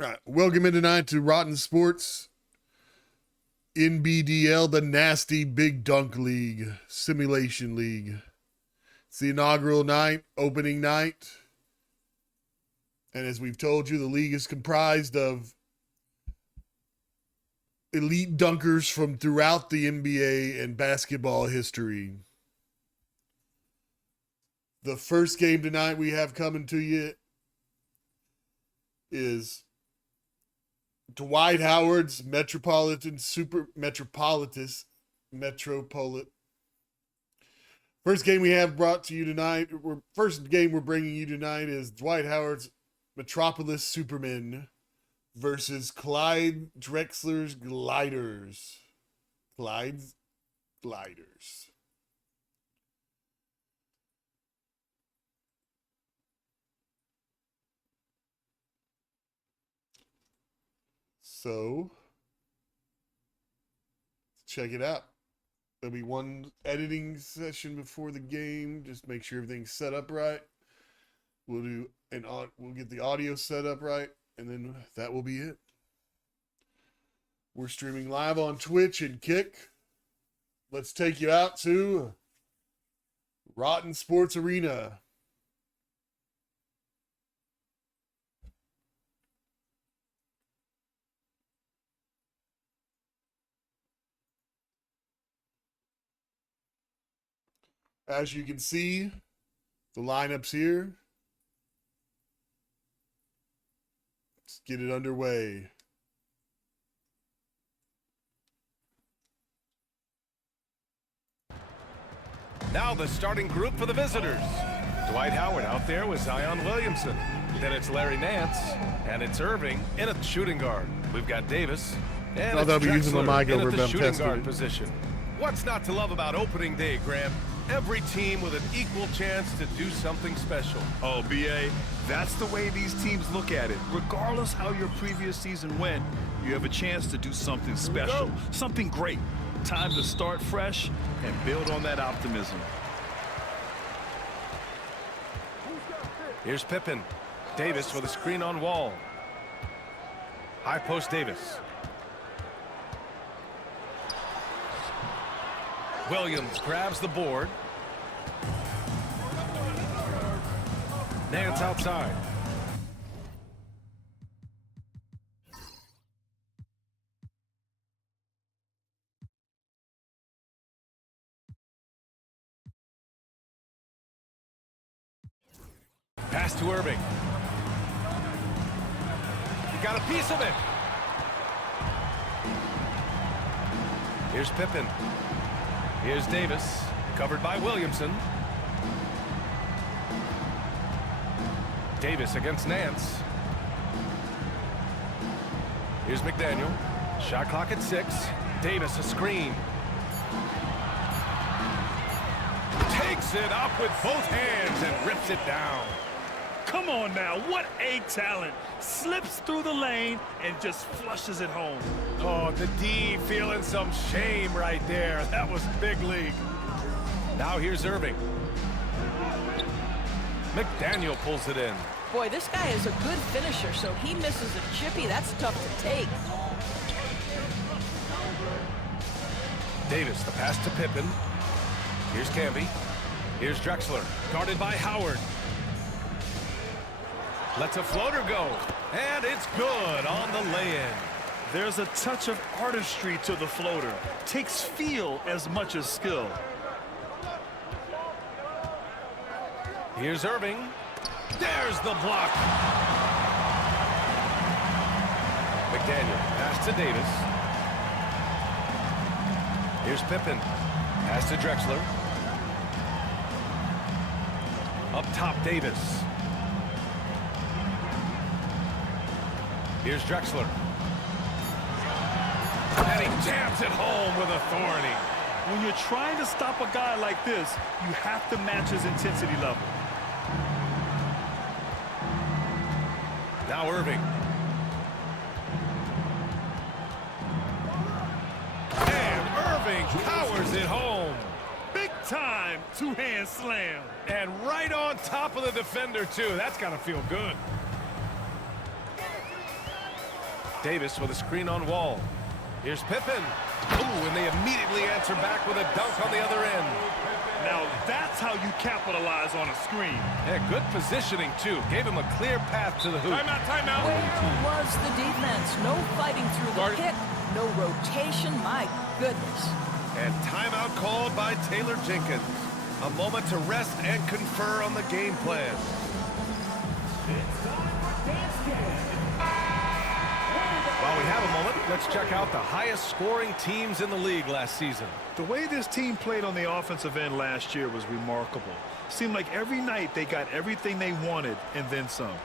All right, welcome in tonight to Rotten Sports Nbdl, the nasty big dunk league, simulation league. It's the inaugural night, opening night. And as we've told you, the league is comprised of elite dunkers from throughout the NBA and basketball history. The first game tonight we have coming to you is Dwight Howard's First game we have brought to you tonight, first game we're bringing you tonight is Dwight Howard's Metropolis Supermen versus Clyde Drexler's Gliders. Clyde's Gliders. So, check it out. There'll be one editing session before the game. Just make sure everything's set up right. We'll get the audio set up right, and then that will be it. We're streaming live on Twitch and Kick. Let's take you out to Rotten Sports Arena. As you can see, the lineups here. Let's get it underway. Now the starting group for the visitors. Dwight Howard out there with Zion Williamson. Then it's Larry Nance, and it's Irving in a shooting guard. We've got Davis, and it's Drexler in at the shooting guard position. What's not to love about opening day, Graham? Every team with an equal chance to do something special. Oh, B.A., that's the way these teams look at it. Regardless how your previous season went, you have a chance to do something special, something great. Time to start fresh and build on that optimism. Here's Pippen. Davis with a screen on Wall. High post Davis. Williams grabs the board. Nance outside. Pass to Irving. He got a piece of it. Here's Pippen. Here's Davis, covered by Williamson. Davis against Nance. Here's McDaniel. Shot clock at 6. Davis a screen. Takes it up with both hands and rips it down. Come on now, what a talent. Slips through the lane and just flushes it home. Oh, the D feeling some shame right there. That was big league. Now here's Irving. McDaniel pulls it in. Boy, this guy is a good finisher, so he misses a chippy. That's tough to take. Davis, the pass to Pippen. Here's Camby. Here's Drexler, guarded by Howard. Lets a floater go, and it's good on the lay-in. There's a touch of artistry to the floater. Takes feel as much as skill. Here's Irving. There's the block. McDaniel, pass to Davis. Here's Pippen. Pass to Drexler. Up top, Davis. Here's Drexler. And he jams it home with authority. When you're trying to stop a guy like this, you have to match his intensity level. Now Irving. And Irving powers it home. Big time two-hand slam. And right on top of the defender, too. That's got to feel good. Davis with a screen on Wall. Here's Pippen. Ooh, and they immediately answer back with a dunk on the other end. Now that's how you capitalize on a screen. Yeah, good positioning, too. Gave him a clear path to the hoop. Timeout. Where was the defense? No fighting through the pick. No rotation. My goodness. And timeout called by Taylor Jenkins. A moment to rest and confer on the game plan. While we have a moment, let's check out the highest scoring teams in the league last season. The way this team played on the offensive end last year was remarkable. Seemed like every night they got everything they wanted and then some.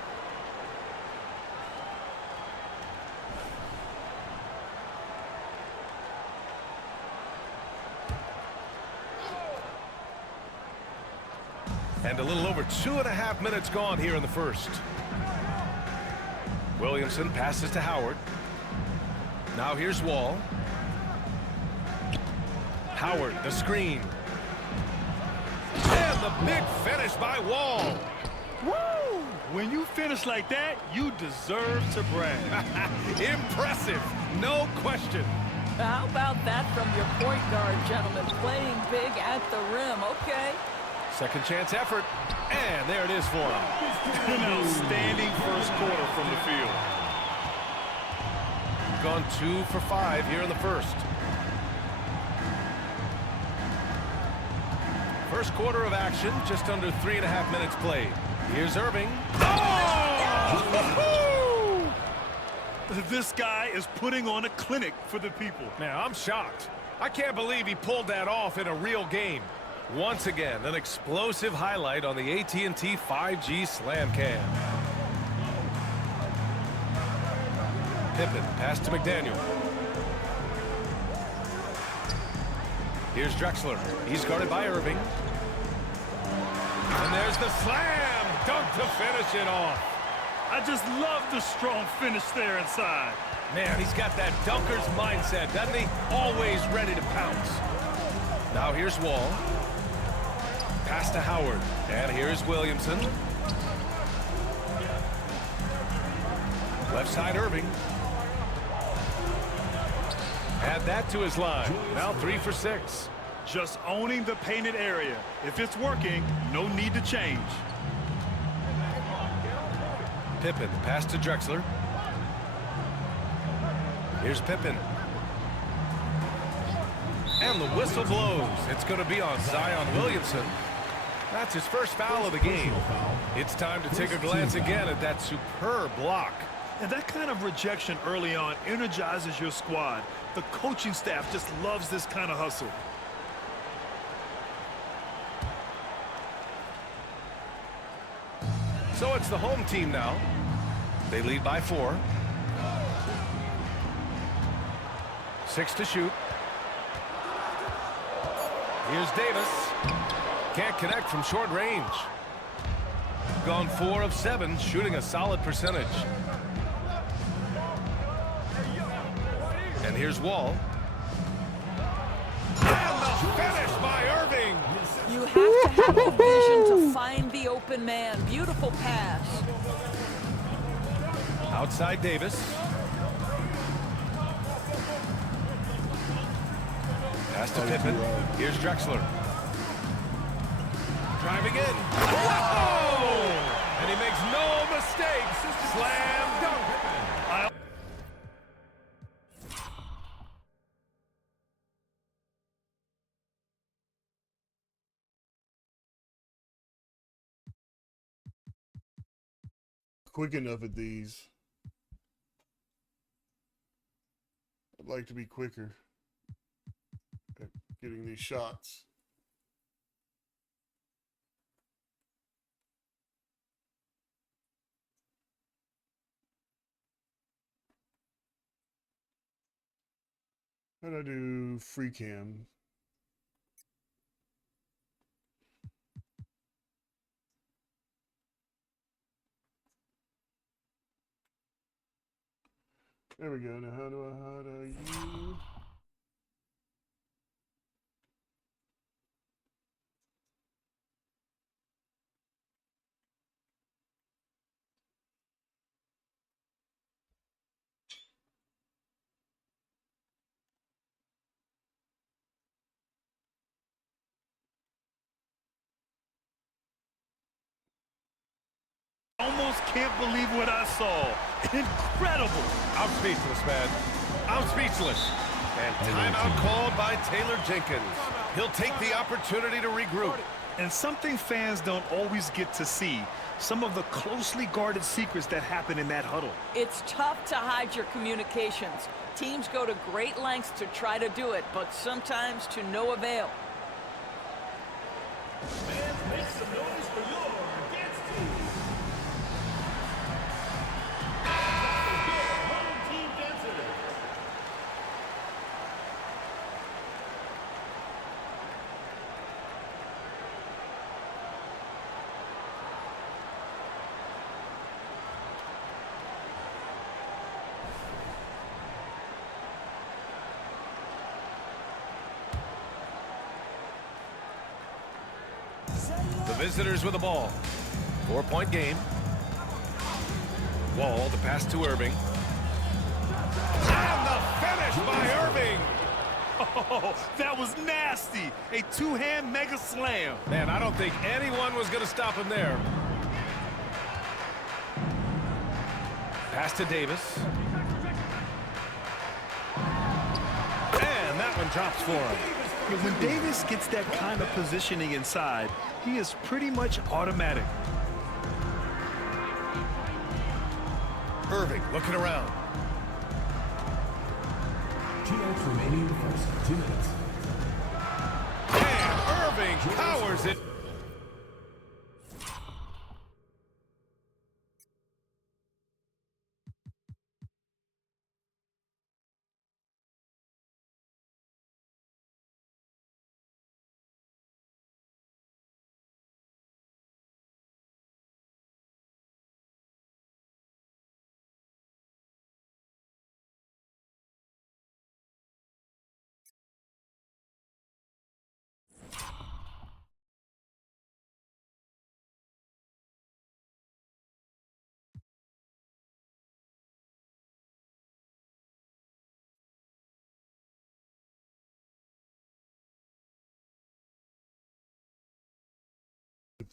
And a little over 2.5 minutes gone here in the first. Williamson passes to Howard. Now here's Wall. Howard, the screen. And the big finish by Wall. Woo! When you finish like that, you deserve to brag. Impressive, no question. How about that from your point guard, gentlemen? Playing big at the rim. Okay. Second chance effort. And there it is for him. An outstanding first quarter from the field. Gone 2 for 5 here in the first. First quarter of action, just under 3.5 minutes played. Here's Irving. Oh! This guy is putting on a clinic for the people. Man, I'm shocked. I can't believe he pulled that off in a real game. Once again, an explosive highlight on the AT&T 5G Slam Cam. Pippen, pass to McDaniel. Here's Drexler. He's guarded by Irving. And there's the slam. Dunk to finish it off. I just love the strong finish there inside. Man, he's got that dunker's mindset, doesn't he? Always ready to pounce. Now here's Wall. Pass to Howard. And here's Williamson. Left side Irving. Add that to his line. Now 3 for 6. Just owning the painted area. If it's working, no need to change. Pippen, pass to Drexler. Here's Pippen. And the whistle blows. It's going to be on Zion Williamson. That's his first foul of the game. It's time to take a glance again at that superb block. And that kind of rejection early on energizes your squad. The coaching staff just loves this kind of hustle. So it's the home team now. They lead by 4. 6 to shoot. Here's Davis. Can't connect from short range. Gone 4 of 7, shooting a solid percentage. And here's Wall. And the finish by Irving. You have to have the vision to find the open man. Beautiful pass. Outside Davis. Pass to Pippen. Here's Drexler. Driving in. Whoa! And he makes no mistakes. Slam dunk. Quick enough at these. I'd like to be quicker at getting these shots. How do I do free cam? There we go. Now how do you? Almost can't believe what I saw. Incredible. I'm speechless, man. I'm speechless. And timeout called by Taylor Jenkins. He'll take the opportunity to regroup. And something fans don't always get to see, some of the closely guarded secrets that happen in that huddle. It's tough to hide your communications. Teams go to great lengths to try to do it, but sometimes to no avail. Fans, make some noise for your dance team. Your home team dancers. The visitors with the ball. 4-point game. Wall, the pass to Irving. And the finish by Irving. Oh, that was nasty. A two-hand mega slam. Man, I don't think anyone was going to stop him there. Pass to Davis. And that one drops for him. Yeah, when Davis gets that kind of positioning inside, he is pretty much automatic. Irving looking around. 2 minutes remaining in the first. 2 minutes. And Irving powers it.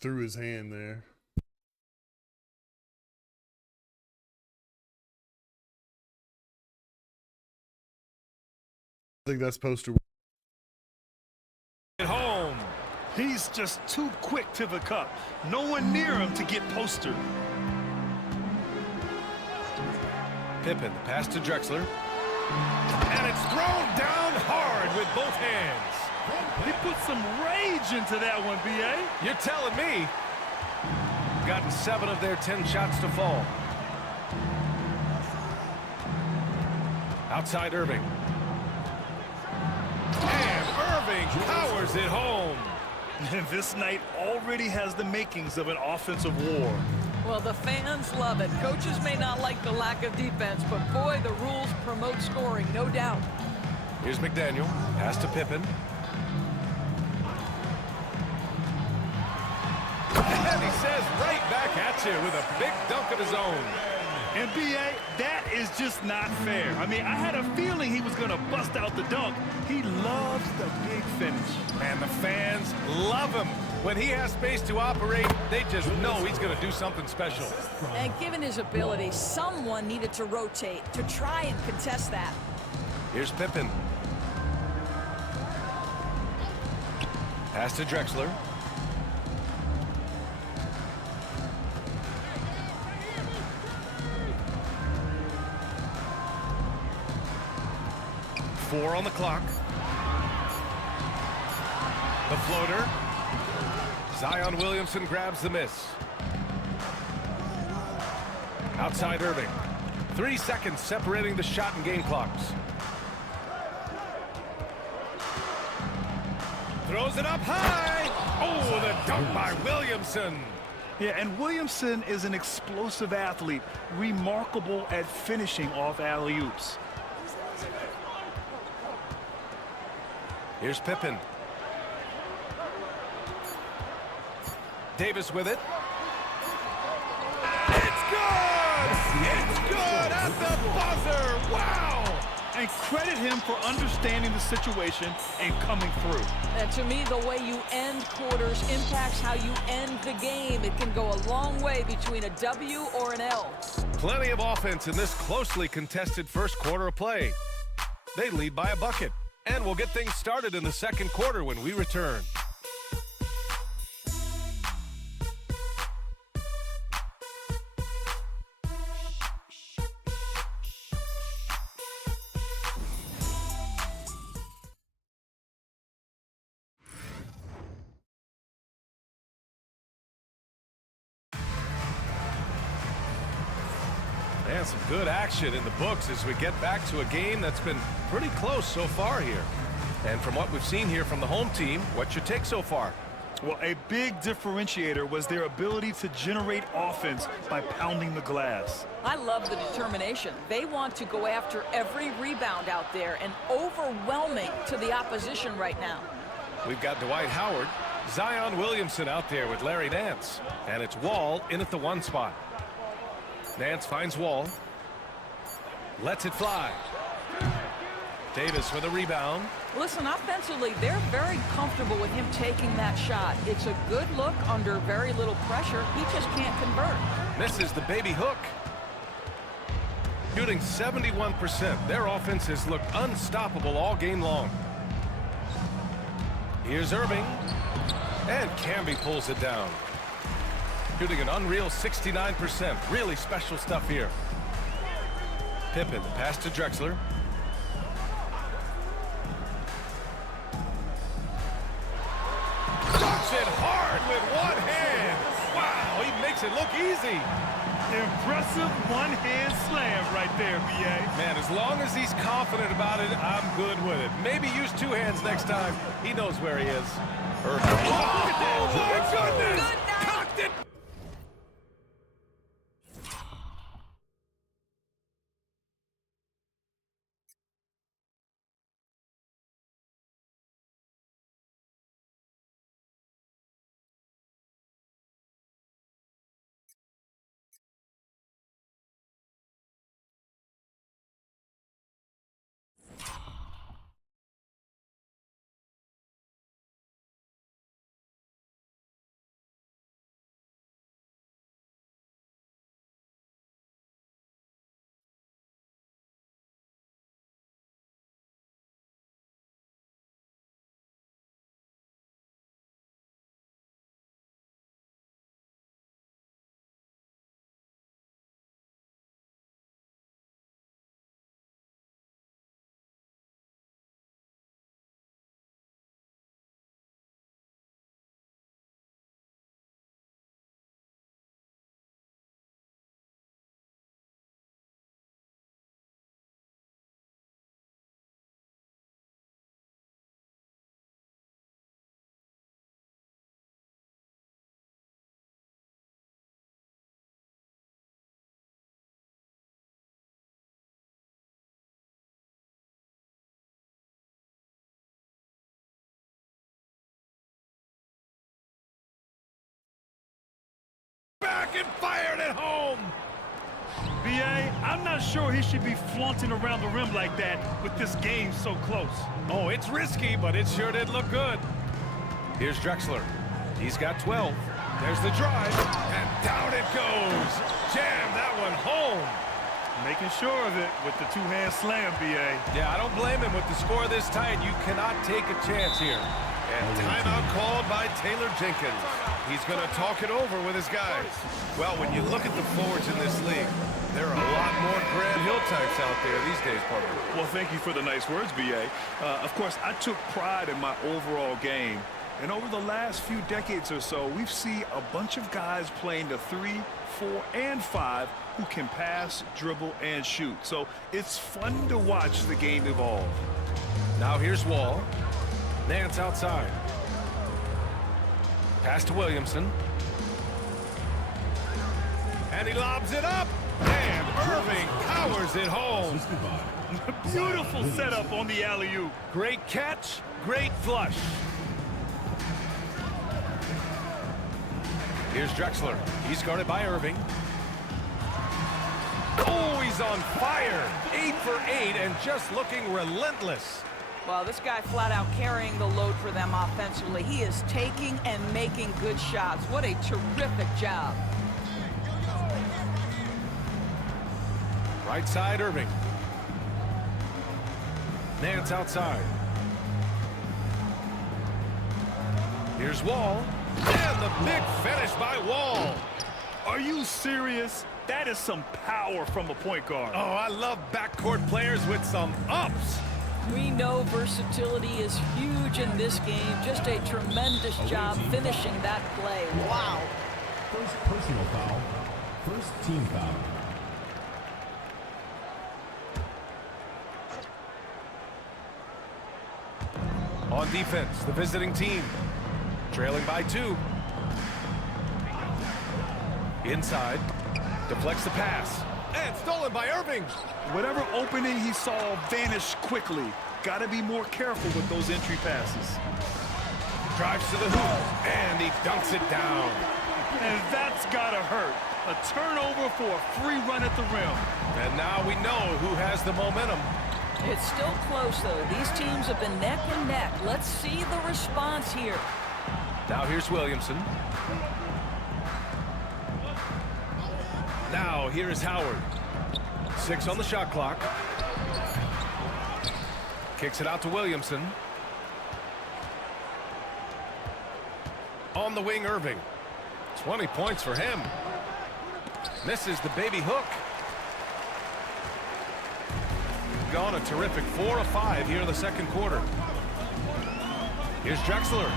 Through his hand there. I think that's supposed to. At home. He's just too quick to the cup. No one near him to get postered. Pippen, the pass to Drexler. And it's thrown down hard with both hands. He put some rage into that one, B.A. You're telling me. Gotten 7 of their 10 shots to fall. Outside Irving. And Irving powers it home. And this night already has the makings of an offensive war. Well, the fans love it. Coaches may not like the lack of defense, but boy, the rules promote scoring, no doubt. Here's McDaniel. Pass to Pippen. And he says right back at you with a big dunk of his own. And B.A., that is just not fair. I mean, I had a feeling he was going to bust out the dunk. He loves the big finish. Man, the fans love him. When he has space to operate, they just know he's going to do something special. And given his ability, someone needed to rotate to try and contest that. Here's Pippen. Pass to Drexler. Four on the clock. The floater. Zion Williamson grabs the miss. Outside Irving. 3 seconds separating the shot and game clocks. Throws it up high. Oh, the dunk by Williamson. Yeah, and Williamson is an explosive athlete, remarkable at finishing off alley-oops. Here's Pippen. Davis with it. It's good! It's good at the buzzer! Wow! and credit him for understanding the situation and coming through. And to me, the way you end quarters impacts how you end the game. It can go a long way between a W or an L. Plenty of offense in this closely contested first quarter of play. They lead by a bucket, and we'll get things started in the second quarter when we return. And some good action in the books as we get back to a game that's been pretty close so far here. And from what we've seen here from the home team, what's your take so far? Well, a big differentiator was their ability to generate offense by pounding the glass. I love the determination. They want to go after every rebound out there and overwhelming to the opposition right now. We've got Dwight Howard, Zion Williamson out there with Larry Nance. And it's Wall in at the 1 spot. Nance finds Wall. Lets it fly. Davis with a rebound. Listen, offensively, they're very comfortable with him taking that shot. It's a good look under very little pressure. He just can't convert. Misses the baby hook. Shooting 71%. Their offense has looked unstoppable all game long. Here's Irving. And Camby pulls it down. Shooting an unreal 69%. Really special stuff here. Pippen, pass to Drexler. Dunks it hard with one hand. Wow, he makes it look easy. Impressive one-hand slam right there, B.A. Man, as long as he's confident about it, I'm good with it. Maybe use 2 hands next time. He knows where he is. Irving. Oh, my goodness! Good night. Cocked it! Back and fired at home. B.A., I'm not sure he should be flaunting around the rim like that with this game so close. Oh, it's risky, but it sure did look good. Here's Drexler. He's got 12. There's the drive, and down it goes. Jam that one home. Making sure of it with the 2-hand slam, B.A. Yeah, I don't blame him with the score this tight. You cannot take a chance here. And timeout called by Taylor Jenkins. He's going to talk it over with his guys. Well, when you look at the forwards in this league, there are a lot more Grant Hill types out there these days, Parker. Well, thank you for the nice words, B.A. Of course, I took pride in my overall game. And over the last few decades or so, we've seen a bunch of guys playing the 3, 4, and 5 who can pass, dribble, and shoot. So it's fun to watch the game evolve. Now here's Wall. Nance outside. Pass to Williamson. And he lobs it up. And Irving powers it home. Beautiful setup on the alley-oop. Great catch, great flush. Here's Drexler. He's guarded by Irving. Oh, he's He's on fire. 8 for 8 and just looking relentless. Well, this guy flat out carrying the load for them offensively. He is taking and making good shots. What a terrific job. Right side, Irving. Nance outside. Here's Wall. And the big finish by Wall. Are you serious? That is some power from a point guard. Oh, I love backcourt players with some ups. We know versatility is huge in this game. Just a tremendous job finishing that play. Wow. First personal foul. First team foul. On defense, the visiting team. Trailing by 2. Inside. Deflects the pass. And stolen by Irving. Whatever opening he saw vanished quickly. Got to be more careful with those entry passes. Drives to the hoop. And he dunks it down. And that's got to hurt. A turnover for a free run at the rim. And now we know who has the momentum. It's still close, though. These teams have been neck and neck. Let's see the response here. Now here's Williamson. Now here is Howard. 6 on the shot clock. Kicks it out to Williamson. On the wing, Irving. 20 points for him. Misses the baby hook. Gone a terrific 4 of 5 here in the second quarter. Here's Drexler.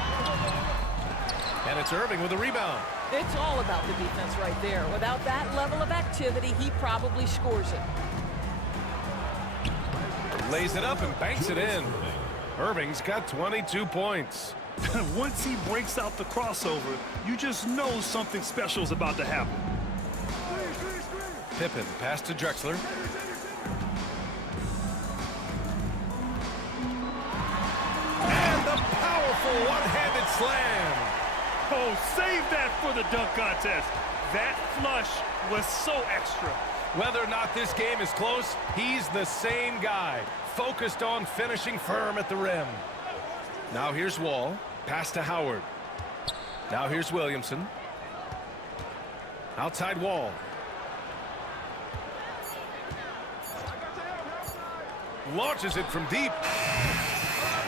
And it's Irving with a rebound. It's all about the defense right there. Without that level of activity, he probably scores it. Lays it up and banks it in. Irving's got 22 points. Once he breaks out the crossover, you just know something special is about to happen. Pippen pass to Drexler. And the powerful one-handed slam. Oh, save that for the dunk contest. That flush was so extra. Whether or not this game is close, he's the same guy, focused on finishing firm at the rim. Now here's Wall. Pass to Howard. Now here's Williamson. Outside Wall. Launches it from deep.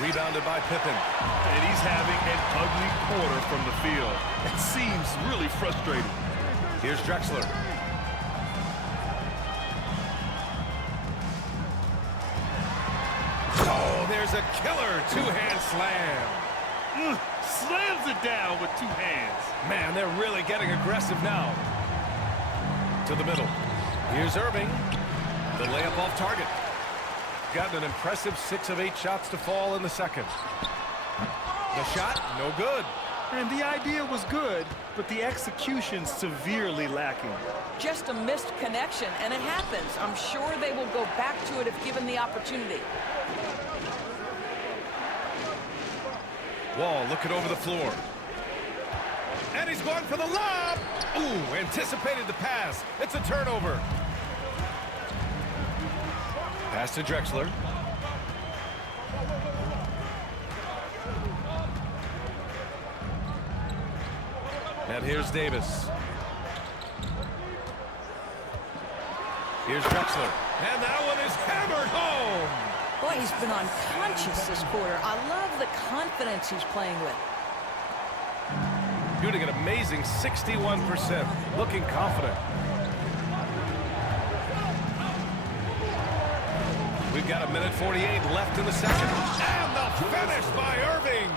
Rebounded by Pippen. And he's having an ugly quarter from the field. It seems really frustrating. Here's Drexler. Oh, there's a killer two-hand slam. Slams it down with 2 hands. Man, they're really getting aggressive now. To the middle. Here's Irving. The layup off target. Gotten an impressive 6 of 8 shots to fall in the second. The shot, no good. And the idea was good, but the execution severely lacking. Just a missed connection, and it happens. I'm sure they will go back to it if given the opportunity. Wall looking over the floor. And he's going for the lob. Ooh, anticipated the pass. It's a turnover. Pass to Drexler. And here's Davis. Here's Drexler. And that one is hammered home. Boy, he's been unconscious this quarter. I love the confidence he's playing with. Shooting an amazing 61%. Looking confident. We've got 1:48 left in the second. And the finish by Irving.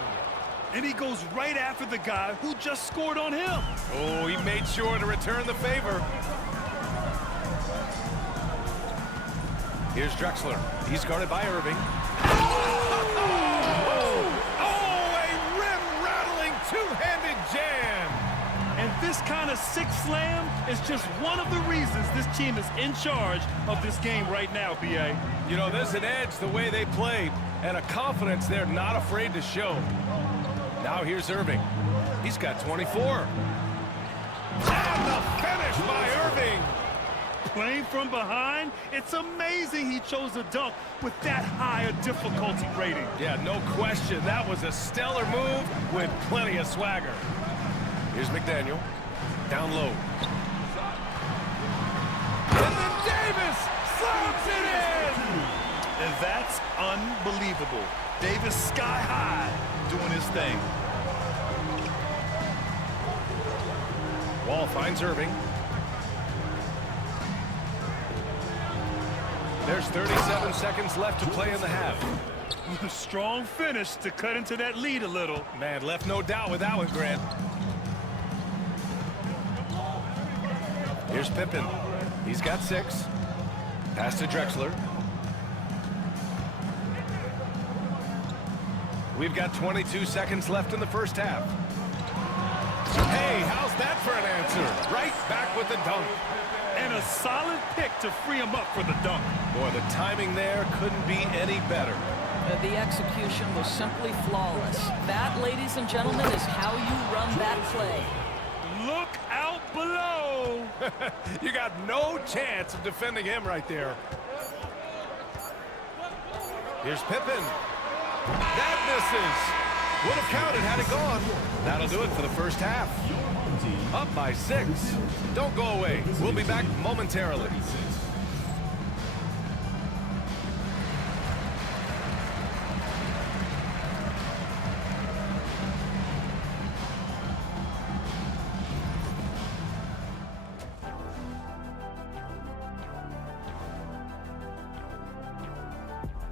And he goes right after the guy who just scored on him. Oh, he made sure to return the favor. Here's Drexler. He's guarded by Irving. Oh, a rim-rattling two-handed jam. And this kind of sick slam is just one of the reasons this team is in charge of this game right now, B.A. You know, there's an edge the way they play and a confidence they're not afraid to show. Now here's Irving. He's got 24. And the finish by Irving. Playing from behind, it's amazing he chose a dunk with that high a difficulty rating. Yeah, no question. That was a stellar move with plenty of swagger. Here's McDaniel. Down low. And then Davis slams it in! And that's unbelievable. Davis sky high doing his thing. Wall finds Irving. There's 37 seconds left to play in the half. With a strong finish to cut into that lead a little. Man, left no doubt with that one, Grant. Here's Pippen. He's got 6. Pass to Drexler. We've got 22 seconds left in the first half. Hey, how's that for an answer? Right back with the dunk. And a solid pick to free him up for the dunk. Boy, the timing there couldn't be any better. The execution was simply flawless. That, ladies and gentlemen, is how you run that play. Look out below. You got no chance of defending him right there. Here's Pippen. That misses. Would have counted had it gone. That'll do it for the first half. Up by 6. Don't go away. We'll be back momentarily.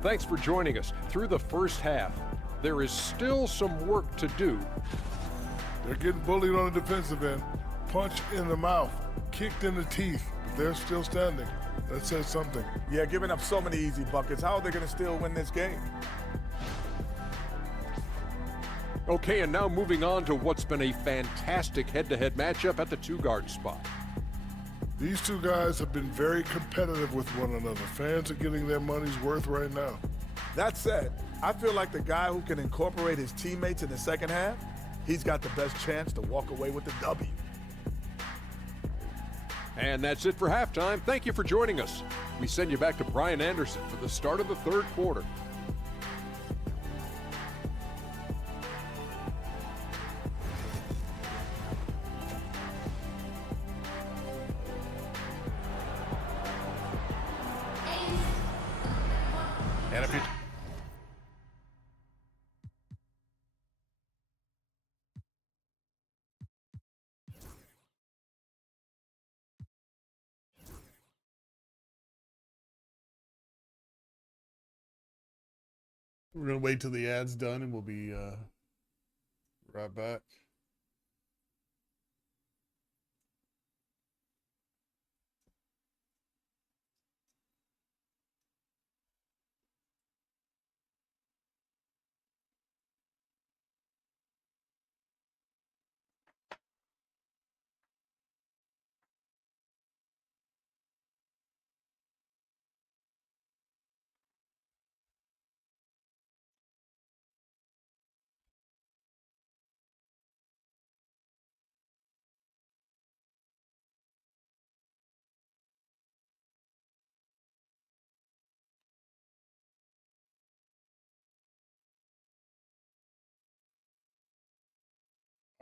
Thanks for joining us through the first half. There is still some work to do. They're getting bullied on the defensive end, punched in the mouth, kicked in the teeth, but they're still standing. That says something. Yeah, giving up so many easy buckets. How are they going to still win this game? Okay, and now moving on to what's been a fantastic head-to-head matchup at the 2-guard spot. These two guys have been very competitive with one another. Fans are getting their money's worth right now. That said, I feel like the guy who can incorporate his teammates in the second half, he's got the best chance to walk away with the W. And that's it for halftime. Thank you for joining us. We send you back to Brian Anderson for the start of the third quarter. And if you We're going to wait till the ad's done and we'll be right back.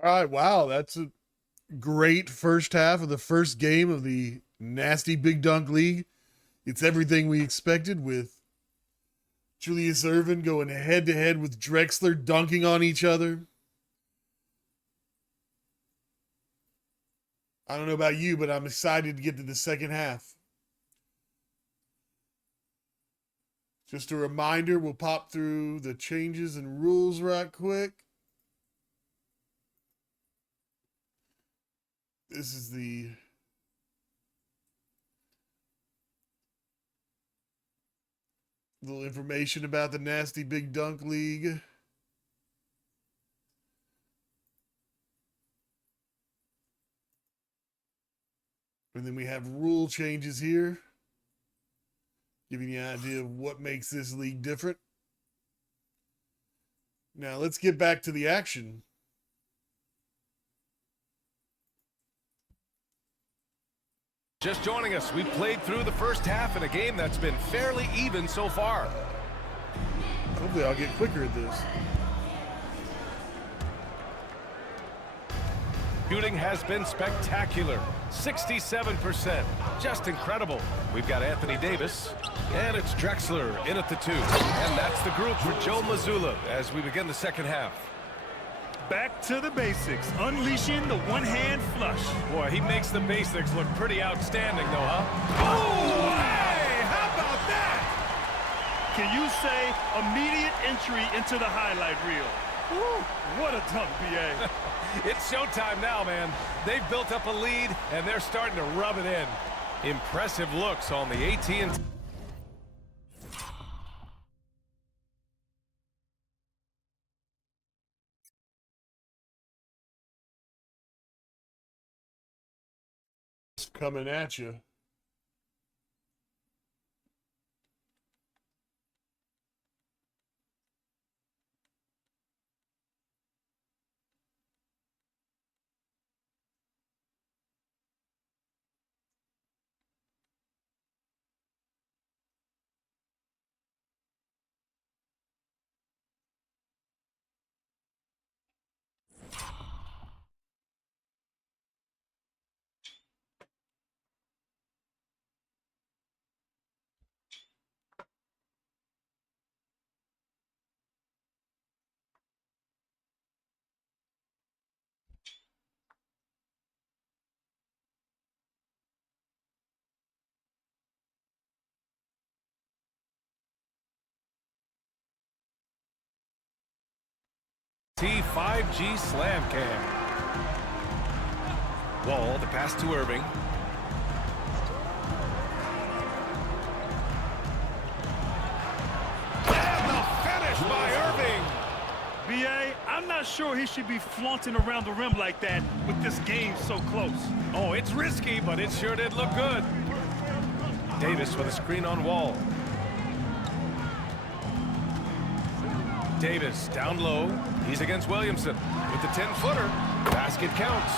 All right, wow, that's a great first half of the first game of the nasty Big Dunk League. It's everything we expected, with Julius Erving going head-to-head with Drexler, dunking on each other. I don't know about you, but I'm excited to get to the second half. Just a reminder, we'll pop through the changes and rules right quick. This is the little information about the nasty Big Dunk League. And then we have rule changes here, giving you an idea of what makes this league different. Now let's get back to the action. Just joining us, we played through the first half in a game that's been fairly even so far. Hopefully I'll get quicker at this. Shooting has been spectacular. 67%. Just incredible. We've got Anthony Davis, and it's Drexler in at the 2. And that's the group for Joe Mazzulla as we begin the second half. Back to the basics, unleashing the one-hand flush. Boy, he makes the basics look pretty outstanding, though, huh? Oh, hey, how about that? Can you say immediate entry into the highlight reel? Woo, what a dunk, BA. It's showtime now, man. They've built up a lead, and they're starting to rub it in. Impressive looks on the AT&T. Coming at you. T5G slam cam. Wall, the pass to Irving. And the finish by Irving. BA, I'm not sure he should be flaunting around the rim like that with this game so close. Oh, it's risky, but it sure did look good. Davis with a screen on Wall. Davis down low. He's against Williamson with the 10-footer. Basket counts.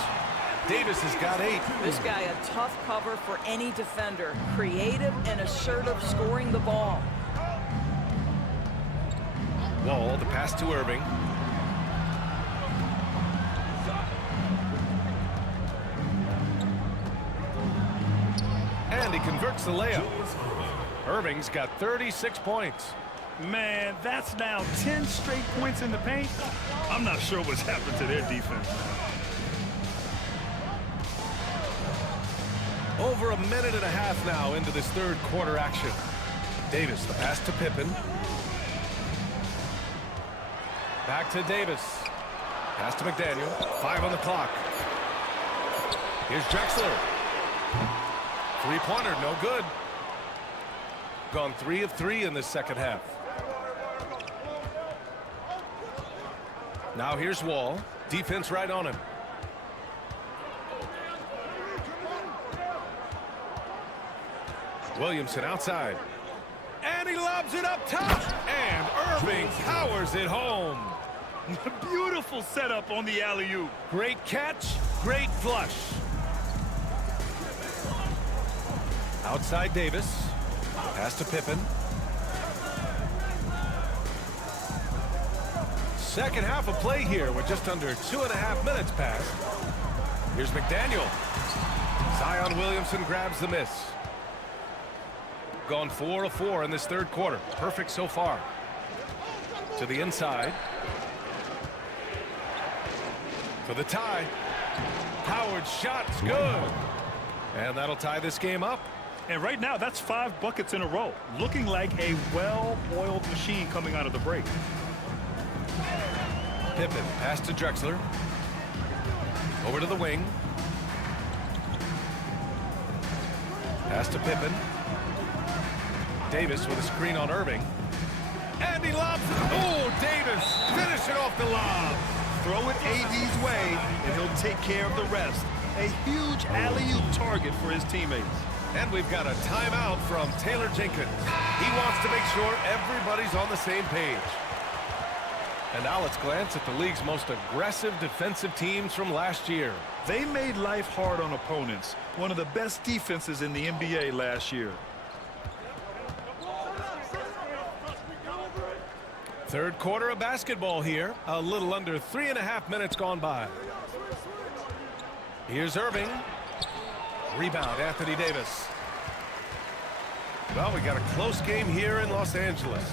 Davis has got 8. This guy a tough cover for any defender. Creative and assertive scoring the ball. Wall, the pass to Irving. And he converts the layup. Irving's got 36 points. Man, that's now 10 straight points in the paint. I'm not sure what's happened to their defense. Over a minute and a half now into this third quarter action. Davis, the pass to Pippen. Back to Davis. Pass to McDaniel. 5 on the clock. Here's Drexler. Three-pointer, no good. Gone 3 of 3 in this second half. Now here's Wall. Defense right on him. Williamson outside. And he lobs it up top. And Irving powers it home. Beautiful setup on the alley-oop. Great catch, great flush. Outside Davis. Pass to Pippen. Second half of play here with just under 2.5 minutes passed. Here's McDaniel. Zion Williamson grabs the miss. Gone 4 of 4 in this third quarter. Perfect so far. To the inside. For the tie. Howard's shot's good. And that'll tie this game up. And right now, that's 5 buckets in a row. Looking like a well-oiled machine coming out of the break. Pippen, pass to Drexler. Over to the wing. Pass to Pippen. Davis with a screen on Irving. And he lobs it. Oh, Davis, finish it off the lob. Throw it AD's way, and he'll take care of the rest. A huge alley-oop target for his teammates. And we've got a timeout from Taylor Jenkins. He wants to make sure everybody's on the same page. And now let's glance at the league's most aggressive defensive teams from last year. They made life hard on opponents. One of the best defenses in the NBA last year. Third quarter of basketball here. A little under 3.5 minutes gone by. Here's Irving. Rebound, Anthony Davis. Well, we got a close game here in Los Angeles.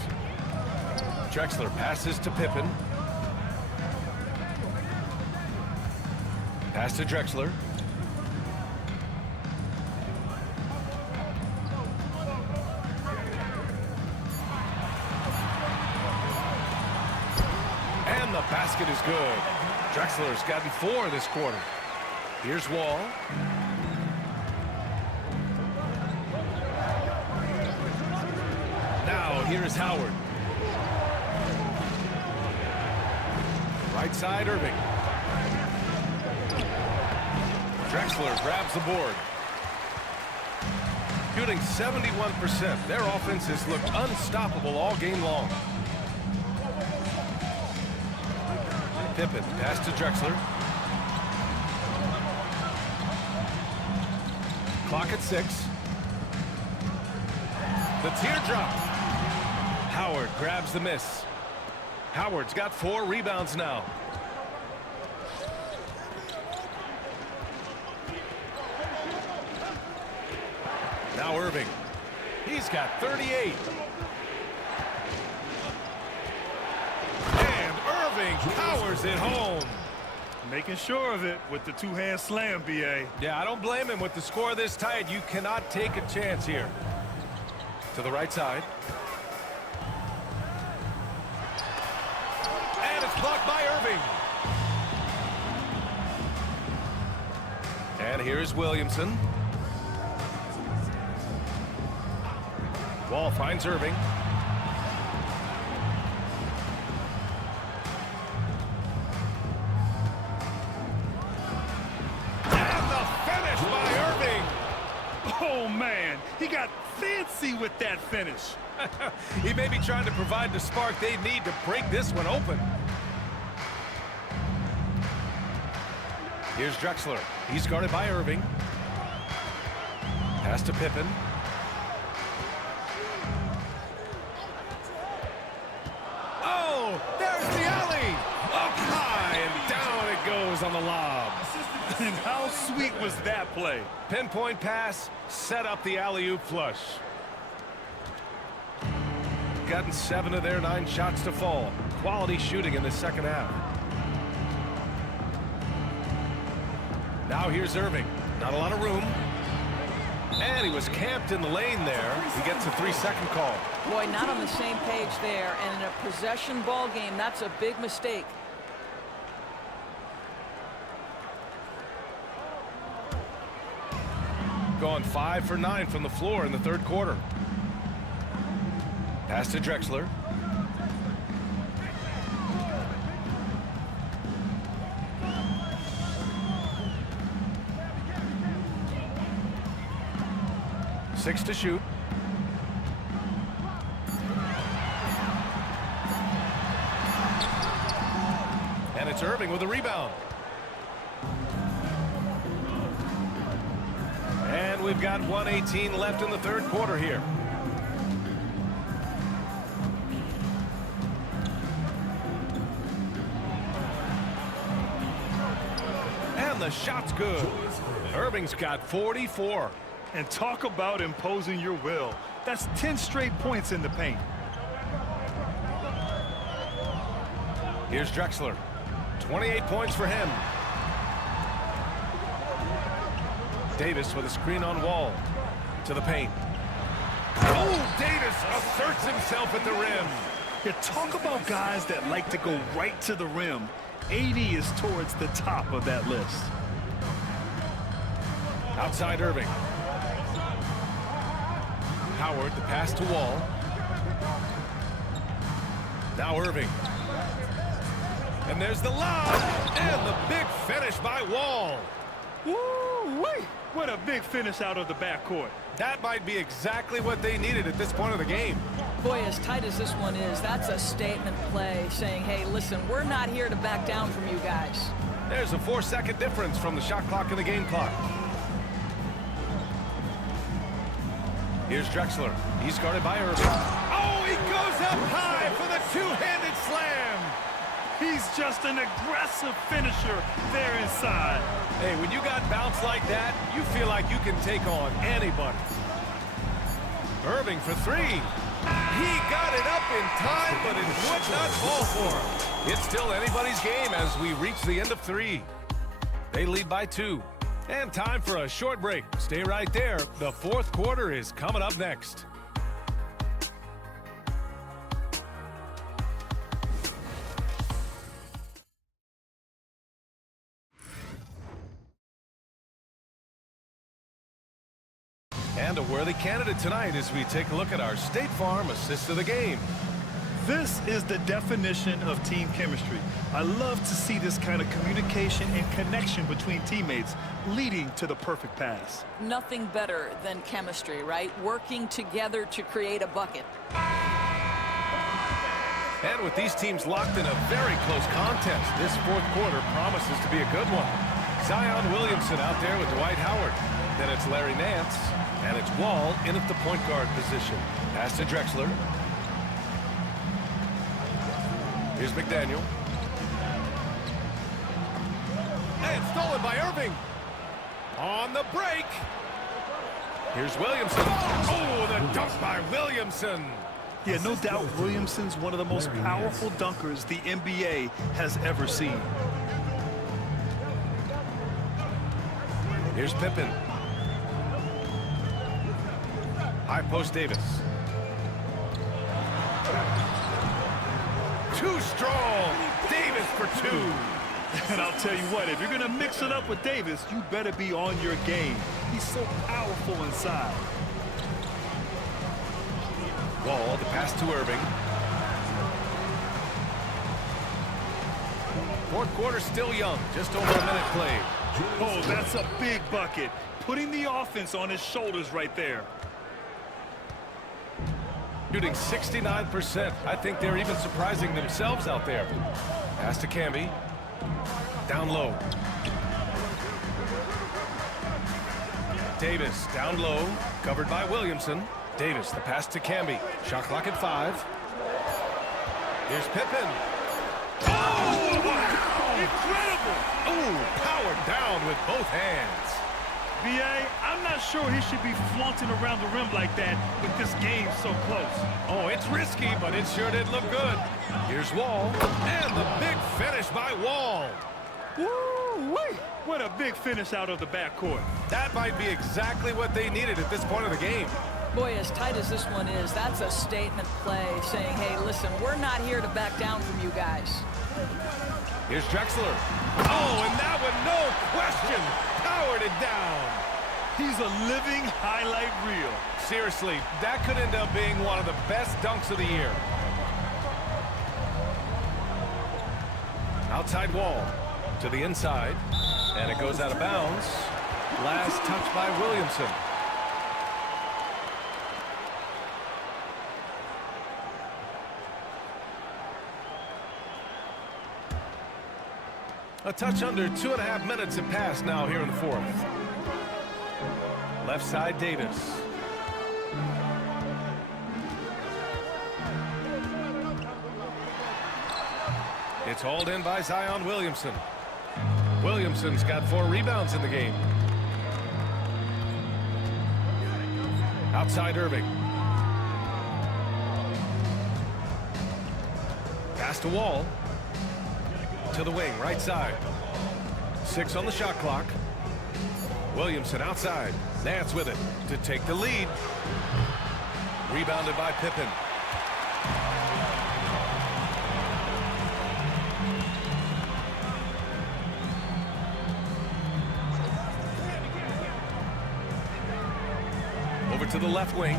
Drexler passes to Pippen. Pass to Drexler. And the basket is good. Drexler's gotten 4 this quarter. Here's Wall. Now here's Howard. Right side, Irving. Drexler grabs the board. Shooting 71%. Their offense has looked unstoppable all game long. Pippen, pass to Drexler. Clock at 6. The teardrop. Howard grabs the miss. Howard's got 4 rebounds now. Now Irving. He's got 38. And Irving powers it home. Making sure of it with the two-hand slam, B.A. Yeah, I don't blame him. With the score this tight, you cannot take a chance here. To the right side. And it's blocked by Irving. And here's Williamson. Wall finds Irving. And the finish by Irving. Oh, man. He got fancy with that finish. He may be trying to provide the spark they need to break this one open. Here's Drexler. He's guarded by Irving. Pass to Pippen. Oh, there's the alley. Up high and down it goes on the lob. And how sweet was that play? Pinpoint pass, set up the alley-oop flush. Gotten 7 of their 9 shots to fall. Quality shooting in the second half. Now here's Irving. Not a lot of room. And he was camped in the lane there. He gets a 3-second call. Boy, not on the same page there. And in a possession ball game, that's a big mistake. Going 5 for 9 from the floor in the third quarter. Pass to Drexler. Six to shoot. And it's Irving with a rebound. And we've got 1:18 left in the third quarter here. And the shot's good. Irving's got 44. And talk about imposing your will. That's 10 straight points in the paint. Here's Drexler. 28 points for him. Davis with a screen on Wall. To the paint. Oh, Davis asserts himself at the rim. You talk about guys that like to go right to the rim. 80 is towards the top of that list. Outside Irving. Howard, the pass to Wall. Now Irving. And there's the lob. And the big finish by Wall. Woo-wee! What a big finish out of the backcourt. That might be exactly what they needed at this point of the game. Boy, as tight as this one is, that's a statement play saying, hey, listen, we're not here to back down from you guys. There's a 4-second difference from the shot clock and the game clock. Here's Drexler. He's guarded by Irving. Oh, he goes up high for the two-handed slam. He's just an aggressive finisher there inside. Hey, when you got bounce like that, you feel like you can take on anybody. Irving for three. He got it up in time, but it would not fall for him. It's still anybody's game as we reach the end of 3. They lead by 2. And time for a short break. Stay right there. The fourth quarter is coming up next. And a worthy candidate tonight as we take a look at our State Farm assist of the game. This is the definition of team chemistry. I love to see this kind of communication and connection between teammates leading to the perfect pass. Nothing better than chemistry, right? Working together to create a bucket. And with these teams locked in a very close contest, this fourth quarter promises to be a good one. Zion Williamson out there with Dwight Howard. Then it's Larry Nance. And it's Wall in at the point guard position. Pass to Drexler. Here's McDaniel. And stolen by Irving. On the break. Here's Williamson. Oh, the dunk by Williamson. Yeah, no doubt Williamson's one of the most powerful dunkers the NBA has ever seen. Here's Pippen. High post Davis. Too strong. Davis for 2. And I'll tell you what, if you're going to mix it up with Davis, you better be on your game. He's so powerful inside. Wall, the pass to Irving. Fourth quarter still young. Just over a minute played. Oh, that's a big bucket. Putting the offense on his shoulders right there. Shooting 69%. I think they're even surprising themselves out there. Pass to Camby. Down low. Davis down low. Covered by Williamson. Davis, the pass to Camby. Shot clock at 5. Here's Pippen. Oh, wow! Incredible! Oh, powered down with both hands. B.A., I'm not sure he should be flaunting around the rim like that with this game so close. Oh, it's risky, but it sure did look good. Here's Wall, and the big finish by Wall. Woo-wee! What a big finish out of the backcourt. That might be exactly what they needed at this point of the game. Boy, as tight as this one is, that's a statement play saying, hey, listen, we're not here to back down from you guys. Here's Drexler. Oh, and that one, no question, powered it down. He's a living highlight reel. Seriously, that could end up being one of the best dunks of the year. Outside Wall to the inside, and it goes out of bounds. Last touch by Williamson. A touch under 2.5 minutes have passed now here in the fourth. Left side, Davis. It's hauled in by Zion Williamson. Williamson's got 4 rebounds in the game. Outside Irving. Pass to Wall. To the wing, right side. 6 on the shot clock. Williamson outside. Nance with it to take the lead. Rebounded by Pippen. Over to the left wing.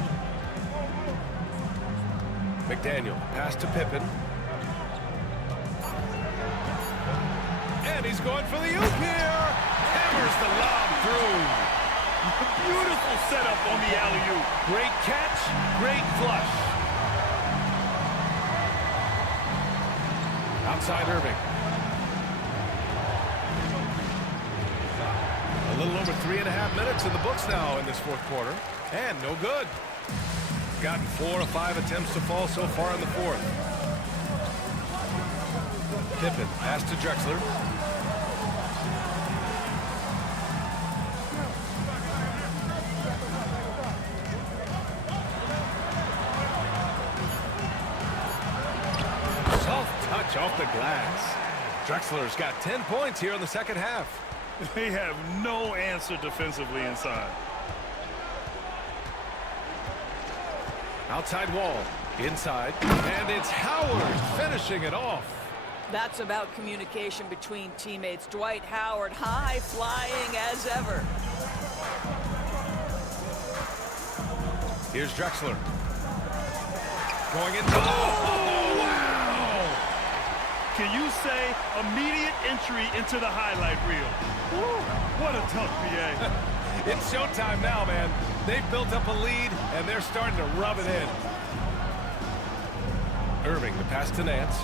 McDaniel, pass to Pippen. And he's going for the oop here. Hammers the lob through. Beautiful setup on the alley-oop. Great catch, great flush. Outside Irving. A little over 3.5 minutes in the books now in this fourth quarter. And no good. Gotten 4 of 5 attempts to fall so far in the fourth. Pippen pass to Drexler. Soft touch off the glass. Drexler's got 10 points here in the second half. They have no answer defensively inside. Outside Wall, inside, and it's Howard finishing it off. That's about communication between teammates. Dwight Howard high flying as ever. Here's Drexler. Going into... Oh, wow! Can you say immediate entry into the highlight reel? Woo, what a tough BA. It's showtime now, man. They've built up a lead, and they're starting to rub it in. Irving, the pass to Nance.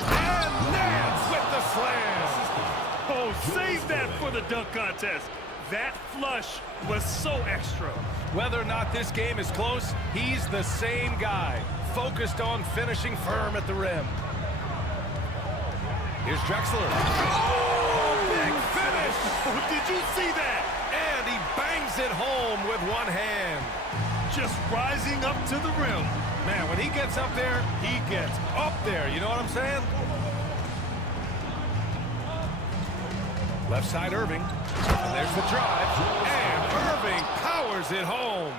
And Nance with the slam. Oh, save that for the dunk contest. That flush was so extra. Whether or not this game is close, he's the same guy, focused on finishing firm at the rim. Here's Drexler. Oh, big finish! Oh, did you see that? And he bangs it home with one hand. Just rising up to the rim. Man, when he gets up there, he gets up there. You know what I'm saying? Left side, Irving. And there's the drive. And Irving powers it home.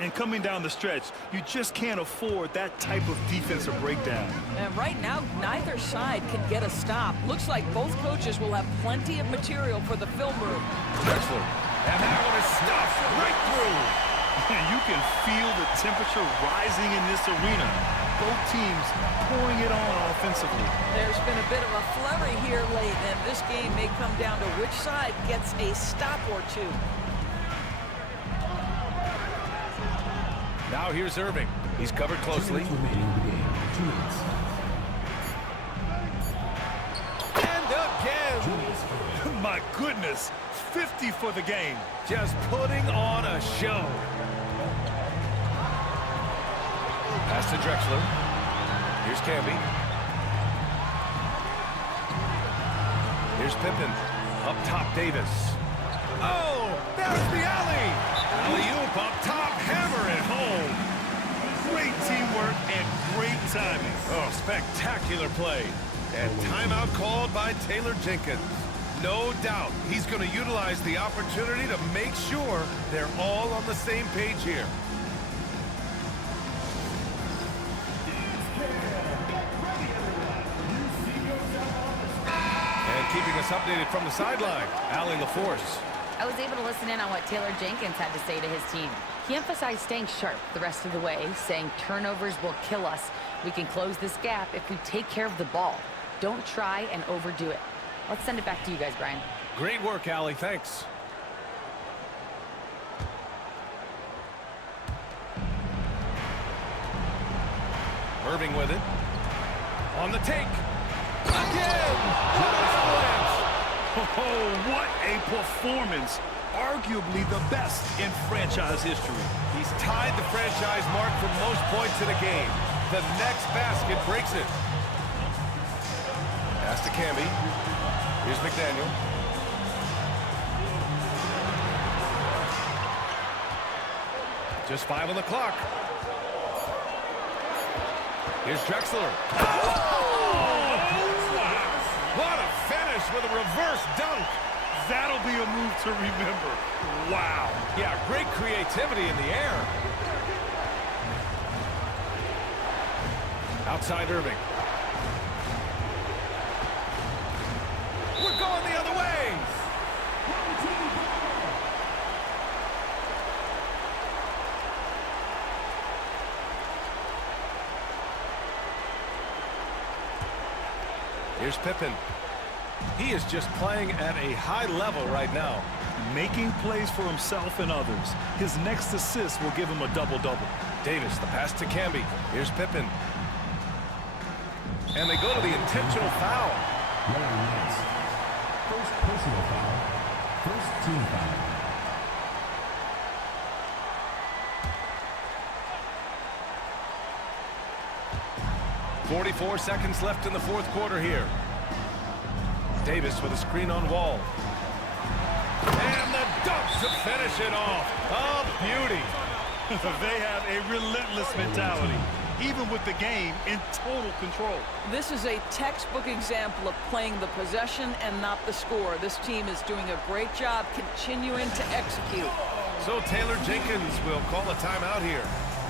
And coming down the stretch, you just can't afford that type of defensive breakdown. And right now, neither side can get a stop. Looks like both coaches will have plenty of material for the film room. Drexler. And that one is stuffed right through. And you can feel the temperature rising in this arena. Both teams pouring it on offensively. There's been a bit of a flurry here late, and this game may come down to which side gets a stop or two. Now here's Irving. He's covered closely. And again. My goodness, 50 for the game. Just putting on a show. Pass to Drexler. Here's Camby. Here's Pippen. Up top, Davis. Oh, there's the alley. Alley-oop up top, hammer it home. Great teamwork and great timing. Oh, spectacular play. And timeout called by Taylor Jenkins. No doubt he's going to utilize the opportunity to make sure they're all on the same page here. And keeping us updated from the sideline, Allie LaForce. I was able to listen in on what Taylor Jenkins had to say to his team. He emphasized staying sharp the rest of the way, saying turnovers will kill us. We can close this gap if we take care of the ball. Don't try and overdo it. Let's send it back to you guys, Brian. Great work, Allie. Thanks. Irving with it. On the take. Again! Oh, what a performance. Arguably the best in franchise history. He's tied the franchise mark for most points in a game. The next basket breaks it. Pass to Camby. Here's McDaniel. Just 5 on the clock. Here's Drexler. Oh! What a finish with a reverse dunk. That'll be a move to remember. Wow. Yeah, great creativity in the air. Outside Irving. We're going the other way. Here's Pippen. He is just playing at a high level right now. making plays for himself and others. His next assist will give him a double-double. Davis, the pass to Camby. Here's Pippen. And they go to the intentional foul. Larry Nance. First personal foul. First team foul. 44 seconds left in the fourth quarter here. Davis with a screen on Wall. And the dunk to finish it off. A beauty. They have a relentless mentality, even with the game in total control. This is a textbook example of playing the possession and not the score. This team is doing a great job continuing to execute. So Taylor Jenkins will call a timeout here.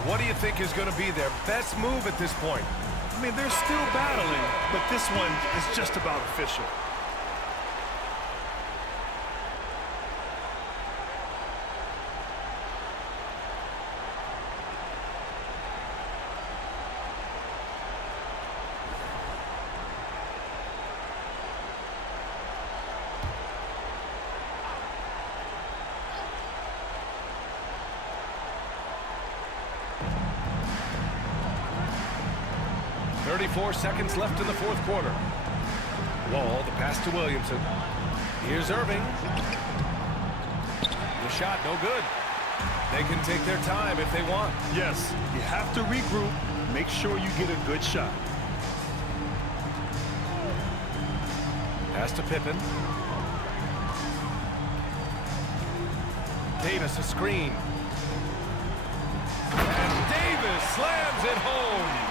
What do you think is going to be their best move at this point? I mean, they're still battling, but this one is just about official. .34 seconds left in the fourth quarter. Wall, the pass to Williamson. Here's Irving. The shot, no good. They can take their time if they want. Yes, you have to regroup. Make sure you get a good shot. Pass to Pippen. Davis, a screen. And Davis slams it home.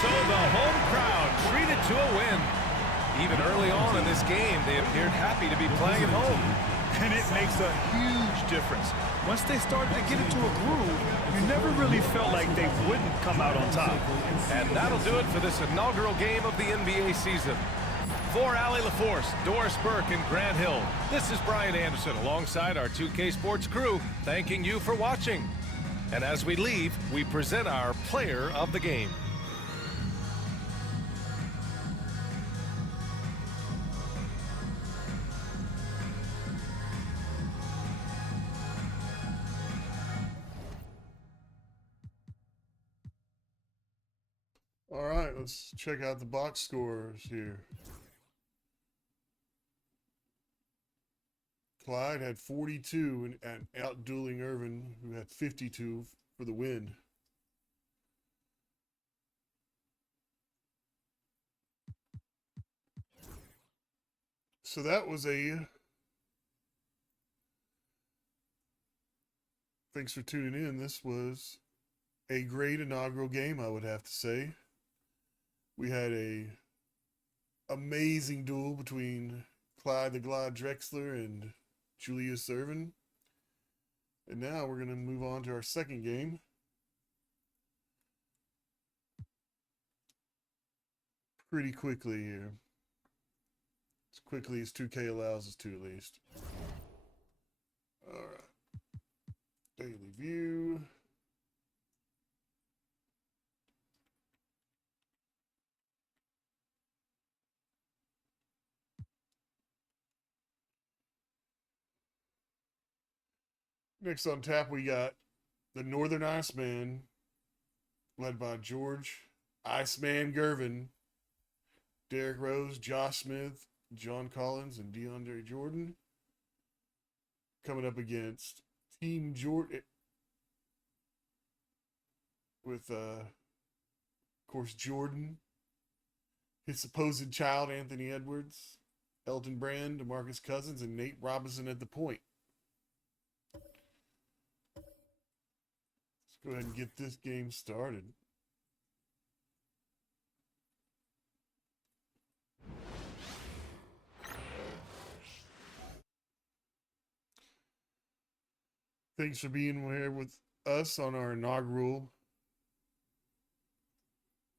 So the home crowd treated to a win. Even early on in this game, they appeared happy to be playing at home. And it makes a huge difference. Once they started to get into a groove, you never really felt like they wouldn't come out on top. And that'll do it for this inaugural game of the NBA season. For Allie LaForce, Doris Burke, and Grant Hill, this is Brian Anderson alongside our 2K Sports crew, thanking you for watching. And as we leave, we present our player of the game. All right, let's check out the box scores here. Clyde had 42 and out-dueling Irvin, who had 52 for the win. So that was a... Thanks for tuning in. This was a great inaugural game, I would have to say. We had a amazing duel between Clyde the Glide Drexler and Julius Irvin. And now we're going to move on to our second game. Pretty quickly here. As quickly as 2K allows us to, at least. All right. Daily view. Next on tap, we got the Northern Iceman, led by George Iceman Gervin, Derrick Rose, Josh Smith, John Collins, and DeAndre Jordan. Coming up against Team Jordan with, of course, Jordan, his supposed child, Anthony Edwards, Elton Brand, DeMarcus Cousins, and Nate Robinson at the point. Go ahead and get this game started. Thanks for being here with us on our inaugural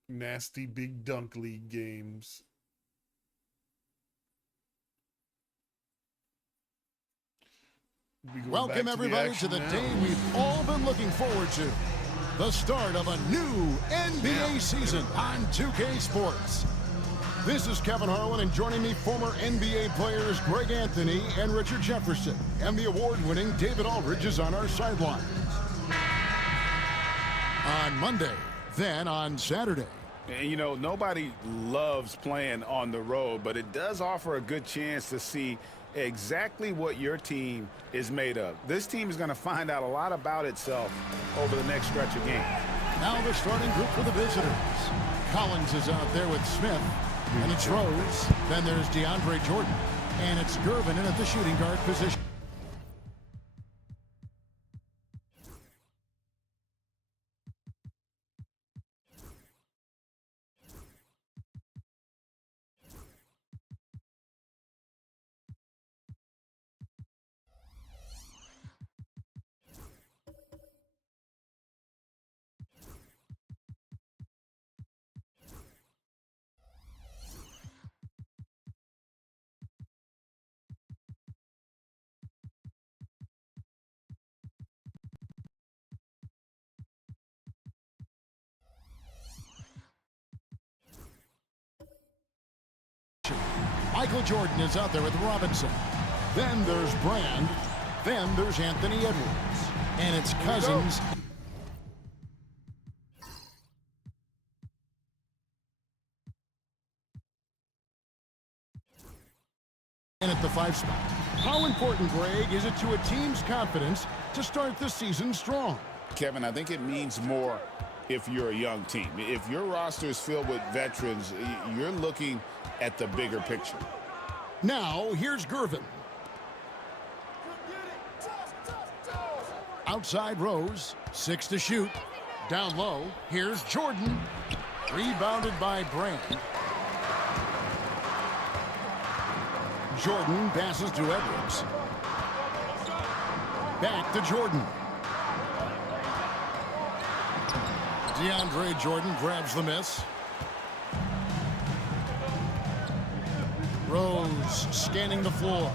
Nasty Big Dunk League games. Welcome everybody to the day we've all been looking forward to. the start of a new NBA season on 2K Sports. This is Kevin Harlan, and joining me, former NBA players Greg Anthony and Richard Jefferson. And the award-winning David Aldridge is on our sidelines. On Monday, then on Saturday. And, you know, nobody loves playing on the road, but it does offer a good chance to see exactly what your team is made of. This team is going to find out a lot about itself over the next stretch of games. Now the starting group for the visitors. Collins is out there with Smith, and it's Rose. Then there's DeAndre Jordan, and it's Gervin in at the shooting guard position. Michael Jordan is out there with Robinson. Then there's Brand. Then there's Anthony Edwards. And it's Cousins. And at the 5 spot. How important, Greg, is it to a team's confidence to start the season strong? Kevin, I think it means more if you're a young team. If your roster is filled with veterans, you're looking at the bigger picture. Now, here's Gervin. Outside Rose, 6 to shoot. Down low, here's Jordan. Rebounded by Brand. Jordan passes to Edwards. Back to Jordan. DeAndre Jordan grabs the miss. Rose scanning the floor.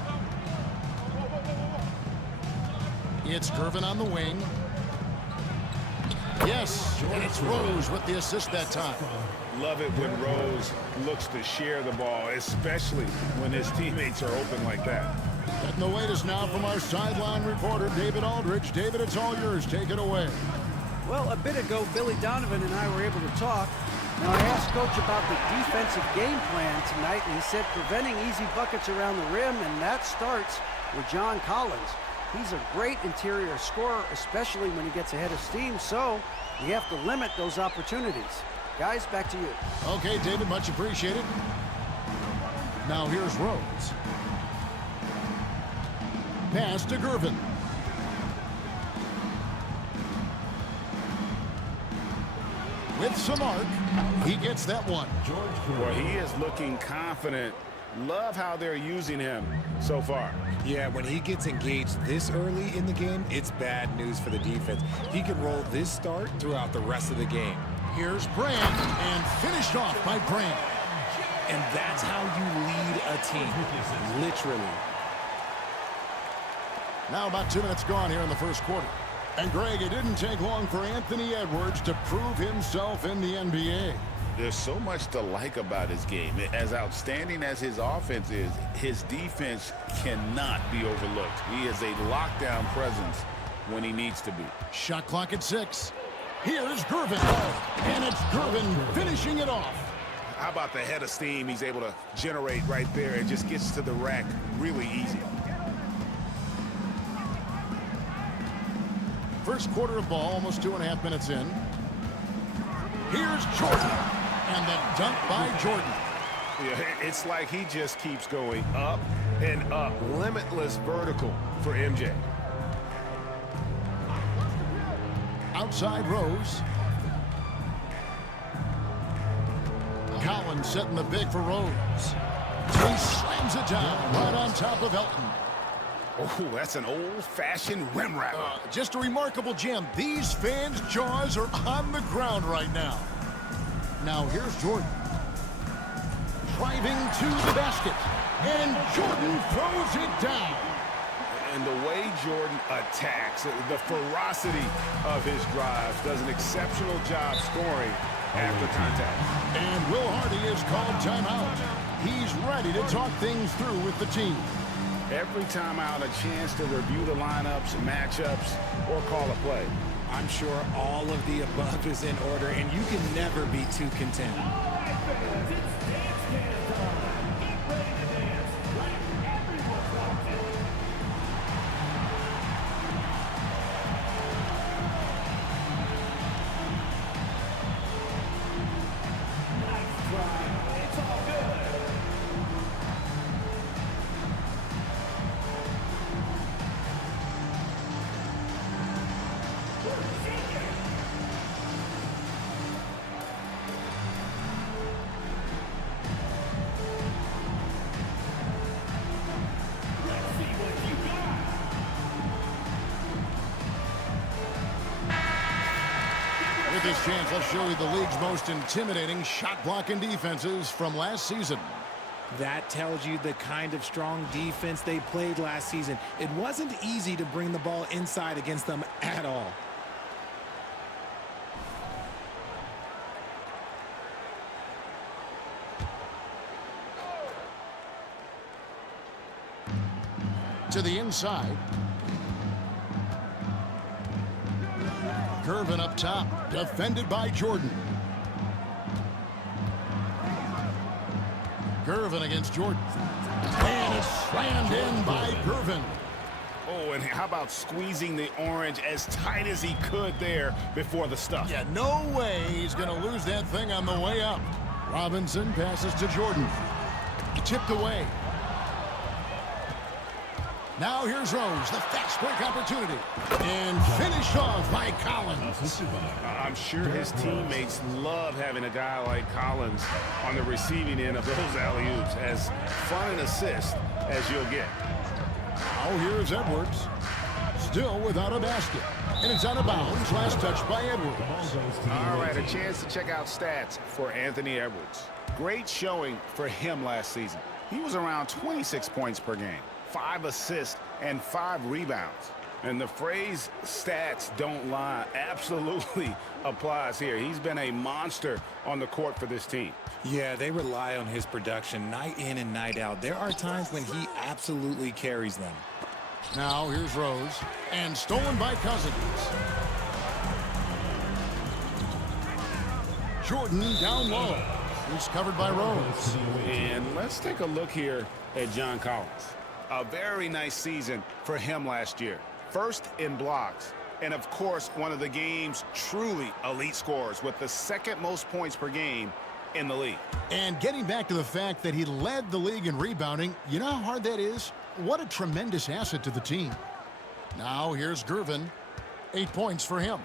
It's Gervin on the wing. Yes, and it's Rose with the assist that time. Love it when Rose looks to share the ball, especially when his teammates are open like that. Getting the latest now from our sideline reporter, David Aldridge. David, it's all yours. Take it away. Well, a bit ago, Billy Donovan and I were able to talk. Now, I asked Coach about the defensive game plan tonight, and he said preventing easy buckets around the rim, and that starts with John Collins. He's a great interior scorer, especially when he gets ahead of steam, so we have to limit those opportunities. Guys, back to you. Okay, David, much appreciated. Now here's Rose. Pass to Gervin. With some arc, he gets that one. Well, he is looking confident. Love how they're using him so far. Yeah, when he gets engaged this early in the game, it's bad news for the defense. He can roll this start throughout the rest of the game. Here's Brand, and finished off by Brand. And that's how you lead a team, literally. Now about 2 minutes gone here in the first quarter. And Greg, it didn't take long for Anthony Edwards to prove himself in the NBA. There's so much to like about his game. As outstanding as his offense is, his defense cannot be overlooked. He is a lockdown presence when he needs to be. Shot clock at 6. Here's Gervin. And it's Gervin finishing it off. How about the head of steam he's able to generate right there? It just gets to the rack really easy. First quarter of ball, almost 2.5 minutes in. Here's Jordan. And the dunk by Jordan. Yeah, it's like he just keeps going up and up. Limitless vertical for MJ. Outside Rose. Collins setting the big for Rose. He slams it down right on top of Elton. Oh, that's an old-fashioned rim wrap. Just a remarkable gem. These fans' jaws are on the ground right now. Now here's Jordan. Driving to the basket. And Jordan throws it down. and the way Jordan attacks, the ferocity of his drives, does an exceptional job scoring after contact. And Will Hardy is called timeout. He's ready to talk things through with the team. Every timeout, a chance to review the lineups, matchups, or call a play. I'm sure all of the above is in order, and you can never be too content. With this chance, I'll show you the league's most intimidating shot-blocking defenses from last season. That tells you the kind of strong defense they played last season. It wasn't easy to bring the ball inside against them at all. To the inside. Gervin up top, defended by Jordan. Gervin against Jordan. And it's slammed in by Gervin. Oh, and how about squeezing the orange as tight as he could there before the stuff? Yeah, no way he's going to lose that thing on the way up. Robinson passes to Jordan. Tipped away. Now here's Rose, the fast break opportunity. And finished off by Collins. I'm sure his teammates love having a guy like Collins on the receiving end of those alley-oops. As fun an assist as you'll get. Now here's Edwards. Still without a basket. And it's out of bounds. Last touch by Edwards. All right, a chance to check out stats for Anthony Edwards. Great showing for him last season. He was around 26 points per game. 5 assists and 5 rebounds. And the phrase stats don't lie absolutely applies here. He's been a monster on the court for this team. Yeah, they rely on his production night in and night out. There are times when he absolutely carries them. Now here's Rose. And stolen by Cousins. Jordan down low. He's covered by Rose. And let's take a look here at John Collins. A very nice season for him last year. First in blocks, and of course, one of the game's truly elite scorers with the second most points per game in the league. And getting back to the fact that he led the league in rebounding, you know how hard that is? What a tremendous asset to the team. Now here's Gervin. 8 points for him.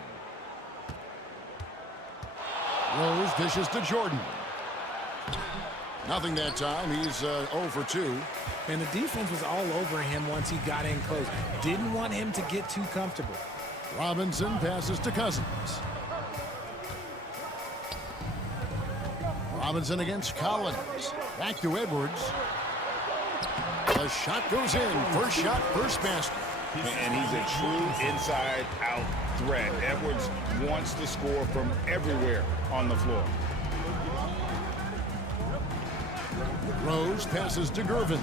Rose dishes to Jordan. Nothing that time. He's 0 for 2. And the defense was all over him once he got in close. Didn't want him to get too comfortable. Robinson passes to Cousins. Robinson against Collins. Back to Edwards. The shot goes in. First shot, first basket. And he's a true inside-out threat. Edwards wants to score from everywhere on the floor. Rose passes to Gervin.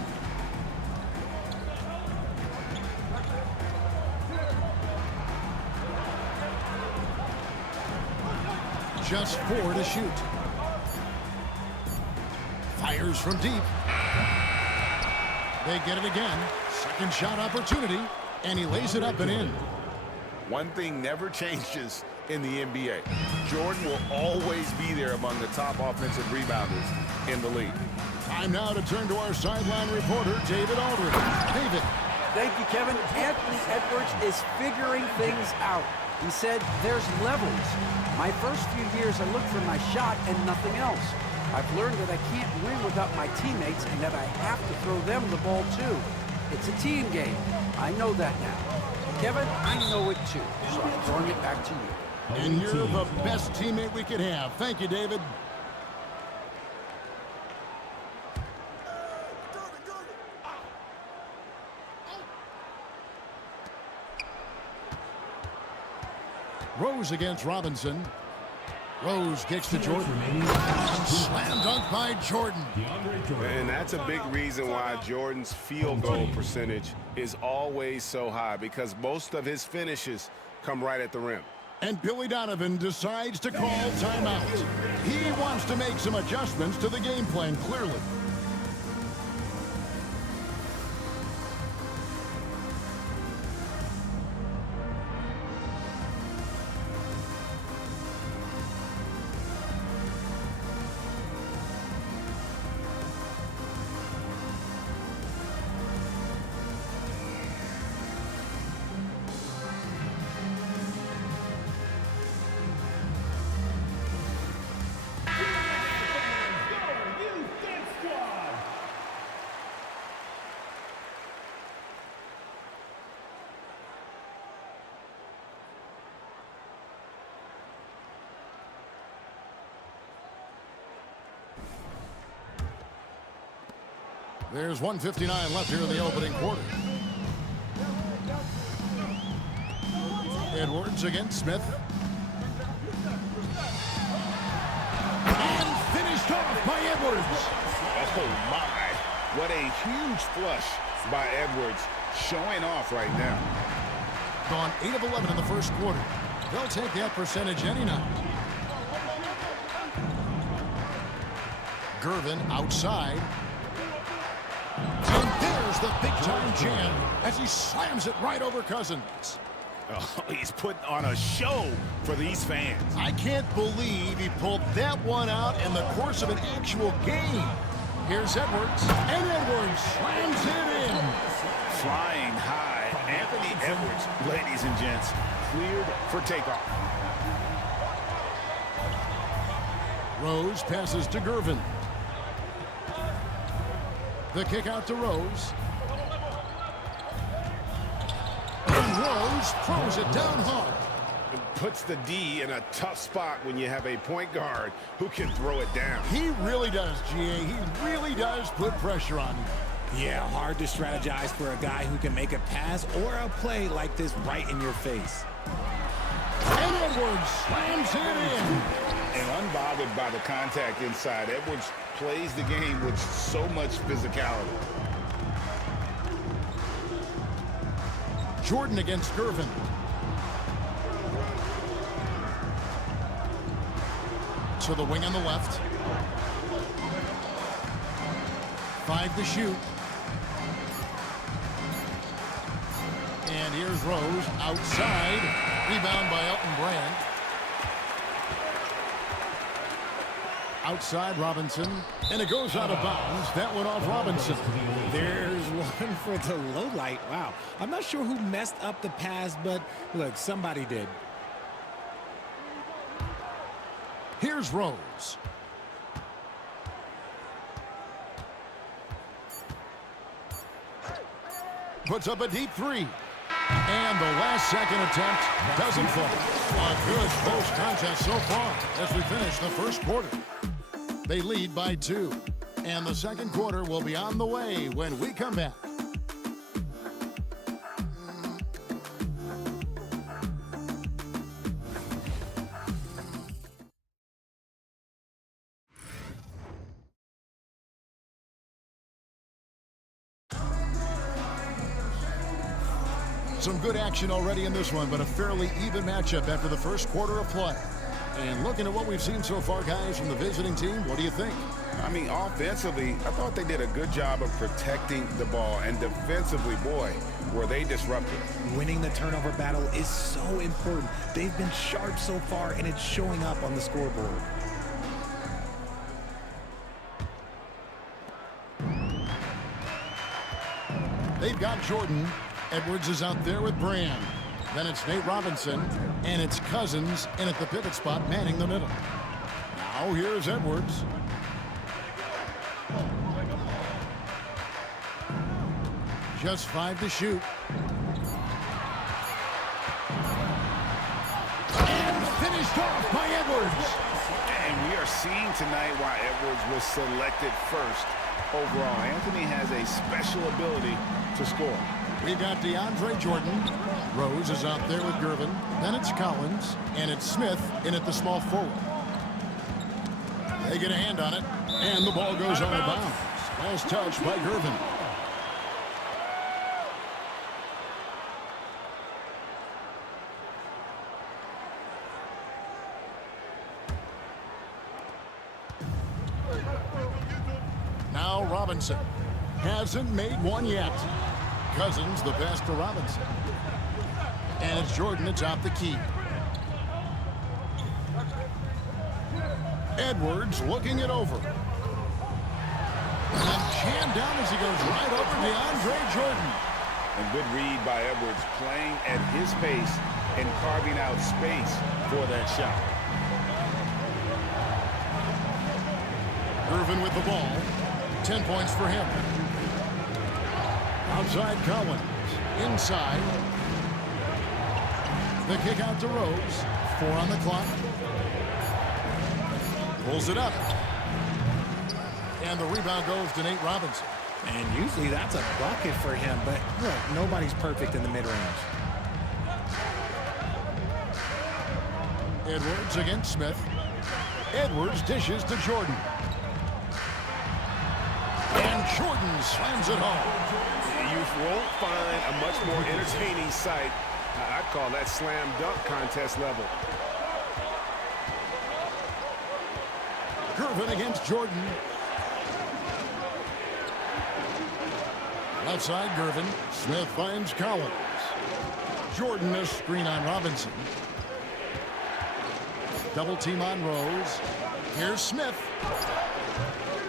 Just 4 to shoot. Fires from deep. They get it again. Second shot opportunity. And he lays it up and in. One thing never changes in the NBA. Jordan will always be there among the top offensive rebounders in the league. Time now to turn to our sideline reporter, David Aldridge. David. Thank you, Kevin. Anthony Edwards is figuring things out. He said there's levels. My first few years, I looked for my shot and nothing else. I've learned that I can't win without my teammates and that I have to throw them the ball too. It's a team game. I know that now. Kevin, I know it too, so I'm throwing it back to you. And you're the best teammate we could have. Thank you, David. Rose against Robinson. Rose kicks to Jordan. Slam dunk by Jordan. And that's a big reason why Jordan's field goal percentage is always so high, because most of his finishes come right at the rim. And Billy Donovan decides to call timeout. He wants to make some adjustments to the game plan, clearly. There's 1:59 left here in the opening quarter. Edwards against Smith. And finished off by Edwards. Oh, my. What a huge flush by Edwards, showing off right now. Gone 8 of 11 in the first quarter. They'll take that percentage any night. Gervin outside. And there's the big-time jam as he slams it right over Cousins. Oh, he's putting on a show for these fans. I can't believe he pulled that one out in the course of an actual game. Here's Edwards, and Edwards slams it in. Flying high, Anthony Edwards, ladies and gents, cleared for takeoff. Rose passes to Gervin. The kick out to Rose. And Rose throws it down hard. It puts the D in a tough spot when you have a point guard who can throw it down. He really does, GA. He really does put pressure on you. Yeah, hard to strategize for a guy who can make a pass or a play like this right in your face. And Edwards slams it in. And unbothered by the contact inside, Edwards plays the game with so much physicality. Jordan against Gervin. To the wing on the left. 5 to shoot. And here's Rose outside. Rebound by Elton Brand. Outside Robinson, and it goes out of bounds. That went off Robinson. There's one for the low light. Wow. I'm not sure who messed up the pass, but look, somebody did. Here's Rose. Puts up a deep three. And the last second attempt doesn't fall. A good close contest so far as we finish the first quarter. They lead by 2. And the second quarter will be on the way when we come back. Some good action already in this one, but a fairly even matchup after the first quarter of play. And looking at what we've seen so far, guys, from the visiting team, what do you think? I mean, offensively, I thought they did a good job of protecting the ball. And defensively, boy, were they disruptive. Winning the turnover battle is so important. They've been sharp so far, and it's showing up on the scoreboard. They've got Jordan. Edwards is out there with Brand. Then it's Nate Robinson, and it's Cousins in at the pivot spot, manning the middle. Now here's Edwards. Just 5 to shoot. And finished off by Edwards. And we are seeing tonight why Edwards was selected first overall. Anthony has a special ability to score. We've got DeAndre Jordan. Rose is out there with Gervin. Then it's Collins. And it's Smith in at the small forward. They get a hand on it. And the ball goes out of bounds. Last touch by Gervin. Now Robinson. Hasn't made one yet. Cousins, the pass to Robinson. And it's Jordan atop the key. Edwards looking it over. And jammed down as he goes right over DeAndre Jordan. And good read by Edwards, playing at his pace and carving out space for that shot. Irvin with the ball. 10 points for him. Outside Collins. Inside. The kick out to Rose. 4 on the clock. Pulls it up. And the rebound goes to Nate Robinson. And usually that's a bucket for him, but look, nobody's perfect in the mid-range. Edwards against Smith. Edwards dishes to Jordan. And Jordan slams it home. You won't find a much more entertaining sight. I call that slam dunk contest level. Gervin against Jordan. Outside Gervin. Smith finds Collins. Jordan a screen on Robinson. Double team on Rose. Here's Smith.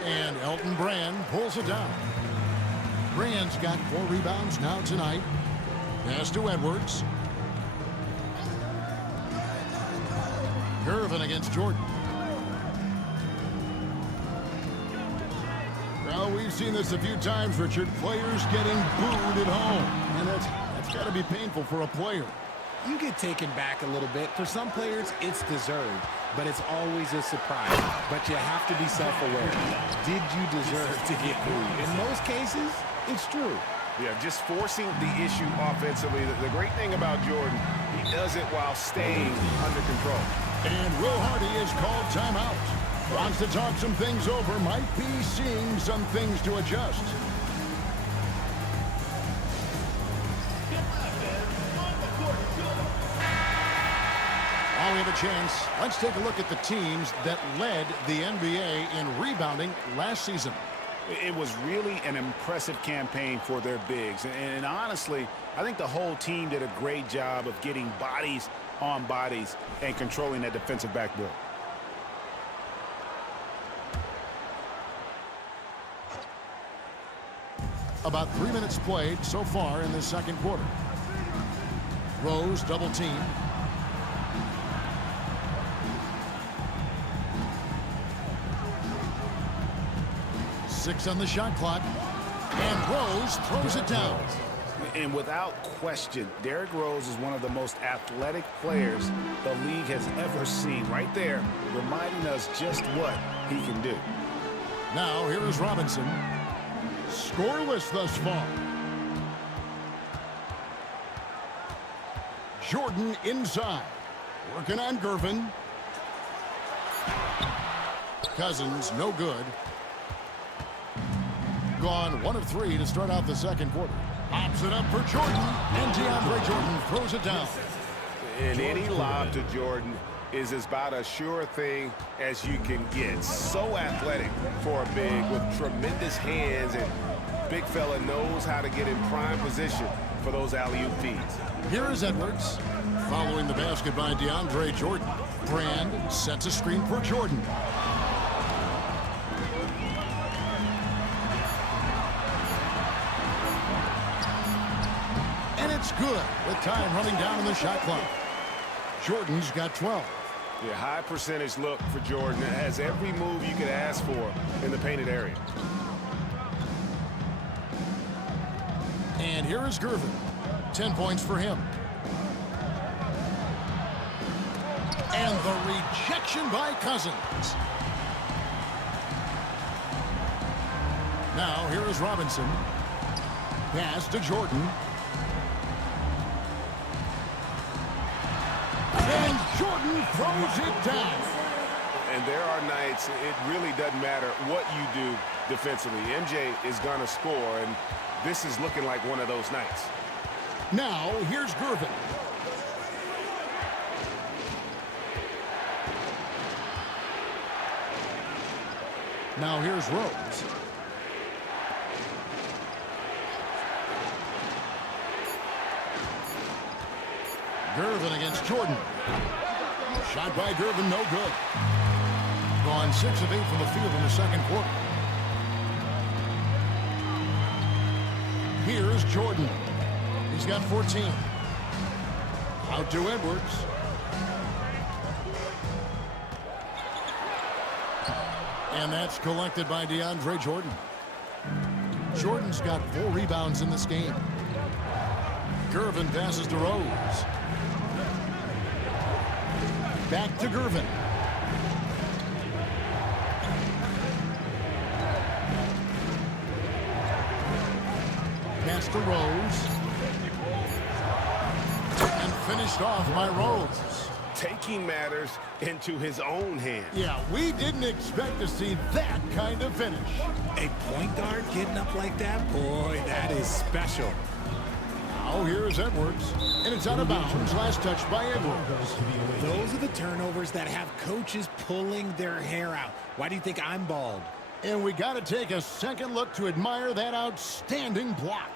And Elton Brand pulls it down. Brand's got 4 rebounds now tonight. Pass to Edwards. Gervin against Jordan. Well, we've seen this a few times, Richard. Players getting booed at home. And that's got to be painful for a player. You get taken back a little bit. For some players, it's deserved, but it's always a surprise. But you have to be self-aware. Did you deserve to get booed? In most cases, it's true. Yeah, just forcing the issue offensively. The great thing about Jordan, he does it while staying under control. And Will Hardy is called timeout. Wants to talk some things over, might be seeing some things to adjust. While we have a chance, let's take a look at the teams that led the NBA in rebounding last season. It was really an impressive campaign for their bigs. And honestly, I think the whole team did a great job of getting bodies on bodies and controlling that defensive backboard. About 3 minutes played so far in the second quarter. Rose double team. Six on the shot clock. And Rose throws it down. And without question, Derrick Rose is one of the most athletic players the league has ever seen. Right there, reminding us just what he can do. Now, here is Robinson. Scoreless thus far. Jordan inside. Working on Gervin. Cousins, no good. Gone 1 of 3 to start out the second quarter. Pops it up for Jordan. And DeAndre Jordan throws it down. And any lob to Jordan is about as sure thing as you can get. So athletic for a big with tremendous hands, and big fella knows how to get in prime position for those alley-oop feeds. Here is Edwards. Following the basket by DeAndre Jordan. Brand sets a screen for Jordan. And it's good with time running down on the shot clock. Jordan's got 12. Yeah, high percentage look for Jordan. It has every move you could ask for in the painted area. And here is Gervin. 10 points for him. And the rejection by Cousins. Now here is Robinson. Pass to Jordan. Jordan throws it down. And there are nights it really doesn't matter what you do defensively. MJ is going to score, and this is looking like one of those nights. Now, here's Gervin. Now here's Rose. Gervin against Jordan. Shot by Gervin, no good. Gone 6 of 8 from the field in the second quarter. Here's Jordan. He's got 14. Out to Edwards. And that's collected by DeAndre Jordan. Jordan's got 4 rebounds in this game. Gervin passes to Rose. Back to Gervin. Pass to Rose. And finished off by Rose. Taking matters into his own hands. Yeah, we didn't expect to see that kind of finish. A point guard getting up like that? Boy, that is special. Now here's Edwards. And it's out of bounds. Last touch by Edwards. Those are the turnovers that have coaches pulling their hair out. Why do you think I'm bald? And we got to take a second look to admire that outstanding block.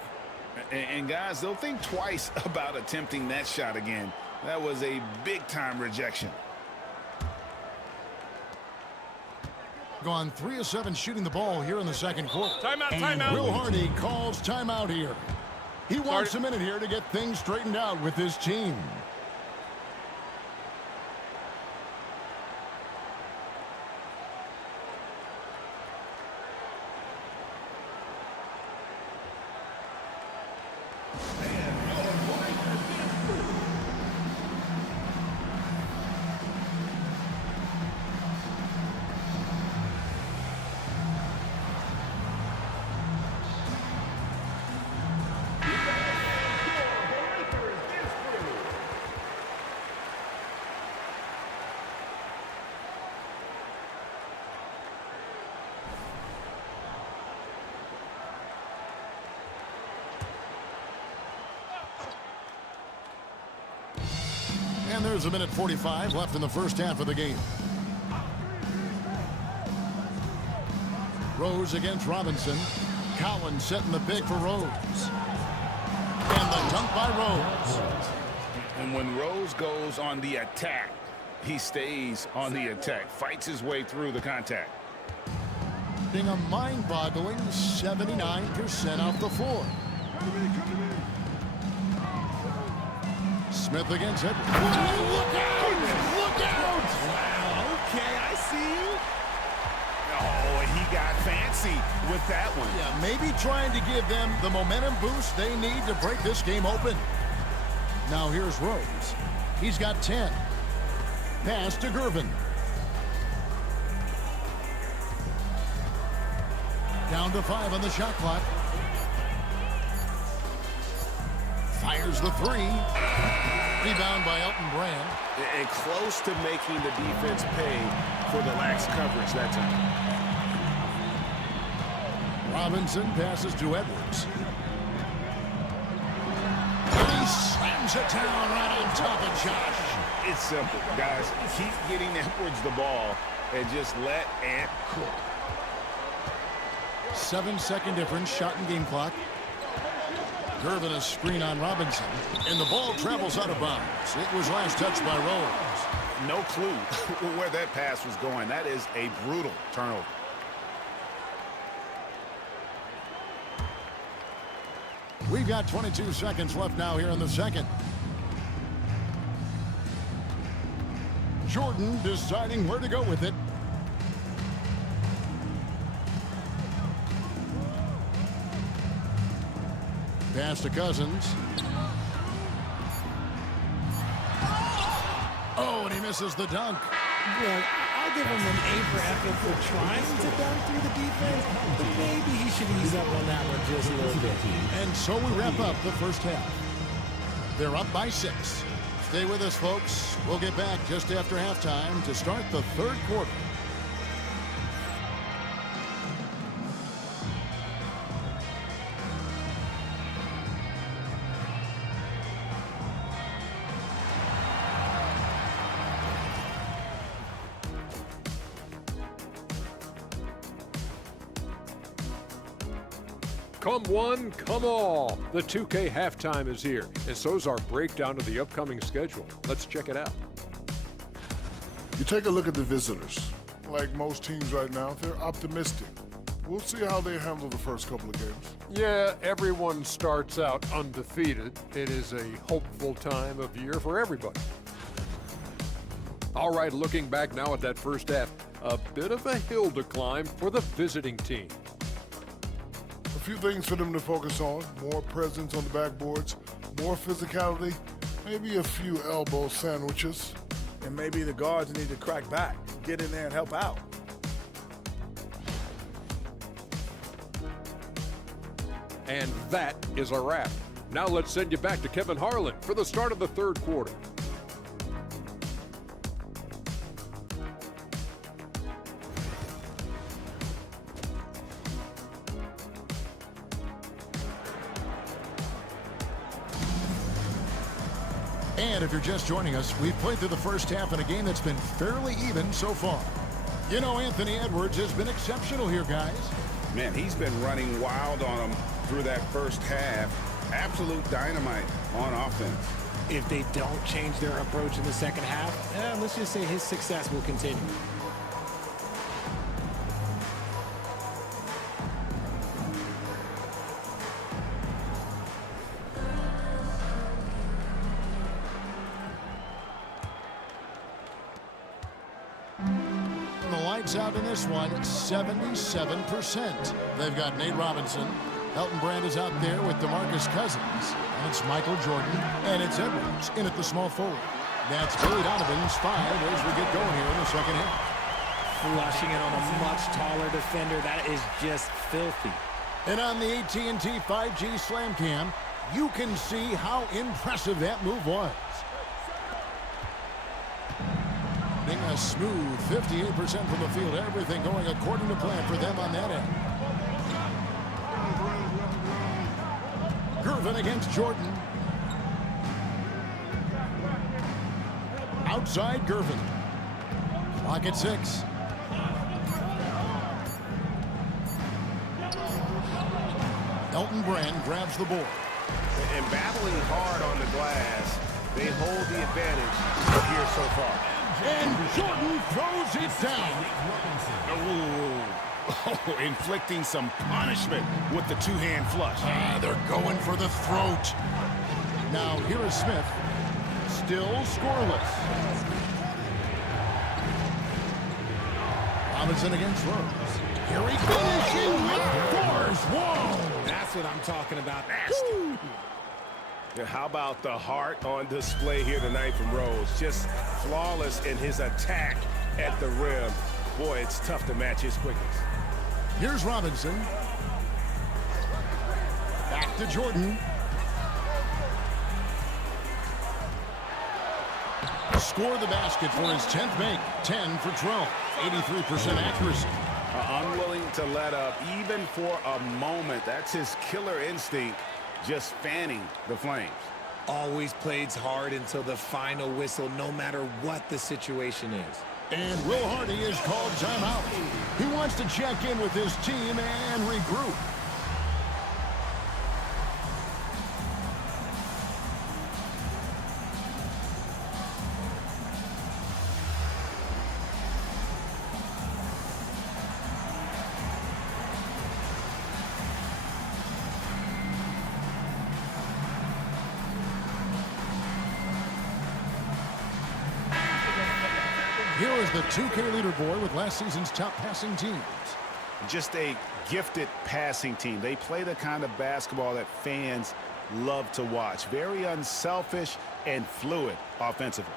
And guys, they'll think twice about attempting that shot again. That was a big-time rejection. Gone 3 of 7 shooting the ball here in the second quarter. Timeout, and timeout. Will Hardy calls timeout here. He wants a minute here to get things straightened out with his team. And there's a minute 45 left in the first half of the game. Rose against Robinson. Collins setting the pick for Rose. And the dunk by Rose. And when Rose goes on the attack, he stays on the attack, fights his way through the contact. Being a mind-boggling 79% off the floor. Smith against Edwards. Look out! Look out! Wow, okay, I see you. Oh, he got fancy with that one. Yeah, maybe trying to give them the momentum boost they need to break this game open. Now here's Rose. He's got 10. Pass to Gervin. Down to 5 on the shot clock. Fires the 3. Rebound by Elton Brand. And close to making the defense pay for the lax coverage that time. Robinson passes to Edwards. And he slams it down right on top of Josh. It's simple, guys. Keep getting Edwards the ball and just let Ant cook. 7-second difference, shot and game clock. Gervin a screen on Robinson. And the ball travels out of bounds. It was last touched by Rose. No clue where that pass was going. That is a brutal turnover. We've got 22 seconds left now here in the second. Jordan deciding where to go with it. Pass to Cousins. Oh, and he misses the dunk. Well, I'll give him an A for effort for trying to dunk through the defense, but maybe he should ease up on that one just a little bit. And so we wrap up the first half. They're up by 6. Stay with us, folks. We'll get back just after halftime to start the third quarter. Come one, come all. The 2K halftime is here, and so's our breakdown of the upcoming schedule. Let's check it out. You take a look at the visitors. Like most teams right now, they're optimistic. We'll see how they handle the first couple of games. Yeah, everyone starts out undefeated. It is a hopeful time of year for everybody. All right, looking back now at that first half, a bit of a hill to climb for the visiting team. A few things for them to focus on. More presence on the backboards, more physicality, maybe a few elbow sandwiches. And maybe the guards need to crack back, get in there and help out. And that is a wrap. Now let's send you back to Kevin Harlan for the start of the third quarter. And if you're just joining us, we've played through the first half in a game that's been fairly even so far. You know, Anthony Edwards has been exceptional here, guys. Man, he's been running wild on them through that first half. Absolute dynamite on offense. If they don't change their approach in the second half, let's just say his success will continue. The lights out in this one, 77%. They've got Nate Robinson. Elton Brand is out there with DeMarcus Cousins. And it's Michael Jordan. And it's Edwards in at the small forward. That's Billy Donovan's 5 as we get going here in the second half. Flushing it on a much taller defender. That is just filthy. And on the AT&T 5G Slam Cam, you can see how impressive that move was. Being a smooth 58% from the field. Everything going according to plan for them on that end. Gervin against Jordan. Outside Gervin. Clock at 6. Elton Brand grabs the board. And battling hard on the glass, they hold the advantage here so far. And Jordan throws it down. Oh, inflicting some punishment with the two-hand flush. They're going for the throat. Now here is Smith. Still scoreless. Robinson against Rose. Here he finishing with force. Whoa! That's what I'm talking about. Yeah, how about the heart on display here tonight from Rose? Just flawless in his attack at the rim. Boy, it's tough to match his quickness. Here's Robinson. Back to Jordan. Score the basket for his 10th make. 10 for 12. 83% accuracy. Unwilling to let up even for a moment. That's his killer instinct, just fanning the flames. Always plays hard until the final whistle, no matter what the situation is. And Will Hardy is called timeout. He wants to check in with his team and regroup. Here is the 2K leaderboard with last season's top passing teams. Just a gifted passing team. They play the kind of basketball that fans love to watch. Very unselfish and fluid offensively.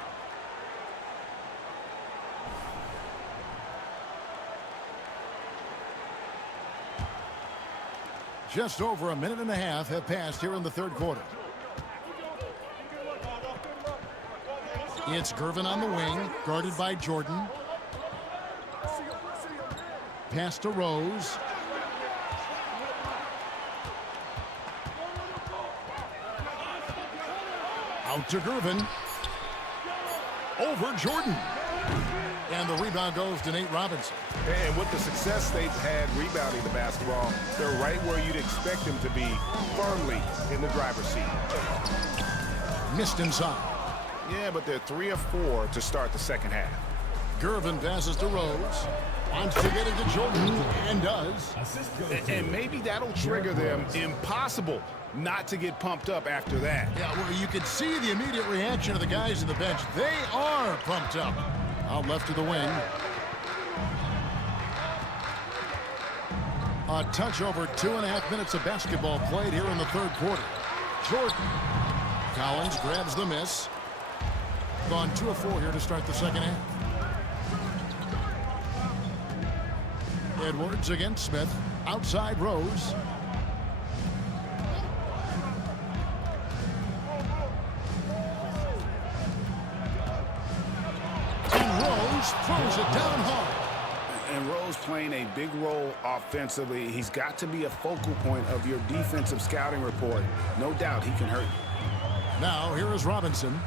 Just over a minute and a half have passed here in the third quarter. It's Gervin on the wing, guarded by Jordan. Pass to Rose. Out to Gervin. Over Jordan. And the rebound goes to Nate Robinson. And with the success they've had rebounding the basketball, they're right where you'd expect them to be, firmly in the driver's seat. Missed inside. Yeah, but they're 3 of 4 to start the second half. Gervin passes to Rose. Wants to get it to Jordan, and does. And maybe that'll trigger them. Impossible not to get pumped up after that. Yeah, well, you can see the immediate reaction of the guys in the bench. They are pumped up. Out left to the wing. A touch over 2.5 minutes of basketball played here in the third quarter. Jordan. Collins grabs the miss. Gone 2 of 4 here to start the second half. Edwards against Smith. Outside Rose. And Rose throws it down hard. And Rose playing a big role offensively. He's got to be a focal point of your defensive scouting report. No doubt he can hurt you. Now here is Robinson.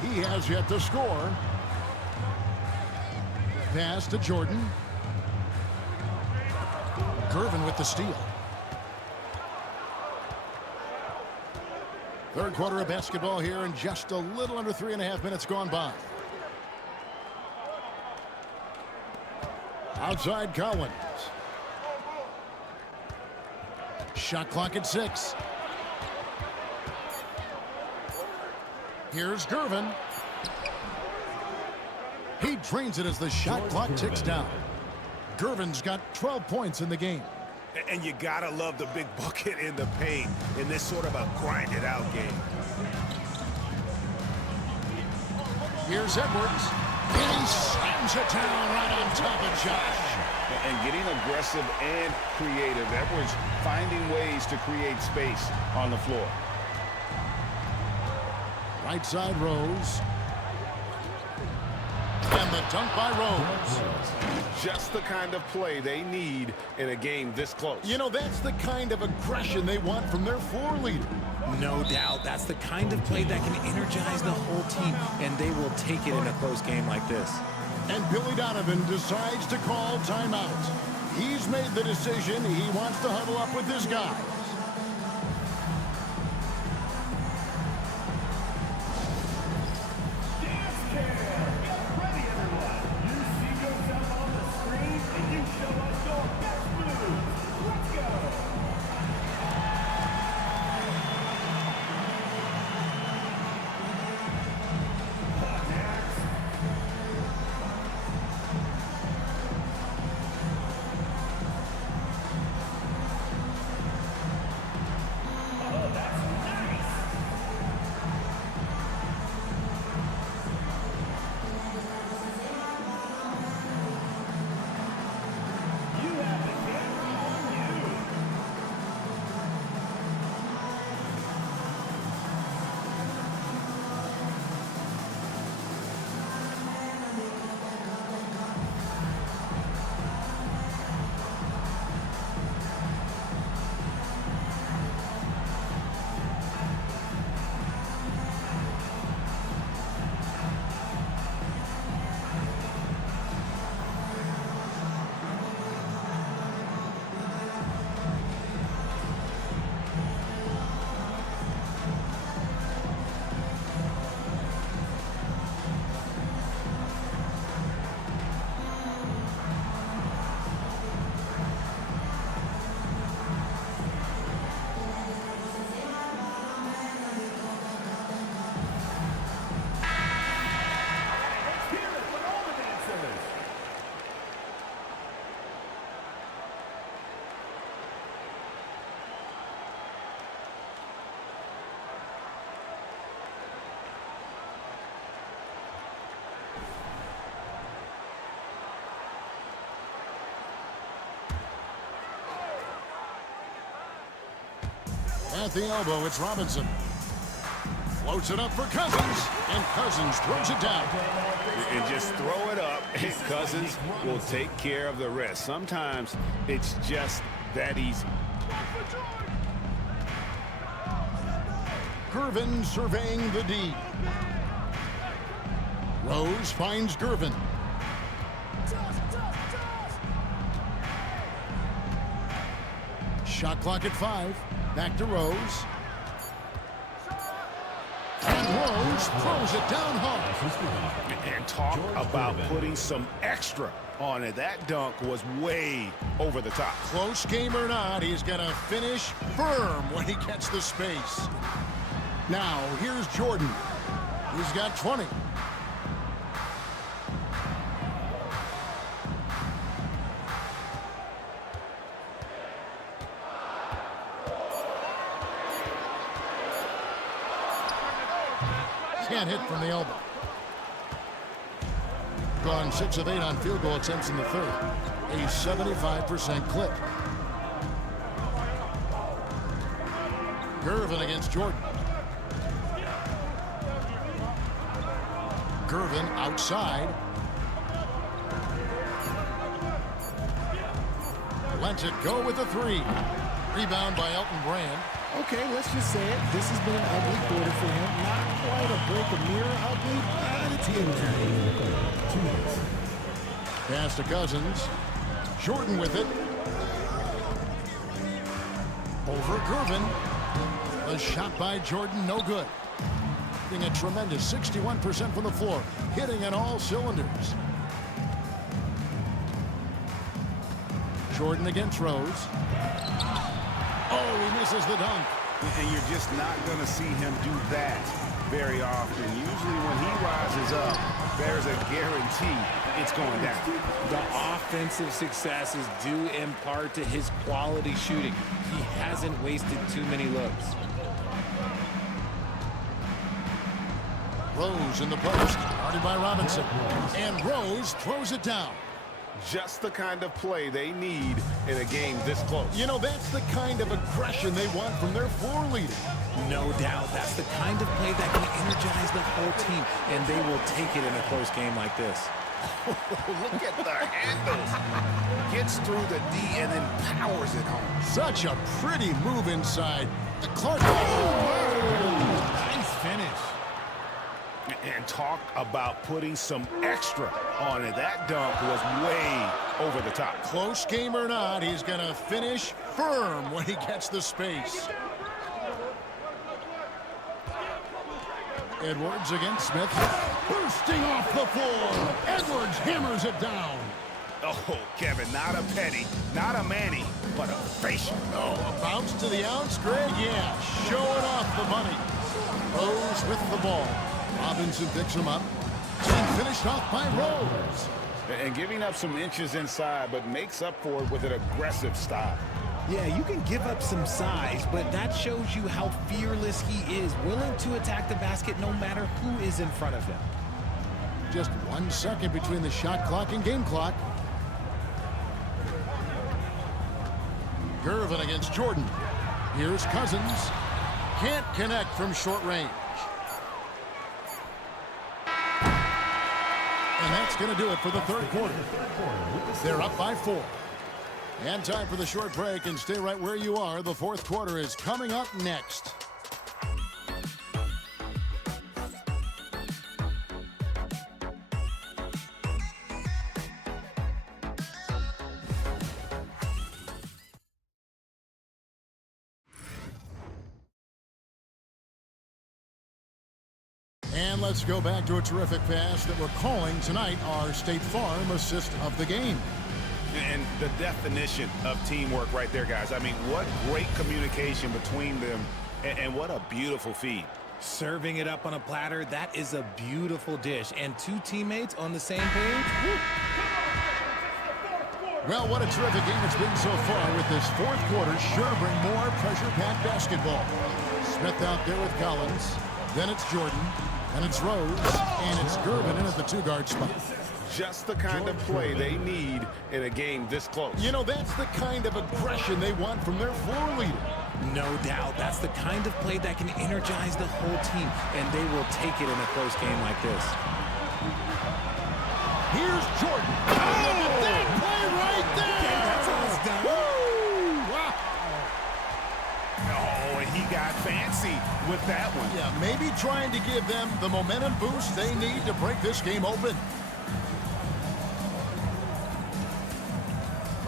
He has yet to score. Pass to Jordan. Gervin with the steal. Third quarter of basketball here, and just a little under 3.5 minutes gone by. Outside Collins. Shot clock at 6. Here's Gervin. He drains it as the shot clock ticks down. Gervin's got 12 points in the game. And you gotta love the big bucket in the paint in this sort of a grinded out game. Here's Edwards. He slams it down right on top of Josh. And getting aggressive and creative. Edwards finding ways to create space on the floor. Right side Rose. And the dunk by Rose. Just the kind of play they need in a game this close. You know, that's the kind of aggression they want from their floor leader. No doubt. That's the kind of play that can energize the whole team, and they will take it in a close game like this. And Billy Donovan decides to call timeout. He's made the decision. He wants to huddle up with his guys. At the elbow, it's Robinson. Floats it up for Cousins, and Cousins throws it down. And just throw it up, and Cousins will take care of the rest. Sometimes it's just that easy. Gervin surveying the D. Rose finds Gervin. Shot clock at 5. Back to Rose. And Rose throws it down hard. And talk about putting some extra on it. That dunk was way over the top. Close game or not, he's going to finish firm when he gets the space. Now, here's Jordan. He's got 20. Can't hit from the elbow. Gone 6 of 8 on field goal attempts in the third. A 75% clip. Gervin against Jordan. Gervin outside. Lets it go with the 3. Rebound by Elton Brand. Okay, let's just say it. This has been an ugly quarter for him. Not quite a break of mirror ugly, but it's in there. Pass to Cousins. Jordan with it. Over Gervin. The shot by Jordan, no good. Hitting a tremendous 61% from the floor. Hitting on all cylinders. Jordan against Rose. Oh, he misses the dunk. And you're just not going to see him do that very often. Usually when he rises up, there's a guarantee it's going down. The offensive successes due in part to his quality shooting. He hasn't wasted too many looks. Rose in the post, guarded by Robinson. And Rose throws it down. Just the kind of play they need in a game this close. You know, that's the kind of aggression they want from their floor leader. No doubt. That's the kind of play that can energize the whole team, and they will take it in a close game like this. Look at the handles. Gets through the D and then powers it home. Such a pretty move inside. The Clark. Nice finish. And talk about putting some extra on it. That dunk was way over the top. Close game or not, he's going to finish firm when he gets the space. Edwards against Smith. Bursting off the floor. Edwards hammers it down. Oh, Kevin, not a penny, not a Manny, but a facial. Oh, a bounce to the ounce, Greg? Yeah, showing off the money. Rose with the ball. Robinson picks him up. And finished off by Rose. And giving up some inches inside, but makes up for it with an aggressive style. Yeah, you can give up some size, but that shows you how fearless he is, willing to attack the basket no matter who is in front of him. Just 1 second between the shot clock and game clock. Gervin against Jordan. Here's Cousins. Can't connect from short range. And that's going to do it for the third quarter. They're up by 4. And time for the short break, and stay right where you are. The fourth quarter is coming up next. And let's go back to a terrific pass that we're calling tonight our State Farm assist of the game. And the definition of teamwork right there, guys. I mean, what great communication between them, and what a beautiful feed. Serving it up on a platter, that is a beautiful dish. And 2 teammates on the same page. Woo. Well, what a terrific game it's been so far, with this fourth quarter sure to bring more pressure-packed basketball. Smith out there with Collins. Then it's Jordan. And it's Rose. And it's Gervin in at the 2-guard spot. Just the kind of play they need in a game this close. You know, that's the kind of aggression they want from their floor leader. No doubt. That's the kind of play that can energize the whole team, and they will take it in a close game like this. Here's Jordan. Oh, look at that play right there. Okay, that's how it's done. Woo! Wow. Oh, and he got fancy with that one. Yeah, maybe trying to give them the momentum boost they need to break this game open.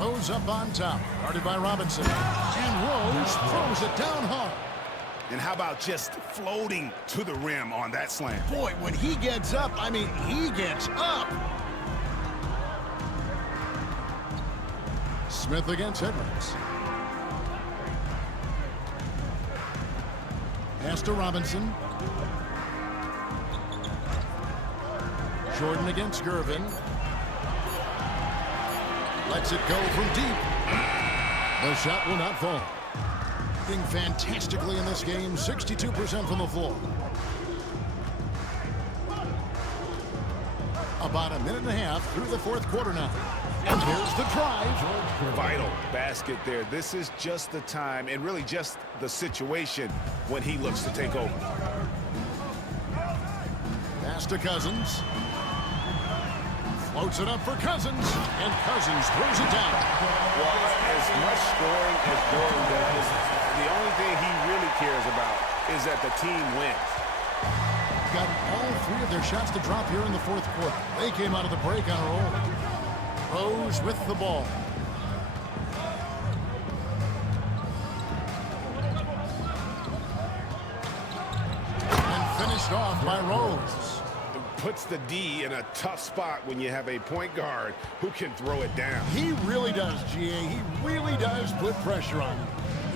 Rose up on top, guarded by Robinson. And Rose throws it down hard. And how about just floating to the rim on that slam? Boy, when he gets up, I mean, he gets up. Smith against Edwards. Pass to Robinson. Jordan against Gervin. Lets it go from deep. The shot will not fall. Being fantastically in this game, 62% from the floor. About a minute and a half through the fourth quarter now. And here's the drive. Vital basket there. This is just the time and really just the situation when he looks to take over. Pass to Cousins. Floats it up for Cousins. And Cousins throws it down. Well, as much scoring as Jordan does, the only thing he really cares about is that the team wins. Got all three of their shots to drop here in the fourth quarter. They came out of the break on a roll. Rose with the ball. And finished off by Rose. Puts the D in a tough spot when you have a point guard who can throw it down. He really does, GA. He really does put pressure on him.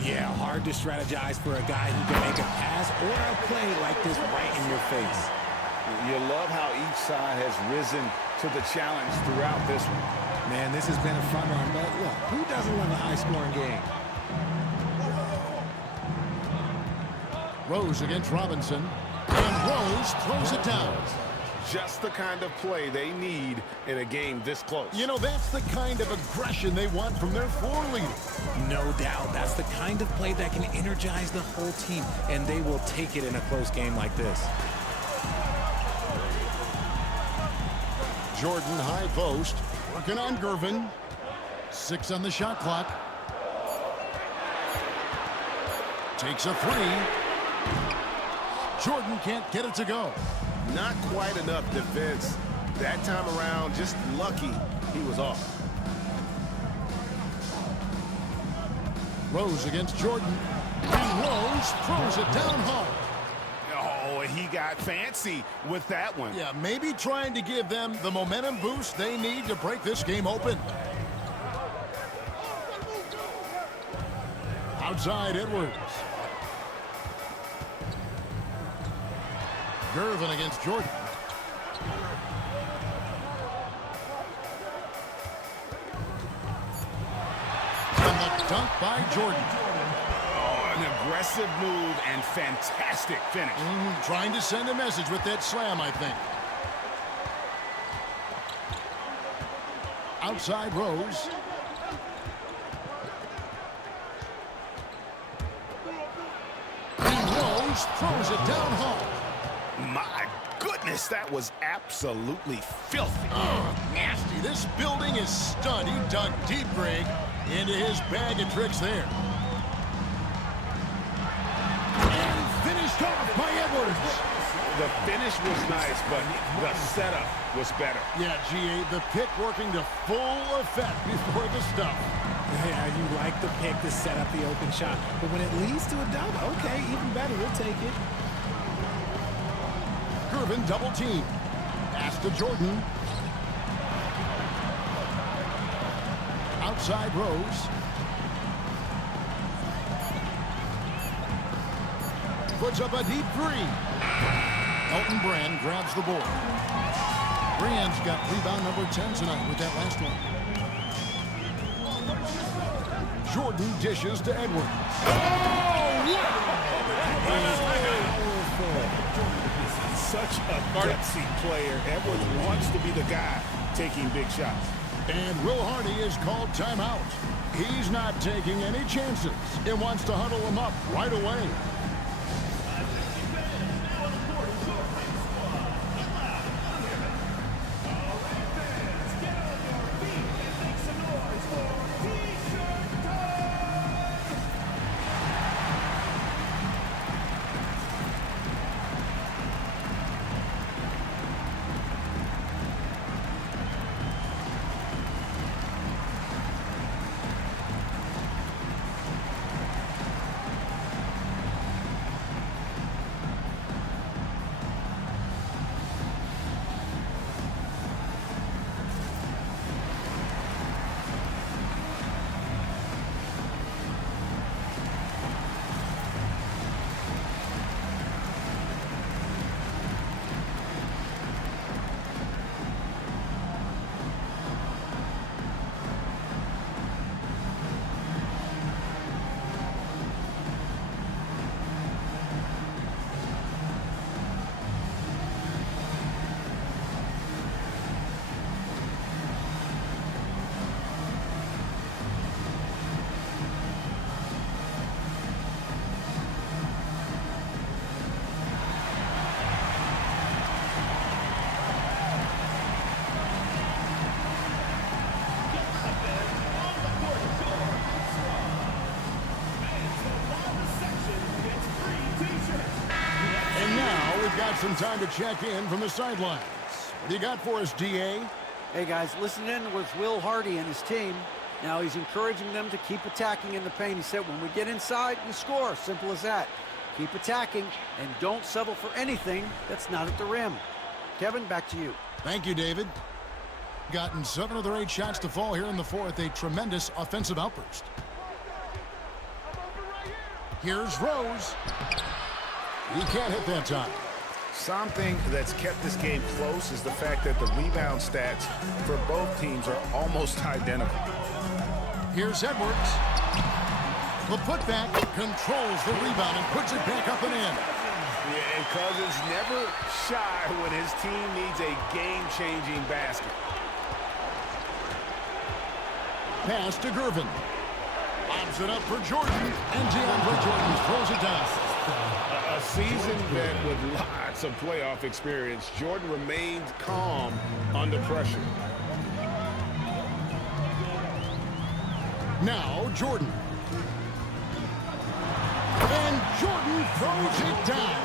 Yeah, hard to strategize for a guy who can make a pass or a play like this right in your face. You love how each side has risen to the challenge throughout this one. Man, this has been a fun run, but look, who doesn't love a high-scoring game? Rose against Robinson. And Rose throws it down. Just the kind of play they need in a game this close. You know, that's the kind of aggression they want from their floor leader. No doubt. That's the kind of play that can energize the whole team, and they will take it in a close game like this. Jordan high post. Working on Gervin. 6 on the shot clock. Takes a three. Jordan can't get it to go. Not quite enough defense that time around. Just lucky he was off. Rose against Jordan. And Rose throws it down hard. Oh, he got fancy with that one. Yeah, maybe trying to give them the momentum boost they need to break this game open. Outside Edwards. Gervin against Jordan. And the dunk by Jordan. Oh, an aggressive move and fantastic finish. Trying to send a message with that slam, I think. Outside Rose. And Rose throws it down hard. My goodness, that was absolutely filthy. Oh, nasty. This building is stunned. He dug deep, Greg, into his bag of tricks there. And finished off by Edwards. The finish was nice, but the setup was better. Yeah, GA, the pick working to full effect before the stuff. Yeah, you like the pick to set up the open shot. But when it leads to a dunk, okay, even better, we'll take it. Gervin double team. Pass to Jordan. Outside Rose. Puts up a deep three. Elton Brand grabs the board. Brand's got rebound number 10 tonight with that last one. Jordan dishes to Edwards. Oh, such a gutsy player. Edwards wants to be the guy taking big shots. And Will Hardy is called timeout. He's not taking any chances and wants to huddle him up right away. Got some time to check in from the sidelines. What do you got for us, DA? Hey, guys, listen in with Will Hardy and his team. Now he's encouraging them to keep attacking in the paint. He said, when we get inside, we score. Simple as that. Keep attacking and don't settle for anything that's not at the rim. Kevin, back to you. Thank you, David. Gotten 7 of their 8 shots to fall here in the fourth. A tremendous offensive outburst. Here's Rose. He can't hit that time. Something that's kept this game close is the fact that the rebound stats for both teams are almost identical. Here's Edwards. The putback controls the rebound and puts it back up and in. Yeah, and Cousins never shy when his team needs a game-changing basket. Pass to Gervin. Lobs it up for Jordan, and DeAndre Jordan throws it down. A seasoned vet with lots of playoff experience, Jordan remained calm under pressure. Now Jordan. And Jordan throws it down.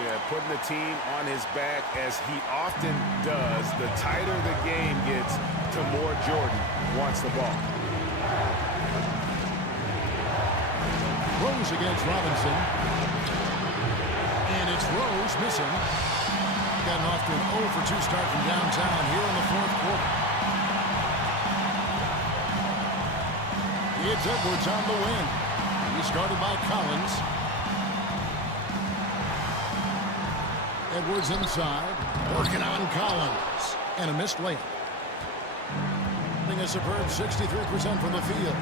Yeah, putting the team on his back as he often does. The tighter the game gets, the more Jordan wants the ball. Rose against Robinson. And it's Rose missing. Gotten off to an 0 for 2 start from downtown here in the fourth quarter. It's Edwards on the wing. He's guarded by Collins. Edwards inside. Working on Collins. And a missed layup. Having a superb 63% from the field.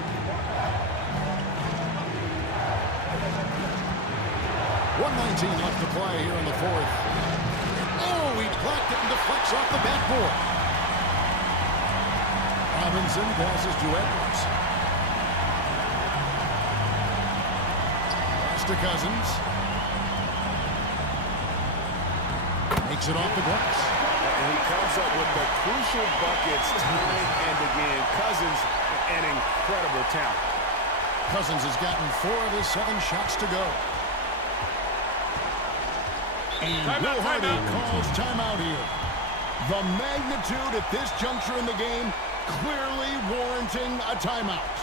1:19 left to play here in the fourth. Oh, he blocked it and deflects off the backboard. Robinson passes to Edwards. Pass to Cousins. Makes it off the glass. And he comes up with the crucial buckets time and again. Cousins, an incredible talent. Cousins has gotten 4 of his 7 shots to go. And Will Hardy calls timeout here. The magnitude at this juncture in the game clearly warranting a timeout.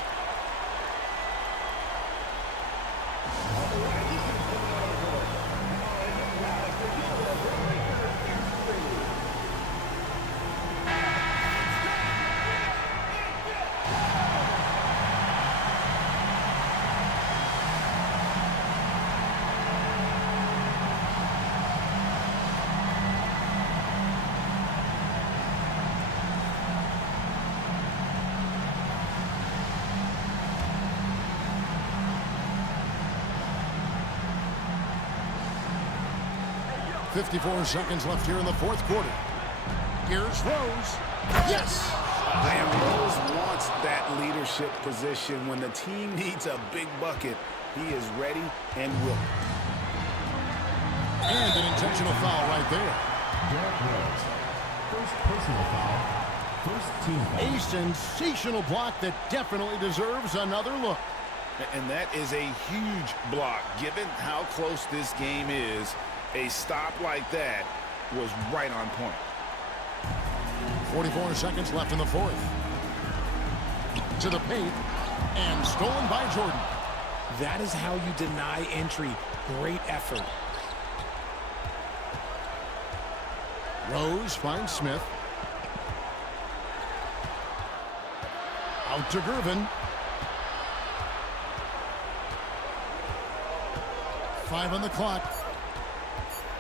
.54 seconds left here in the fourth quarter. Here's Rose. Yes! And Rose wants that leadership position. When the team needs a big bucket, he is ready and willing. And an intentional foul right there. Derrick Rose. First personal foul. First team foul. A sensational block that definitely deserves another look. And that is a huge block. Given how close this game is, a stop like that was right on point. 44 seconds left in the fourth. To the paint, and stolen by Jordan. That is how you deny entry. Great effort. Rose finds Smith. Out to Gervin. 5 on the clock.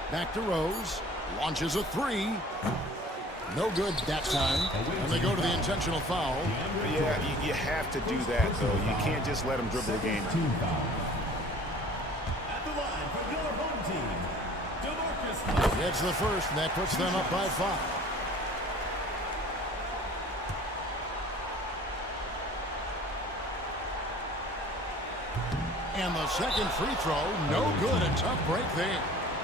Back to Rose. Launches a three. No good that time. And they go to the intentional foul. Yeah, you have to do that, though. You can't just let them dribble the game. Team foul. At the line for your home team, DeMarcus. It's the first, and that puts them up by 5. And the second free throw, no good. A tough break there.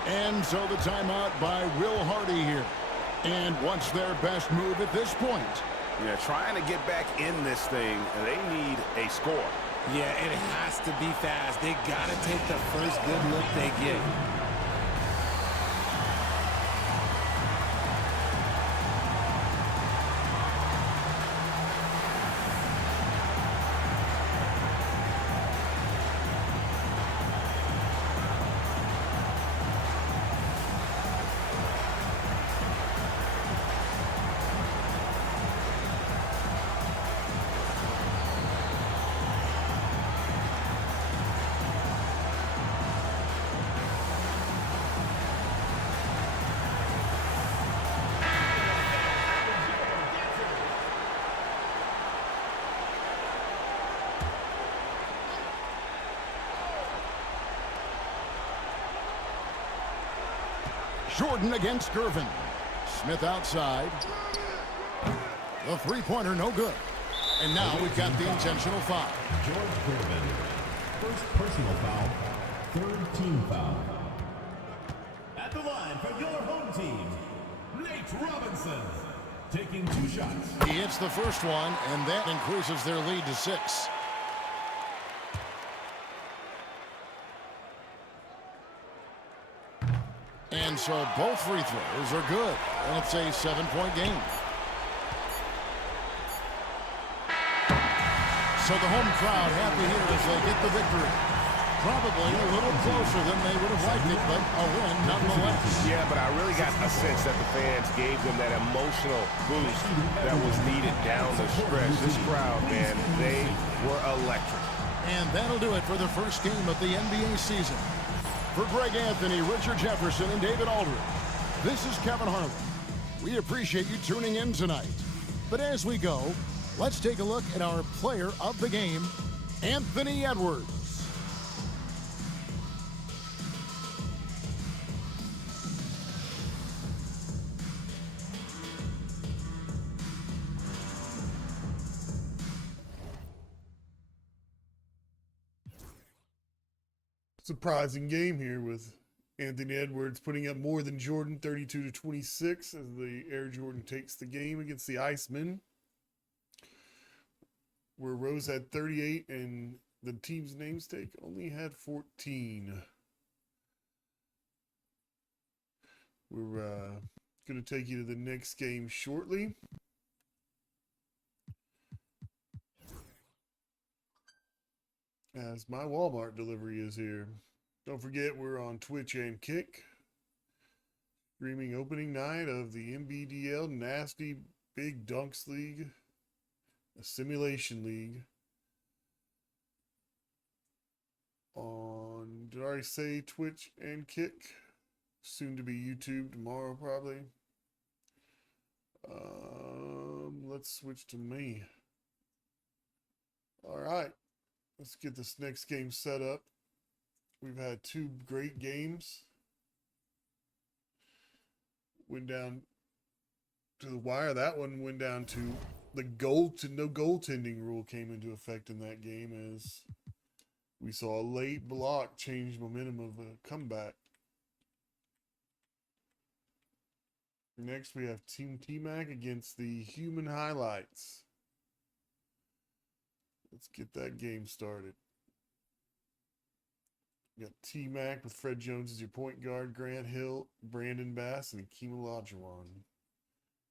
And so the timeout by Will Hardy here. And what's their best move at this point? Yeah, trying to get back in this thing, they need a score. Yeah, it has to be fast. They got to take the first good look they get. Jordan against Gervin. Smith outside. The three-pointer, no good. And now we've got the intentional foul. George Gervin. First personal foul. Third team foul. At the line for your home team, Nate Robinson. Taking 2 shots. He hits the first one, and that increases their lead to 6. And so both free throws are good. And it's a 7-point game. So the home crowd happy here as they get the victory. Probably a little closer than they would have liked it, but a win nonetheless. Yeah, but I really got a sense that the fans gave them that emotional boost that was needed down the stretch. This crowd, man, they were electric. And that'll do it for the first game of the NBA season. For Greg Anthony, Richard Jefferson, and David Aldridge, this is Kevin Harlan. We appreciate you tuning in tonight. But as we go, let's take a look at our player of the game, Anthony Edwards. Surprising game here with Anthony Edwards putting up more than Jordan, 32-26, as the Air Jordan takes the game against the Iceman, where Rose had 38 and the team's namesake only had 14. We're going to take you to the next game shortly. As my Walmart delivery is here. Don't forget, we're on Twitch and Kick. Streaming opening night of the Nbdl Nasty Big Dunks League, a simulation league. On, did I already say Twitch and Kick? Soon to be YouTube tomorrow, probably. Let's switch to me. All right. Let's get this next game set up. We've had 2 great games. Went down to the wire. That one went down to the no goaltending rule came into effect in that game, as we saw a late block change momentum of a comeback. Next, we have Team T-Mac against the Human Highlights. Let's get that game started. You got T-Mac with Fred Jones as your point guard, Grant Hill, Brandon Bass, and Akeem Olajuwon.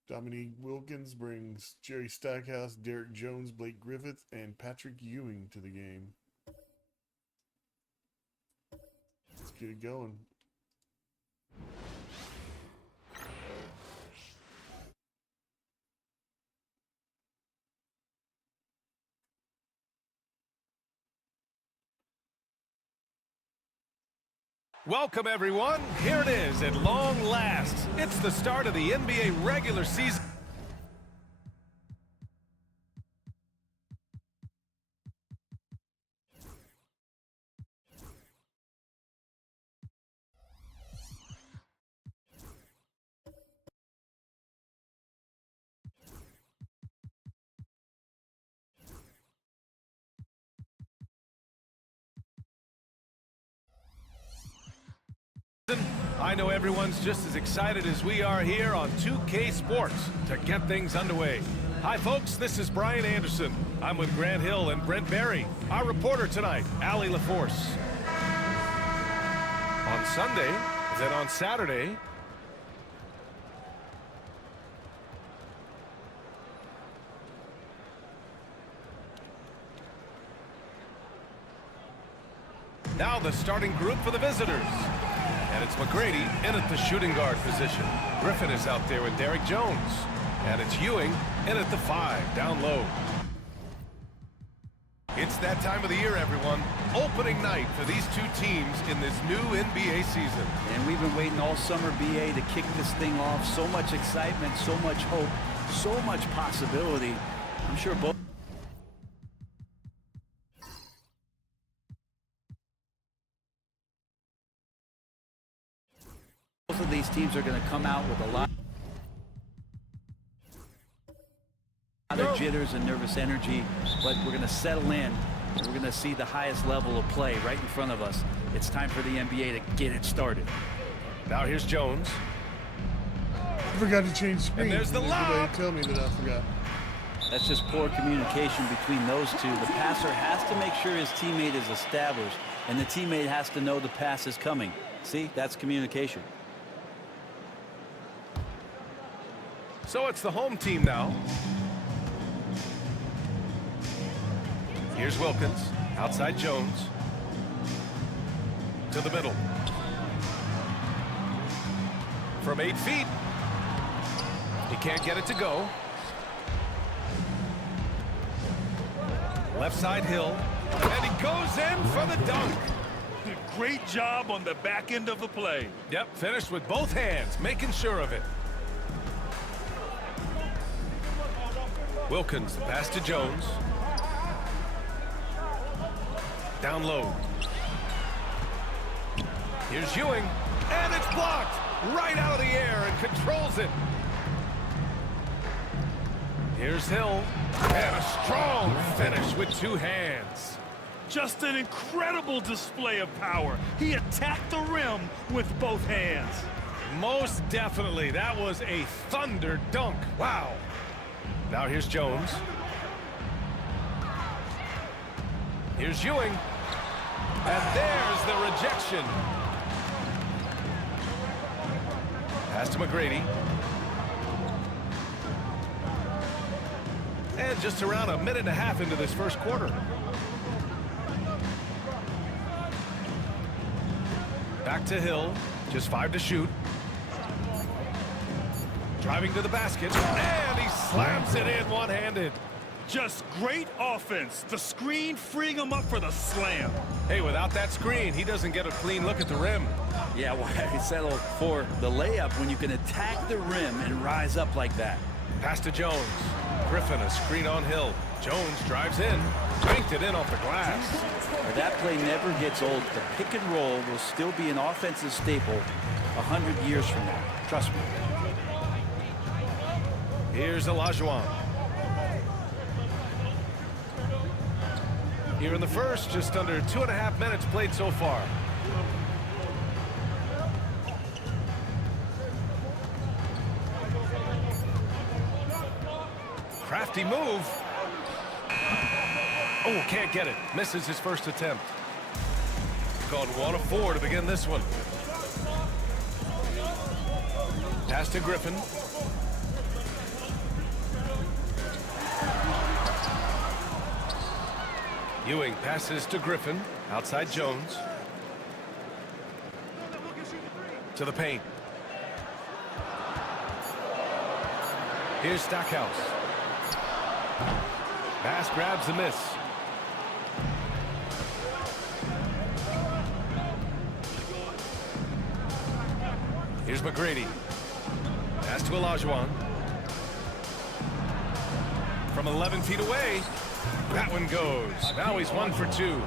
Dominique Wilkins brings Jerry Stackhouse, Derek Jones, Blake Griffith, and Patrick Ewing to the game. Let's get it going. Welcome, everyone. Here it is at long last. It's the start of the NBA regular season. I know everyone's just as excited as we are here on 2K Sports to get things underway. Hi folks, this is Brian Anderson. I'm with Grant Hill and Brent Berry. Our reporter tonight, Allie LaForce. On Sunday, then on Saturday, now the starting group for the visitors. And it's McGrady in at the shooting guard position. Griffin is out there with Derek Jones. And it's Ewing in at the 5, down low. It's that time of the year, everyone. Opening night for these two teams in this new NBA season. And we've been waiting all summer, BA, to kick this thing off. So much excitement, so much hope, so much possibility. I'm sure both of these teams are going to come out with a lot of jitters and nervous energy, but we're going to settle in and we're going to see the highest level of play right in front of us. It's time for the NBA to get it started. Now here's Jones. I forgot to change screens. And there's the lob. Tell me that I forgot. That's just poor communication between those two. The passer has to make sure his teammate is established, and the teammate has to know the pass is coming. See, that's communication. So it's the home team now. Here's Wilkins, outside Jones. To the middle. From 8 feet. He can't get it to go. Left side Hill. And he goes in for the dunk. Great job on the back end of the play. Yep, finished with both hands, making sure of it. Wilkins, the pass to Jones. Down low. Here's Ewing, and it's blocked right out of the air and controls it. Here's Hill, and a strong finish with 2 hands. Just an incredible display of power. He attacked the rim with both hands. Most definitely, that was a thunder dunk. Wow. Now here's Jones. Here's Ewing. And there's the rejection. Pass to McGrady. And just around a minute and a half into this first quarter. Back to Hill. Just 5 to shoot. Driving to the basket. And he slams it in one-handed. Just great offense. The screen freeing him up for the slam. Hey, without that screen, he doesn't get a clean look at the rim. Yeah, why settle for the layup when you can attack the rim and rise up like that? Pass to Jones. Griffin, a screen on Hill. Jones drives in. Banked it in off the glass. That play never gets old. The pick and roll will still be an offensive staple 100 years from now. Trust me. Here's Olajuwon. Here in the first, just under 2.5 minutes played so far. Crafty move. Oh, can't get it. Misses his first attempt. Called 1 of 4 to begin this one. Pass to Griffin. Ewing passes to Griffin. Outside Jones. To the paint. Here's Stackhouse. Pass grabs the miss. Here's McGrady. Pass to Olajuwon. From 11 feet away, that one goes. Now he's 1 for 2.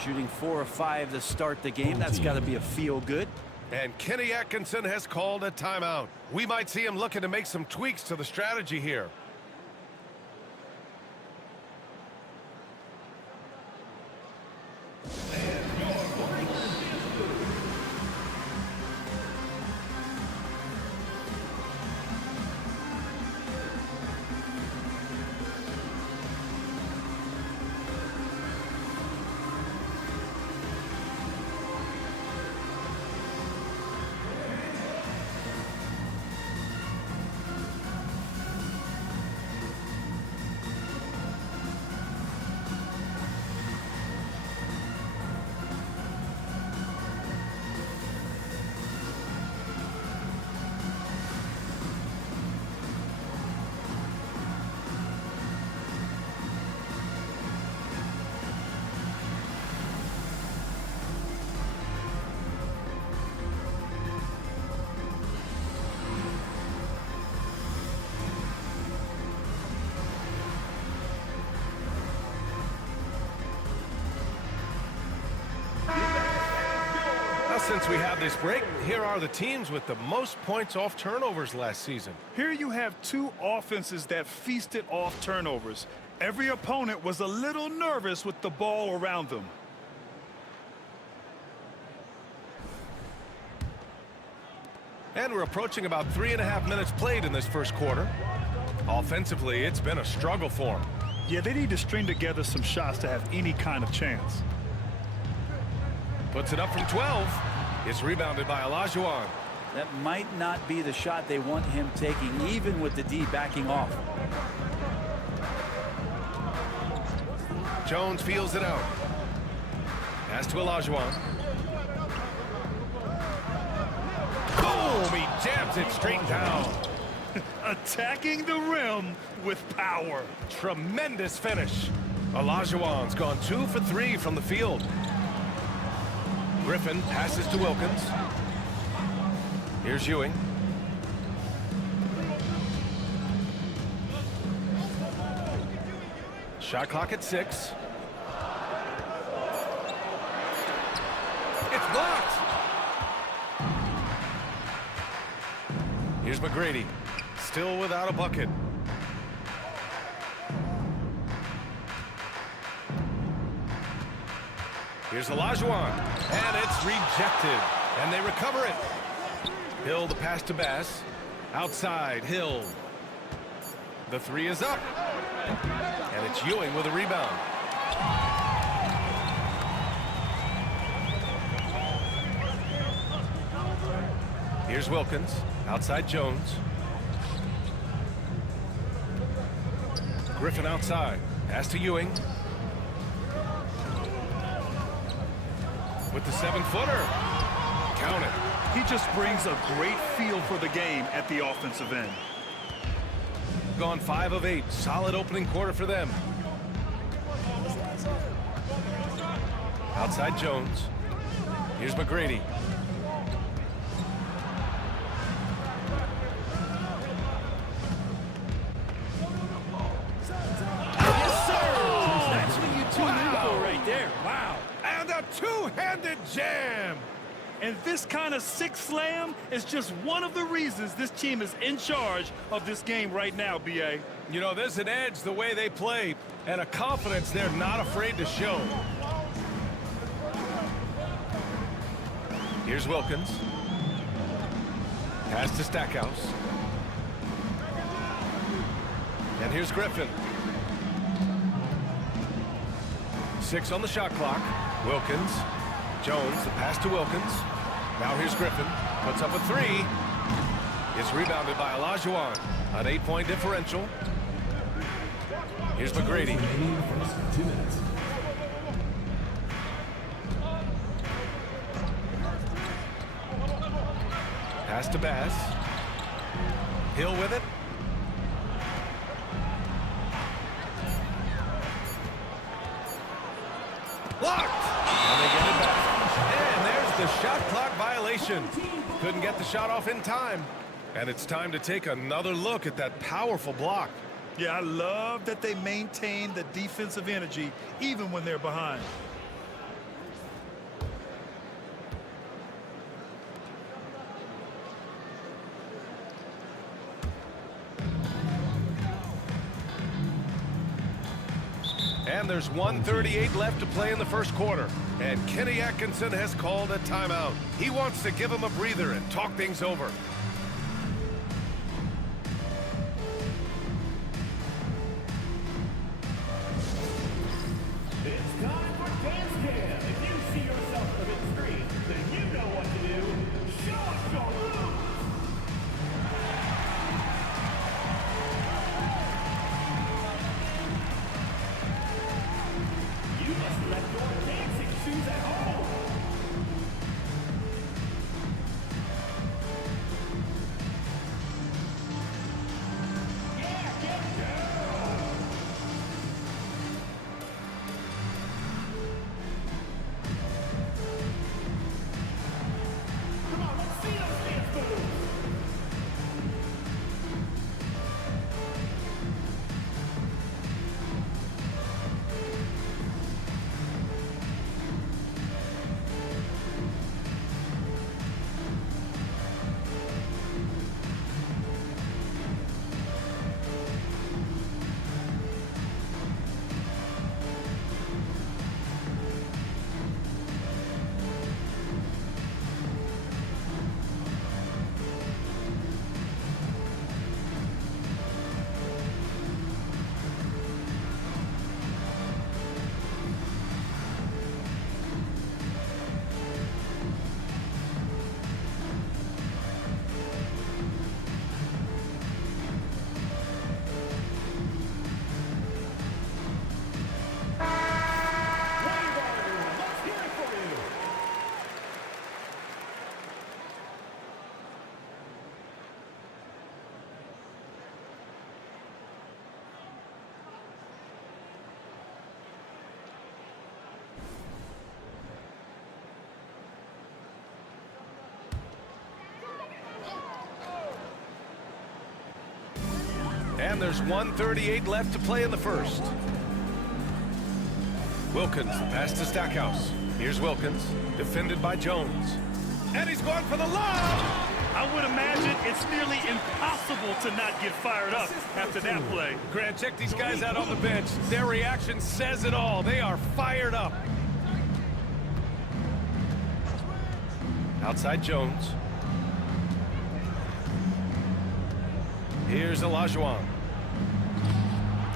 Shooting 4 of 5 to start the game. That's got to be a feel good. And Kenny Atkinson has called a timeout. We might see him looking to make some tweaks to the strategy here. Since we have this break, here are the teams with the most points off turnovers last season. Here you have 2 offenses that feasted off turnovers. Every opponent was a little nervous with the ball around them. And we're approaching about 3.5 minutes played in this first quarter. Offensively, it's been a struggle for them. Yeah, they need to string together some shots to have any kind of chance. Puts it up from 12. It's rebounded by Olajuwon. That might not be the shot they want him taking, even with the D backing off. Jones feels it out. Pass to Olajuwon. Boom! He jams it straight down. Attacking the rim with power. Tremendous finish. Olajuwon's gone 2 for 3 from the field. Griffin passes to Wilkins. Here's Ewing. Shot clock at 6. It's blocked. Here's McGrady. Still without a bucket. Here's Olajuwon, and it's rejected, and they recover it. Hill the pass to Bass. Outside, Hill. The 3 is up, and it's Ewing with a rebound. Here's Wilkins, outside Jones. Griffin outside, pass to Ewing. With the 7-footer. Count it. He just brings a great feel for the game at the offensive end. Gone 5 of 8. Solid opening quarter for them. Outside Jones. Here's McGrady. Yes, sir! That's what you tuned in for right there. Wow. And a two-handed jam. And this kind of sick slam is just one of the reasons this team is in charge of this game right now, B.A. You know, there's an edge the way they play and a confidence they're not afraid to show. Here's Wilkins. Pass to Stackhouse. And here's Griffin. 6 on the shot clock. Wilkins. Jones, the pass to Wilkins. Now here's Griffin. Puts up a 3. It's rebounded by Olajuwon. An 8-point differential. Here's McGrady. Pass to Bass. Hill with it. Blocked! And they get it back. And there's the shot clock violation. Couldn't get the shot off in time. And it's time to take another look at that powerful block. Yeah, I love that they maintain the defensive energy even when they're behind. And there's 1:38 left to play in the first quarter. And Kenny Atkinson has called a timeout. He wants to give him a breather and talk things over. It's time for dance cam. If you see yourself on the big screen, then you know what to do. Show us your moves. You must let your dancing shoes at home. Yeah, get down. Come on, let's see those dance moves. And there's 1:38 left to play in the first. Wilkins, the pass to Stackhouse. Here's Wilkins, defended by Jones. And he's going for the lob! I would imagine it's nearly impossible to not get fired up after that play. Grant, check these guys out on the bench. Their reaction says it all. They are fired up. Outside Jones. Here's Olajuwon.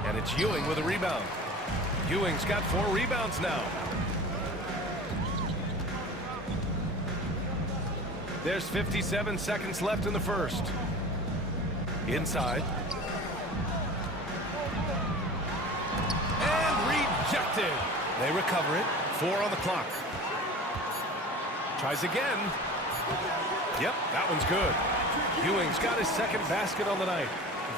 And it's Ewing with a rebound. Ewing's got 4 rebounds now. There's 57 seconds left in the first. Inside. And rejected. They recover it. 4 on the clock. Tries again. Yep, that one's good. Ewing's got his second basket on the night.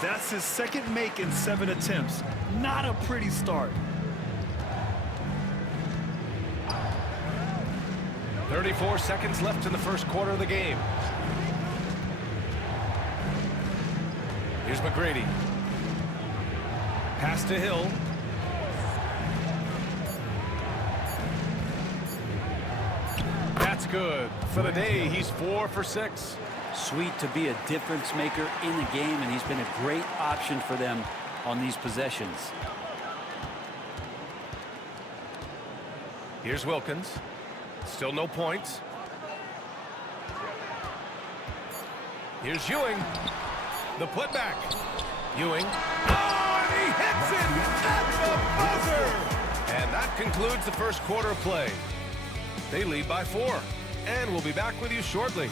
That's his second make in 7 attempts. Not a pretty start. 34 seconds left in the first quarter of the game. Here's McGrady. Pass to Hill. That's good. For the day, he's 4 for 6. Sweet to be a difference maker in the game, and he's been a great option for them on these possessions. Here's Wilkins. Still no points. Here's Ewing. The putback. Ewing. Oh, and he hits it at the buzzer! And that concludes the first quarter of play. They lead by 4. And we'll be back with you shortly.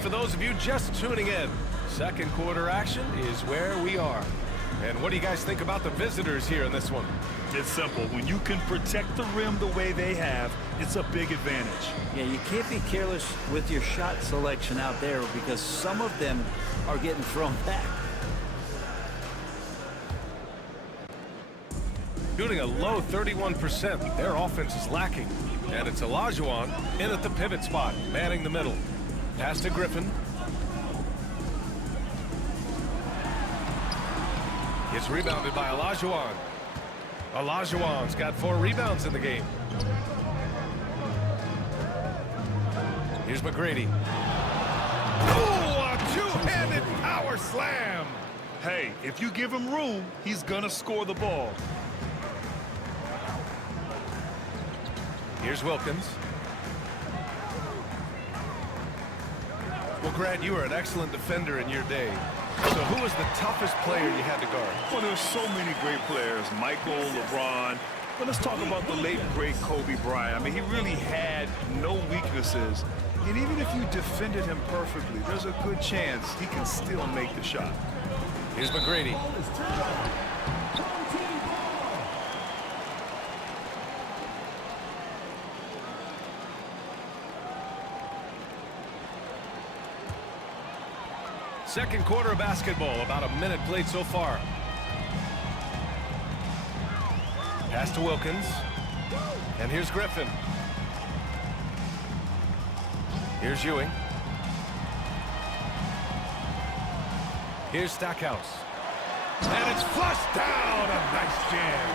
For those of you just tuning in, second quarter action is where we are. And what do you guys think about the visitors here in this one? It's simple. When you can protect the rim the way they have, it's a big advantage. Yeah, you can't be careless with your shot selection out there because some of them are getting thrown back. Shooting a low 31%. Their offense is lacking. And it's Olajuwon in at the pivot spot, manning the middle. Pass to Griffin. It's rebounded by Olajuwon. Olajuwon's got 4 rebounds in the game. Here's McGrady. Oh, a two-handed power slam. Hey, if you give him room, he's going to score the ball. Here's Wilkins. Well, Grant, you were an excellent defender in your day. So who was the toughest player you had to guard? Well, there's so many great players. Michael, LeBron. But let's talk about the late, great Kobe Bryant. I mean, he really had no weaknesses. And even if you defended him perfectly, there's a good chance he can still make the shot. Here's McGrady. Second quarter of basketball, about a minute played so far. Pass to Wilkins. And here's Griffin. Here's Ewing. Here's Stackhouse. And it's flushed down. A nice jam.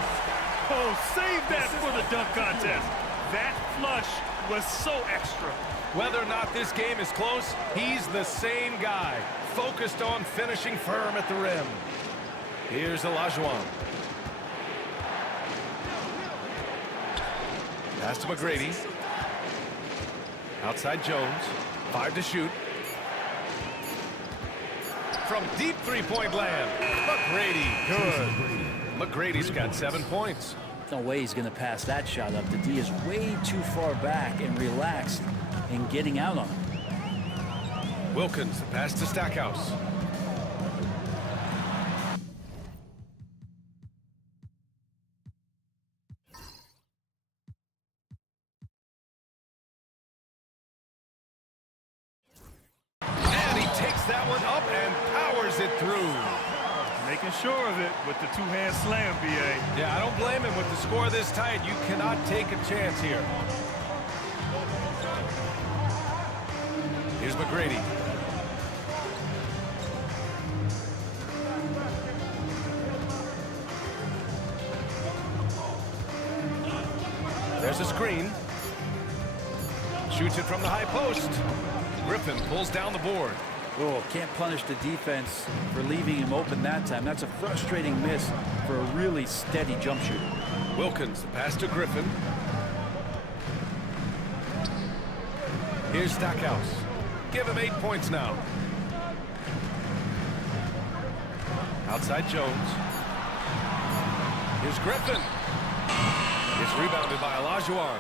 Oh, save that for the dunk contest. That flush was so extra. Whether or not this game is close, he's the same guy, focused on finishing firm at the rim. Here's Olajuwon. Pass to McGrady. Outside Jones. 5 to shoot. From deep three-point land. McGrady, good. McGrady's got 7 points. No way he's going to pass that shot up. The D is way too far back and relaxed in getting out on him. Wilkins, the pass to Stackhouse. And he takes that one up and powers it through. Making sure of it with the two-hand slam, B.A. Yeah, I don't blame him. With the score this tight, you cannot take a chance here. Here's McGrady. There's a screen. Shoots it from the high post. Griffin pulls down the board. Oh, can't punish the defense for leaving him open that time. That's a frustrating miss for a really steady jump shooter. Wilkins, the pass to Griffin. Here's Stackhouse. Give him 8 points now. Outside Jones. Here's Griffin. It's rebounded by Olajuwon.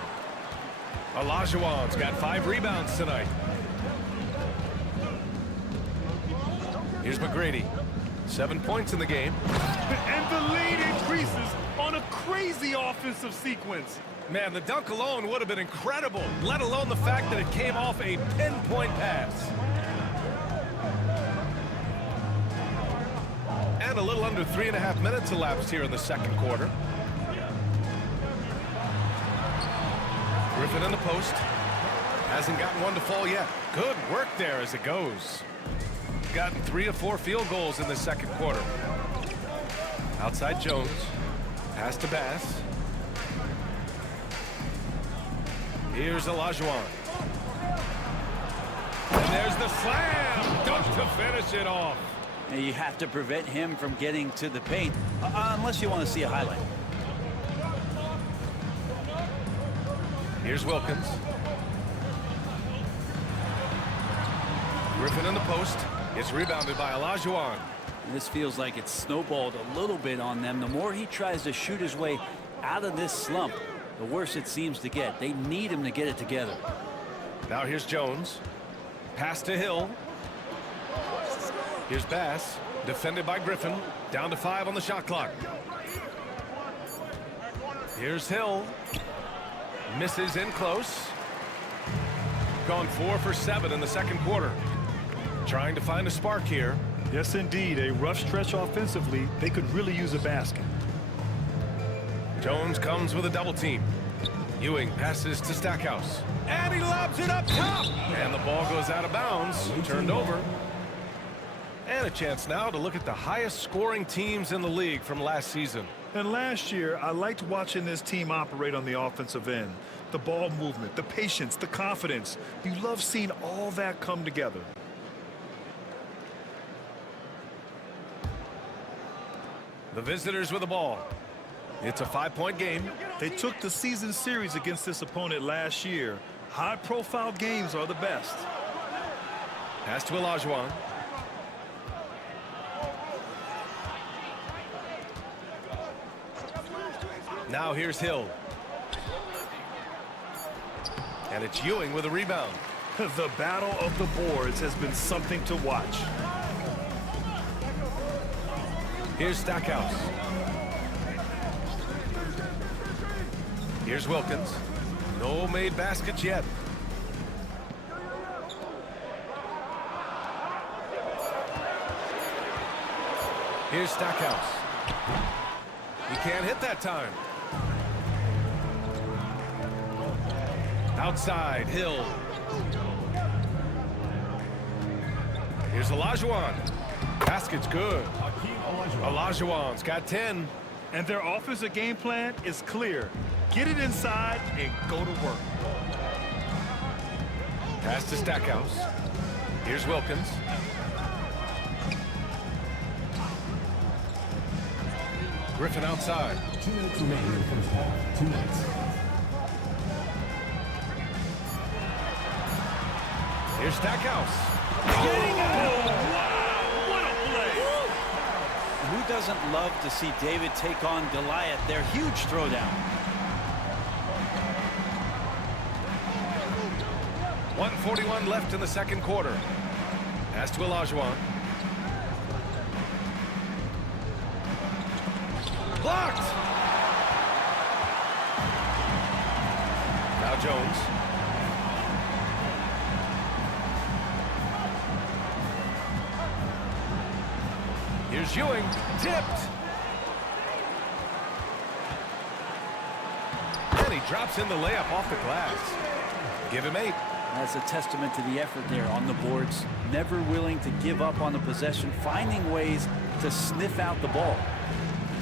Olajuwon's got 5 rebounds tonight. Here's McGrady. 7 points in the game. And the lead increases on a crazy offensive sequence. Man, the dunk alone would have been incredible, let alone the fact that it came off a pinpoint pass. And a little under 3.5 minutes elapsed here in the second quarter. Griffin in the post. Hasn't gotten one to fall yet. Good work there as it goes. Gotten 3 of 4 field goals in the second quarter. Outside Jones. Pass to Bass. Here's Olajuwon. And there's the slam. Dunk to finish it off. And you have to prevent him from getting to the paint unless you want to see a highlight. Here's Wilkins. Griffin in the post. It's rebounded by Olajuwon. This feels like it's snowballed a little bit on them. The more he tries to shoot his way out of this slump, the worse it seems to get. They need him to get it together. Now here's Jones. Pass to Hill. Here's Bass. Defended by Griffin. Down to 5 on the shot clock. Here's Hill. Misses in close. Gone 4 for 7 in the second quarter. Trying to find a spark here. Yes, indeed. A rough stretch offensively. They could really use a basket. Jones comes with a double team. Ewing passes to Stackhouse. And he lobs it up top. And the ball goes out of bounds. Turned over. And a chance now to look at the highest scoring teams in the league from last season. And last year, I liked watching this team operate on the offensive end. The ball movement, the patience, the confidence. You love seeing all that come together. The visitors with the ball. It's a 5-point game. They took the season series against this opponent last year. High-profile games are the best. Pass to Olajuwon. Now here's Hill. And it's Ewing with a rebound. The battle of the boards has been something to watch. Here's Stackhouse. Here's Wilkins. No made baskets yet. Here's Stackhouse. He can't hit that time. Outside, Hill. Here's Olajuwon. Basket's good. Olajuwon's got 10. And their offensive game plan is clear. Get it inside and go to work. Pass to Stackhouse. Here's Wilkins. Griffin outside. 2 minutes remaining in the first half. 2 minutes. Here's Stackhouse. Getting out! Wow, what a play! Who doesn't love to see David take on Goliath? Their huge throwdown. 1:41 left in the second quarter. Pass to Olajuwon. Blocked! Now Jones. Here's Ewing. Tipped. And he drops in the layup off the glass. Give him 8. That's a testament to the effort there on the boards. Never willing to give up on the possession, finding ways to sniff out the ball.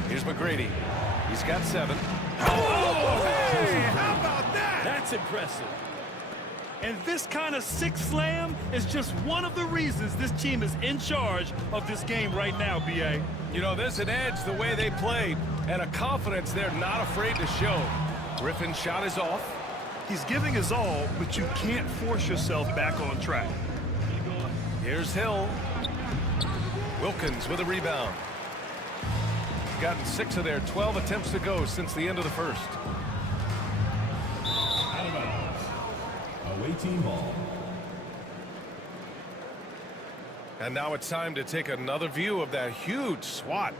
Here's McGrady. He's got 7. Oh, hey, how about that? That's impressive. And this kind of sick slam is just one of the reasons this team is in charge of this game right now, B.A. You know, there's an edge the way they played and a confidence they're not afraid to show. Griffin's shot is off. He's giving his all, but you can't force yourself back on track. Here's Hill. Wilkins with a rebound. Gotten 6 of their 12 attempts to go since the end of the first. Out of bounds. Away team ball. And now it's time to take another view of that huge swat.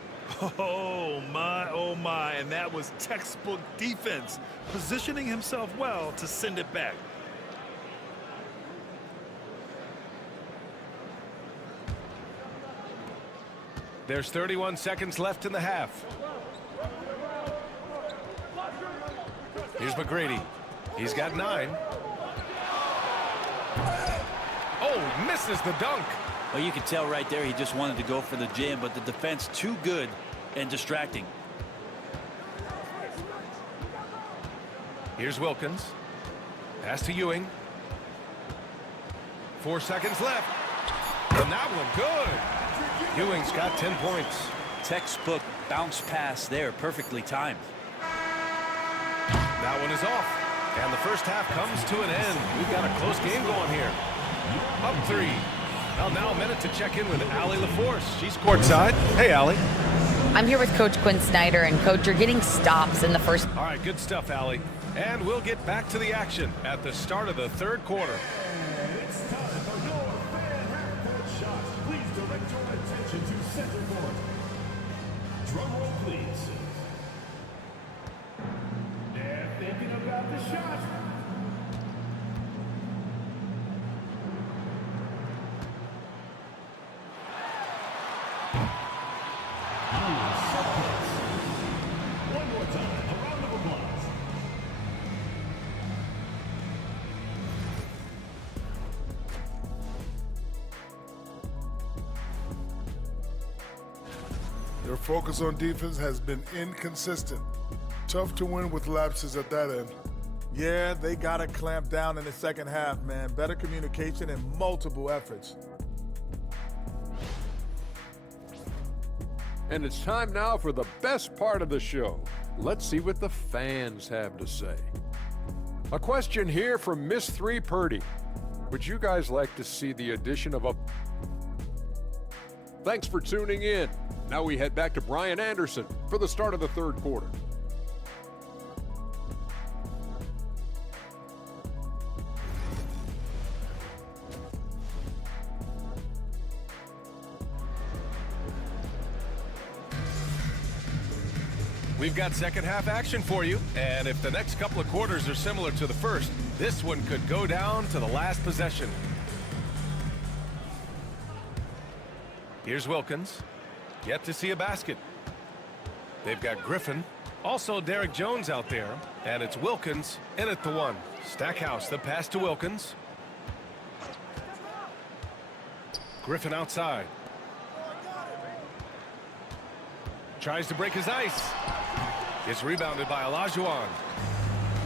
Oh my, and that was textbook defense, positioning himself well to send it back. There's 31 seconds left in the half. Here's McGrady. He's got 9. Oh, misses the dunk. Well, you can tell right there he just wanted to go for the jam, but the defense too good and distracting. Here's Wilkins. Pass to Ewing. 4 seconds left. And that one good. Ewing's got 10 points. Textbook bounce pass there, perfectly timed. That one is off. And the first half comes to an end. We've got a close game going here. Up 3. Well, now a minute to check in with Allie LaForce. She's courtside. Hey, Allie. I'm here with Coach Quinn Snyder, and Coach, you're getting stops in the first. All right, good stuff, Allie. And we'll get back to the action at the start of the third quarter. It's time for your fan half-court shots. Please direct your attention to center court. Drum roll, please. They're thinking about the shot. One more time, a round of applause. Their focus on defense has been inconsistent. Tough to win with lapses at that end. Yeah, they got to clamp down in the second half, man. Better communication and multiple efforts. And it's time now for the best part of the show. Let's see what the fans have to say. A question here from Miss 3 Purdy. Would you guys like to see the addition of a... Thanks for tuning in. Now we head back to Brian Anderson for the start of the third quarter. We've got second half action for you, and if the next couple of quarters are similar to the first, this one could go down to the last possession. Here's Wilkins. Yet to see a basket. They've got Griffin. Also Derek Jones out there, and it's Wilkins in at the 1. Stackhouse, the pass to Wilkins. Griffin outside. Tries to break his ice. It's rebounded by Olajuwon.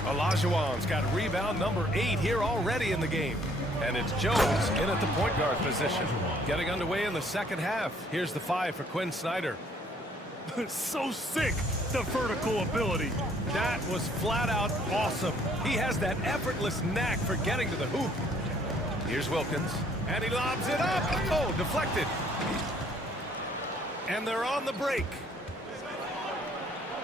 Olajuwon's got rebound number 8 here already in the game. And it's Jones in at the point guard position. Getting underway in the second half. Here's the 5 for Quinn Snyder. So sick, the vertical ability. That was flat out awesome. He has that effortless knack for getting to the hoop. Here's Wilkins. And he lobs it up. Oh, deflected. And they're on the break.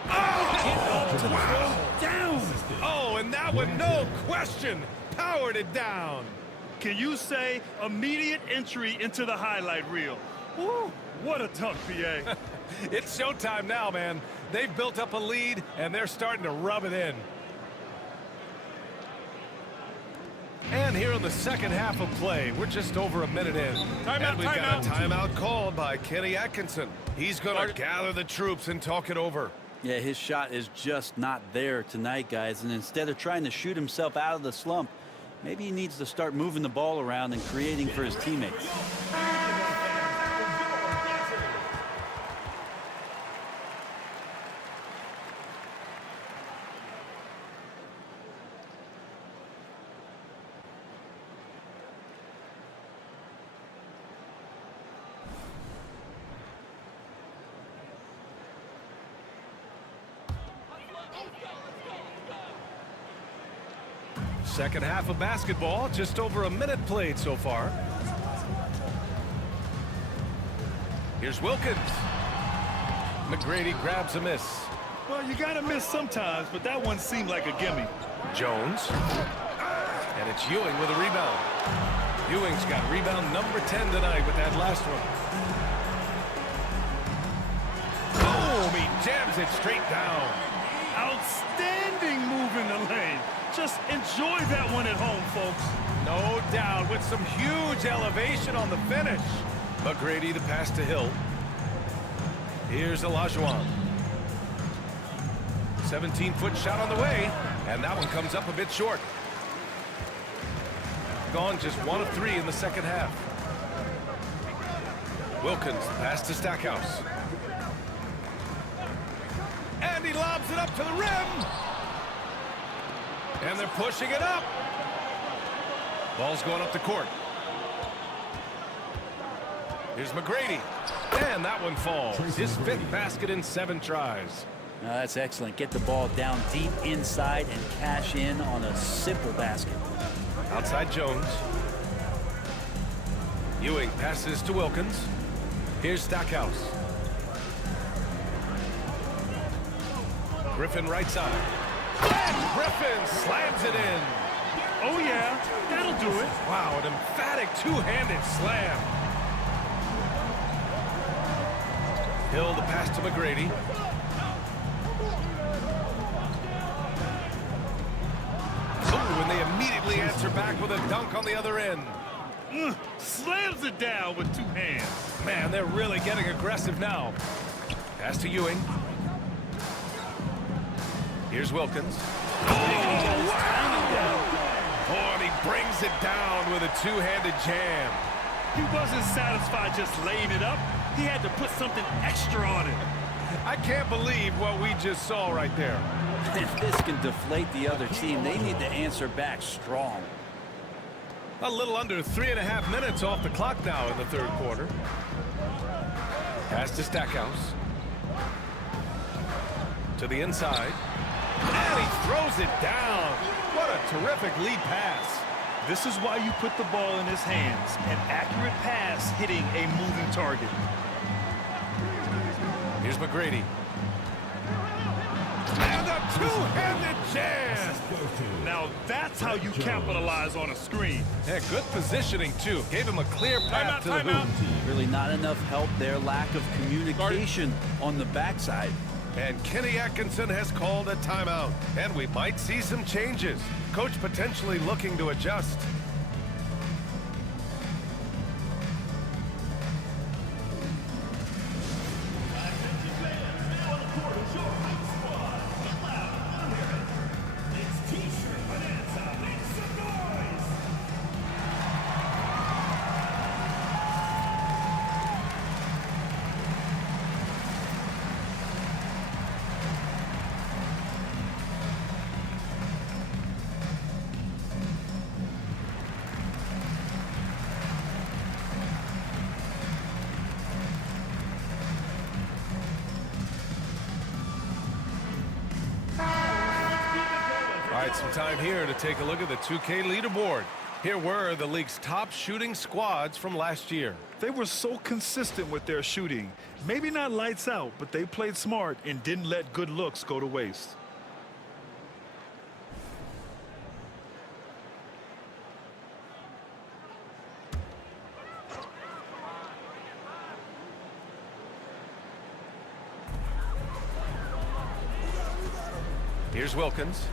Oh, wow. Down. Oh, and that one, no question, powered it down. Can you say immediate entry into the highlight reel? Woo, what a dunk, BA. It's showtime now, man. They've built up a lead, and they're starting to rub it in. And here in the second half of play, we're just over a minute in. And we've got a timeout called by Kenny Atkinson. He's going to gather the troops and talk it over. Yeah, his shot is just not there tonight, guys. And instead of trying to shoot himself out of the slump, maybe he needs to start moving the ball around and creating for his teammates. Second half of basketball, just over a minute played so far. Here's Wilkins. McGrady grabs a miss. Well, you gotta miss sometimes, but that one seemed like a gimme. Jones. And it's Ewing with a rebound. Ewing's got rebound number 10 tonight with that last one. Boom, he jams it straight down. Outstanding move in the lane. Just enjoy that one at home, folks. No doubt, with some huge elevation on the finish. McGrady, the pass to Hill. Here's Olajuwon. 17-foot shot on the way, and that one comes up a bit short. Gone just 1 of 3 in the second half. Wilkins, pass to Stackhouse. And he lobs it up to the rim. And they're pushing it up. Ball's going up the court. Here's McGrady. And that one falls. His 5th basket in 7 tries. That's excellent. Get the ball down deep inside and cash in on a simple basket. Outside Jones. Ewing passes to Wilkins. Here's Stackhouse. Griffin right side. And Griffin slams it in. Oh, yeah, that'll do it. Wow, an emphatic two-handed slam. Hill the pass to McGrady. Oh, and they immediately answer back with a dunk on the other end. Slams it down with 2 hands. Man, they're really getting aggressive now. Pass to Ewing. Here's Wilkins. Oh, wow! Oh, and he brings it down with a 2-handed jam. He wasn't satisfied just laying it up. He had to put something extra on it. I can't believe what we just saw right there. If this can deflate the other team, they need to answer back strong. A little under 3.5 minutes off the clock now in the 3rd quarter. Pass to Stackhouse. To the inside. And he throws it down. What a terrific lead pass. This is why you put the ball in his hands. An accurate pass hitting a moving target. Here's McGrady. And a 2-handed jam. Now that's how you capitalize on a screen. Yeah, good positioning, too. Gave him a clear path to the hoop. Really not enough help there. Lack of communication on the backside. And Kenny Atkinson has called a timeout. And we might see some changes. Coach potentially looking to adjust. Some time here to take a look at the 2K leaderboard. Here were the league's top shooting squads from last year. They were so consistent with their shooting. Maybe not lights out, but they played smart and didn't let good looks go to waste. Here's Wilkins.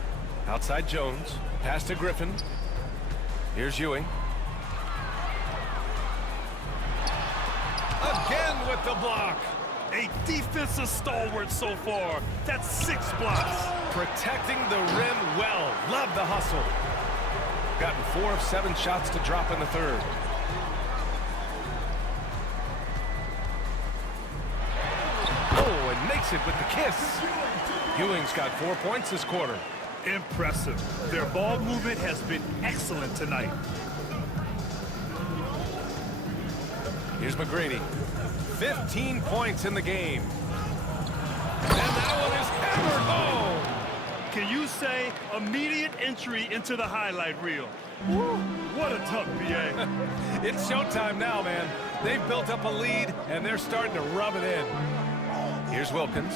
Outside Jones. Pass to Griffin. Here's Ewing. Again with the block. A defensive stalwart so far. That's 6 blocks. Protecting the rim well. Love the hustle. Gotten 4 of 7 shots to drop in the 3rd. Oh, and makes it with the kiss. Ewing's got 4 points this quarter. Impressive. Their ball movement has been excellent tonight. Here's McGrady. 15 points in the game. And that one is hammered home. Can you say immediate entry into the highlight reel? Woo, what a tough BA. It's showtime now, man. They've built up a lead, and they're starting to rub it in. Here's Wilkins.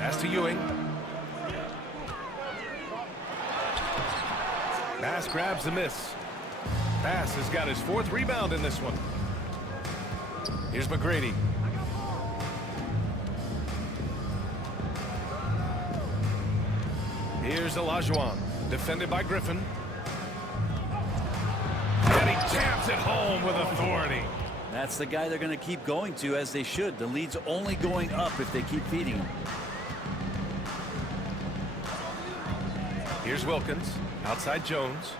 Pass to Ewing. Bass grabs the miss. Bass has got his 4th rebound in this one. Here's McGrady. Here's Olajuwon, defended by Griffin. And he jams it home with authority. That's the guy they're going to keep going to, as they should. The lead's only going up if they keep feeding him. Here's Wilkins. Outside Jones.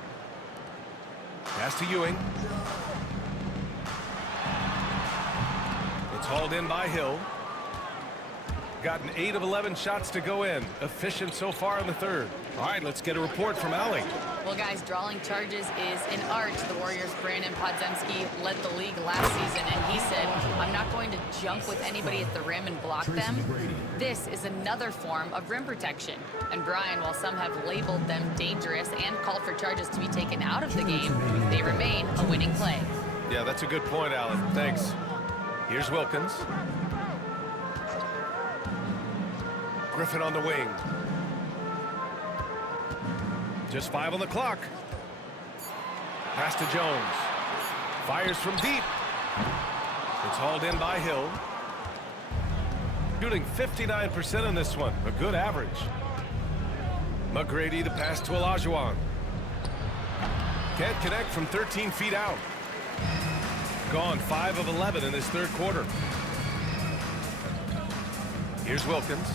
Pass to Ewing. It's hauled in by Hill. Gotten 8 of 11 shots to go in. Efficient so far in the third. All right, let's get a report from Allie. Well, guys, drawing charges is an art. The Warriors' Brandon Podziemski led the league last season, and he said, I'm not going to jump with anybody at the rim and block them. This is another form of rim protection. And Brian, while some have labeled them dangerous and called for charges to be taken out of the game, they remain a winning play. Yeah, that's a good point, Allen. Thanks. Here's Wilkins. Griffin on the wing. Just 5 on the clock. Pass to Jones. Fires from deep. It's hauled in by Hill. Shooting 59% in this one. A good average. McGrady, the pass to Olajuwon. Can't connect from 13 feet out. Gone 5 of 11 in this third quarter. Here's Wilkins.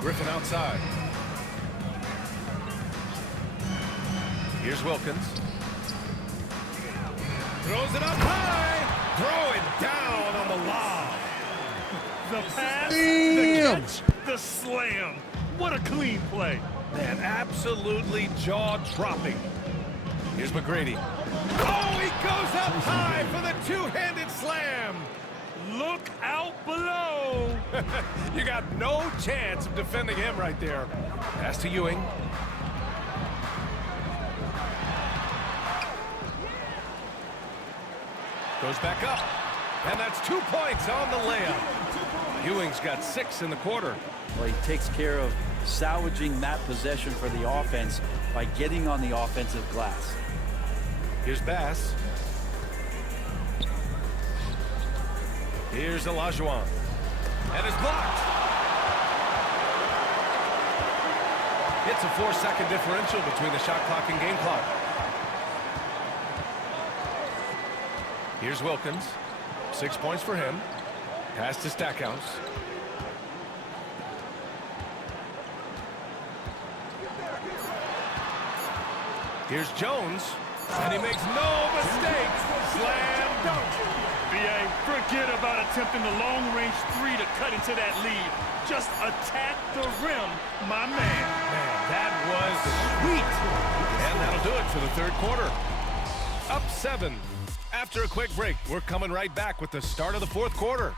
Griffin outside. Here's Wilkins. Throws it up high. Throw it down on the lob. The pass, the catch, the slam. What a clean play. Man, absolutely jaw-dropping. Here's McGrady. Oh, he goes up high for the two-handed slam. Look out below. You got no chance of defending him right there. Pass to Ewing. Goes back up. And that's 2 points on the layup. Ewing's got 6 in the quarter. Well, he takes care of salvaging that possession for the offense by getting on the offensive glass. Here's Bass. Here's Olajuwon. And it's blocked. It's a 4-second differential between the shot clock and game clock. Here's Wilkins. 6 points for him. Pass to Stackhouse. Here's Jones. And he makes no mistake. Slam dunk. BA, forget about attempting the long-range 3 to cut into that lead. Just attack the rim, my man. Man, that was sweet. And that'll do it for the third quarter. Up 7. After a quick break, we're coming right back with the start of the fourth quarter.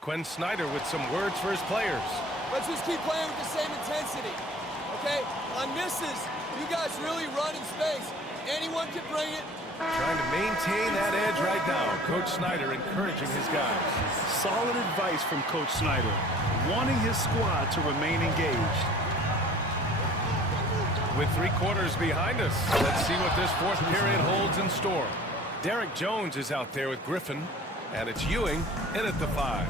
Quinn Snyder with some words for his players. Let's just keep playing with the same intensity, okay? On misses, you guys really run in space. Anyone can bring it. Trying to maintain that edge right now. Coach Snyder encouraging his guys. Solid advice from Coach Snyder, wanting his squad to remain engaged. With 3 quarters behind us, let's see what this fourth period holds in store. Derek Jones is out there with Griffin, and it's Ewing in at the 5.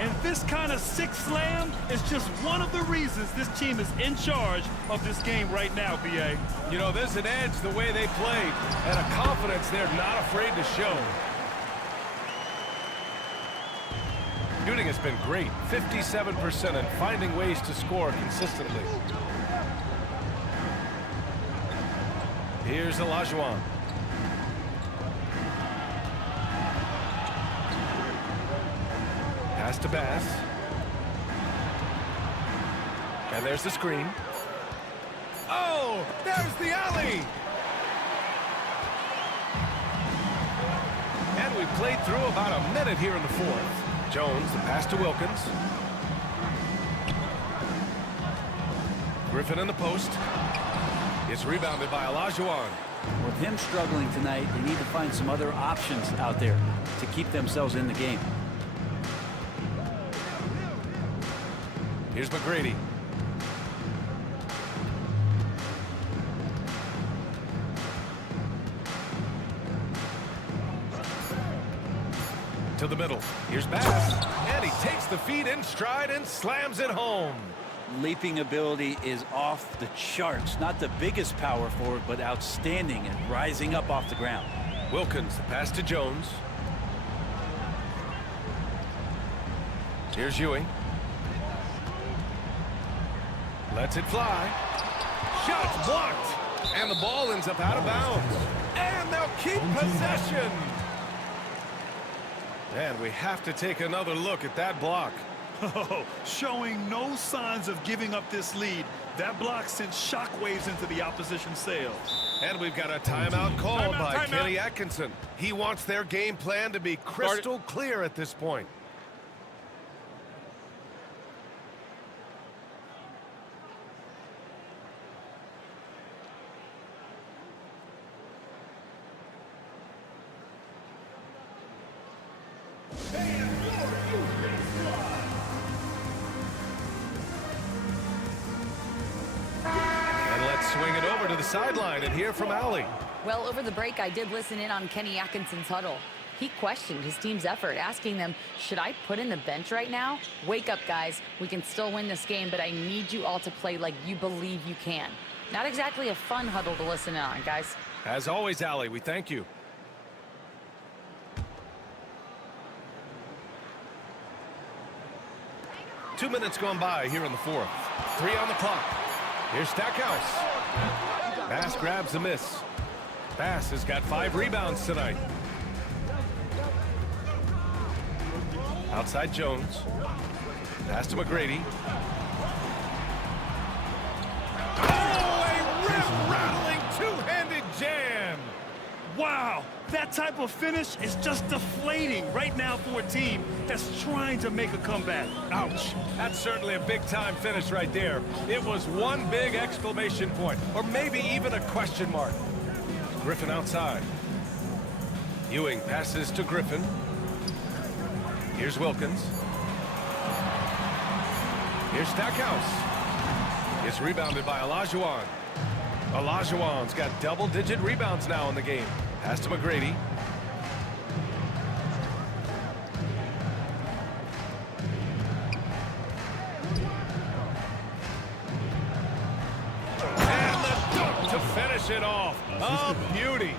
And this kind of 6 slam is just one of the reasons this team is in charge of this game right now, BA. You know, there's an edge the way they played and a confidence they're not afraid to show. Shooting has been great, 57%, and finding ways to score consistently. Here's Olajuwon. Pass to Bass. And there's the screen. Oh, there's the alley. And we've played through about a minute here in the fourth. Jones, the pass to Wilkins. Griffin in the post. It's rebounded by Olajuwon. With him struggling tonight, they need to find some other options out there to keep themselves in the game. Here's McGrady. To the middle. Here's Bass. And he takes the feed in stride and slams it home. leaping ability is off the charts. Not the biggest power forward, but outstanding and rising up off the ground. Wilkins, the pass to Jones. Here's Ewing. Lets it fly. Shot blocked. And the ball ends up out of bounds. And they'll keep possession. And we have to take another look at that block. Oh, showing no signs of giving up this lead. That block sent shockwaves into the opposition sails. And we've got a timeout called by Kenny Atkinson. He wants their game plan to be crystal clear at this point. Swing it over to the sideline and hear from Allie. Well, over the break, I did listen in on Kenny Atkinson's huddle. He questioned his team's effort, asking them, should I put in the bench right now? Wake up, guys. We can still win this game, but I need you all to play like you believe you can. Not exactly a fun huddle to listen in on, guys. As always, Allie, we thank you. Two minutes gone by here in the fourth. 3 on the clock. Here's Stackhouse. Bass grabs a miss. Bass has got 5 rebounds tonight. Outside Jones. Pass to McGrady. Oh, a rip-rattling two-handed jam. Wow, that type of finish is just deflating right now for a team that's trying to make a comeback. Ouch. That's certainly a big-time finish right there. It was one big exclamation point, or maybe even a question mark. Griffin outside. Ewing passes to Griffin. Here's Wilkins. Here's Stackhouse. It's rebounded by Olajuwon. Olajuwon's got double-digit rebounds now in the game. Pass to McGrady. And the dunk to finish it off. A beauty.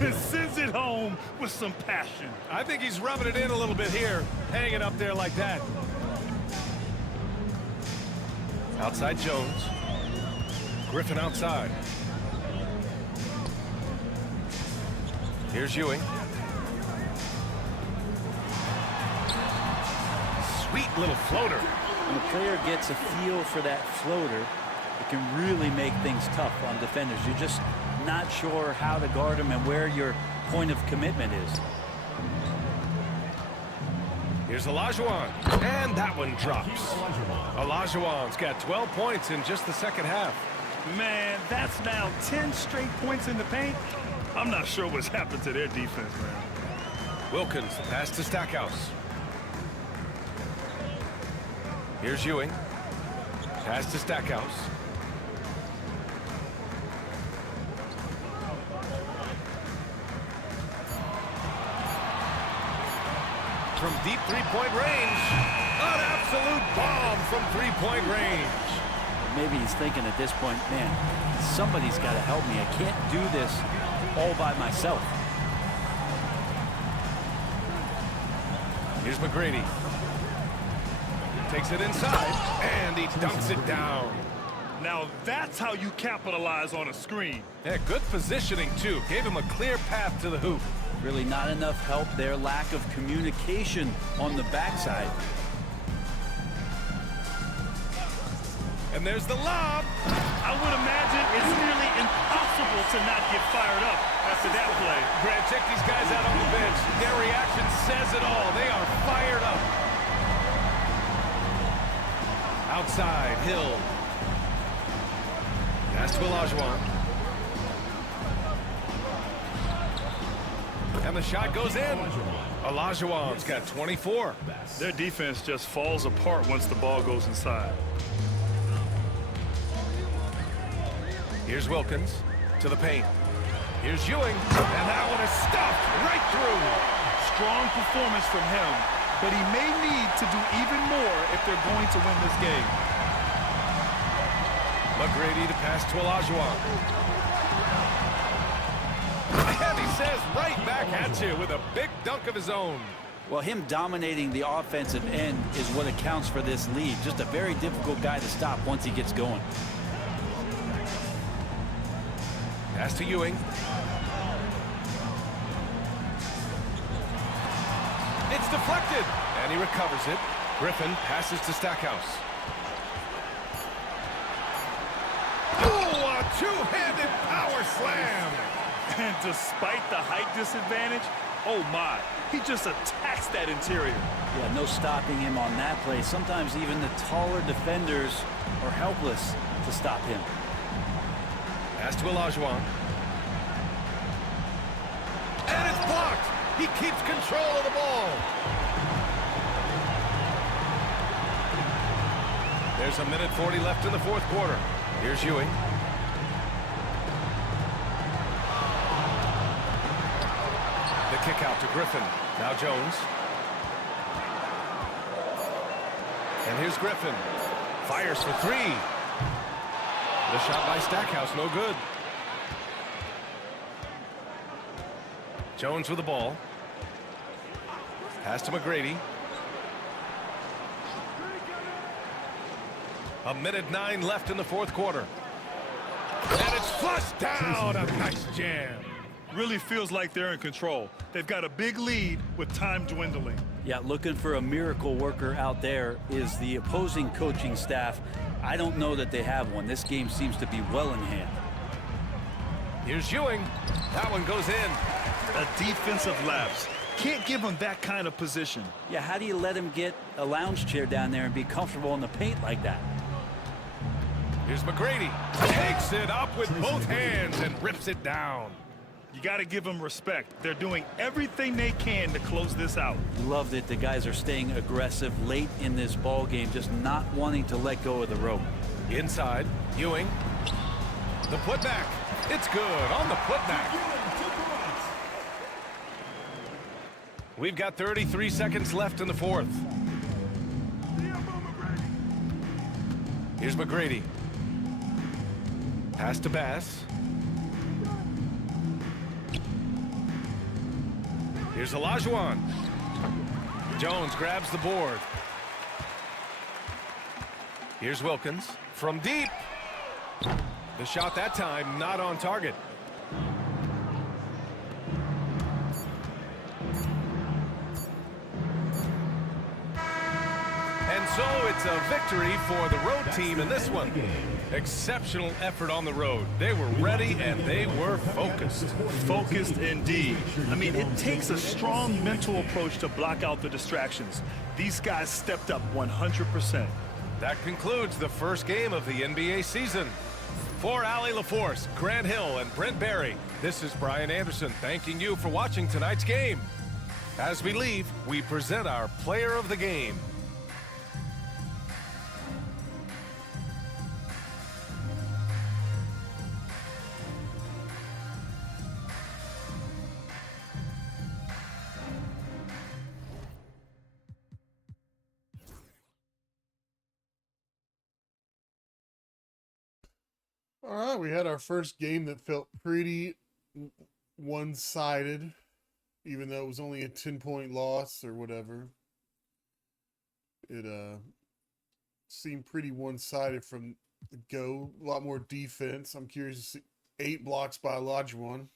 It sends it home with some passion. I think he's rubbing it in a little bit here, hanging up there like that. Outside Jones. Griffin outside. Here's Ewing. Sweet little floater. When a player gets a feel for that floater, it can really make things tough on defenders. You're just not sure how to guard them and where your point of commitment is. Here's Olajuwon. And that one drops. Olajuwon's got 12 points in just the second half. Man, that's now 10 straight points in the paint. I'm not sure what's happened to their defense, man. Wilkins, the pass to Stackhouse. Here's Ewing. Pass to Stackhouse. From deep three-point range. An absolute bomb from three-point range. Maybe he's thinking at this point, man, somebody's got to help me. I can't do this all by myself. Here's McGrady. Takes it inside, and he dunks it down. Now that's how you capitalize on a screen. Yeah, good positioning, too. Gave him a clear path to the hoop. Really not enough help there. Lack of communication on the backside. And there's the lob. I would imagine it's nearly impossible to not get fired up after that play. Grant, check these guys out on the bench. Their reaction says it all. They are fired up. Outside, Hill. Pass to Olajuwon. And the shot goes in. Olajuwon's got 24. Their defense just falls apart once the ball goes inside. Here's Wilkins to the paint. Here's Ewing, and that one is stuffed right through. Strong performance from him, but he may need to do even more if they're going to win this game. McGrady to pass to Olajuwon. And he says right back at you with a big dunk of his own. Well, him dominating the offensive end is what accounts for this lead. Just a very difficult guy to stop once he gets going. Pass to Ewing. It's deflected, and he recovers it. Griffin passes to Stackhouse. Oh, a two-handed power slam! And despite the height disadvantage, oh my, he just attacks that interior. Yeah, no stopping him on that play. Sometimes even the taller defenders are helpless to stop him. Pass to Olajuwon. And it's blocked! He keeps control of the ball. There's a minute 40 left in the fourth quarter. Here's Ewing. The kick out to Griffin. Now Jones. And here's Griffin. Fires for three. The shot by Stackhouse, no good. Jones with the ball. Pass to McGrady. A minute 9 left in the fourth quarter. And it's flushed down. A nice jam. Really feels like they're in control. They've got a big lead with time dwindling. Yeah, looking for a miracle worker out there is the opposing coaching staff. I don't know that they have one. This game seems to be well in hand. Here's Ewing. That one goes in. A defensive lapse. Can't give him that kind of position. Yeah, how do you let him get a lounge chair down there and be comfortable in the paint like that? Here's McGrady. Takes it up with both hands and rips it down. You got to give them respect. They're doing everything they can to close this out. Love that the guys are staying aggressive late in this ball game, just not wanting to let go of the rope. Inside, Ewing. The putback. It's good on the putback. We've got 33 seconds left in the fourth. Here's McGrady. Pass to Bass. Here's Olajuwon. Jones grabs the board. Here's Wilkins from deep. The shot that time not on target. And so it's a victory for the road team in this one. Exceptional effort on the road. They were ready and they were focused. Focused indeed. I mean, it takes a strong mental approach to block out the distractions. These guys stepped up 100%. That concludes the first game of the NBA season. For Allie LaForce, Grant Hill, and Brent Barry, this is Brian Anderson thanking you for watching tonight's game. As we leave, we present our player of the game. All right, we had our first game that felt pretty one-sided, even though it was only a 10-point loss or whatever. It seemed pretty one-sided from the go. A lot more defense. I'm curious to see 8 blocks by Olajuwon.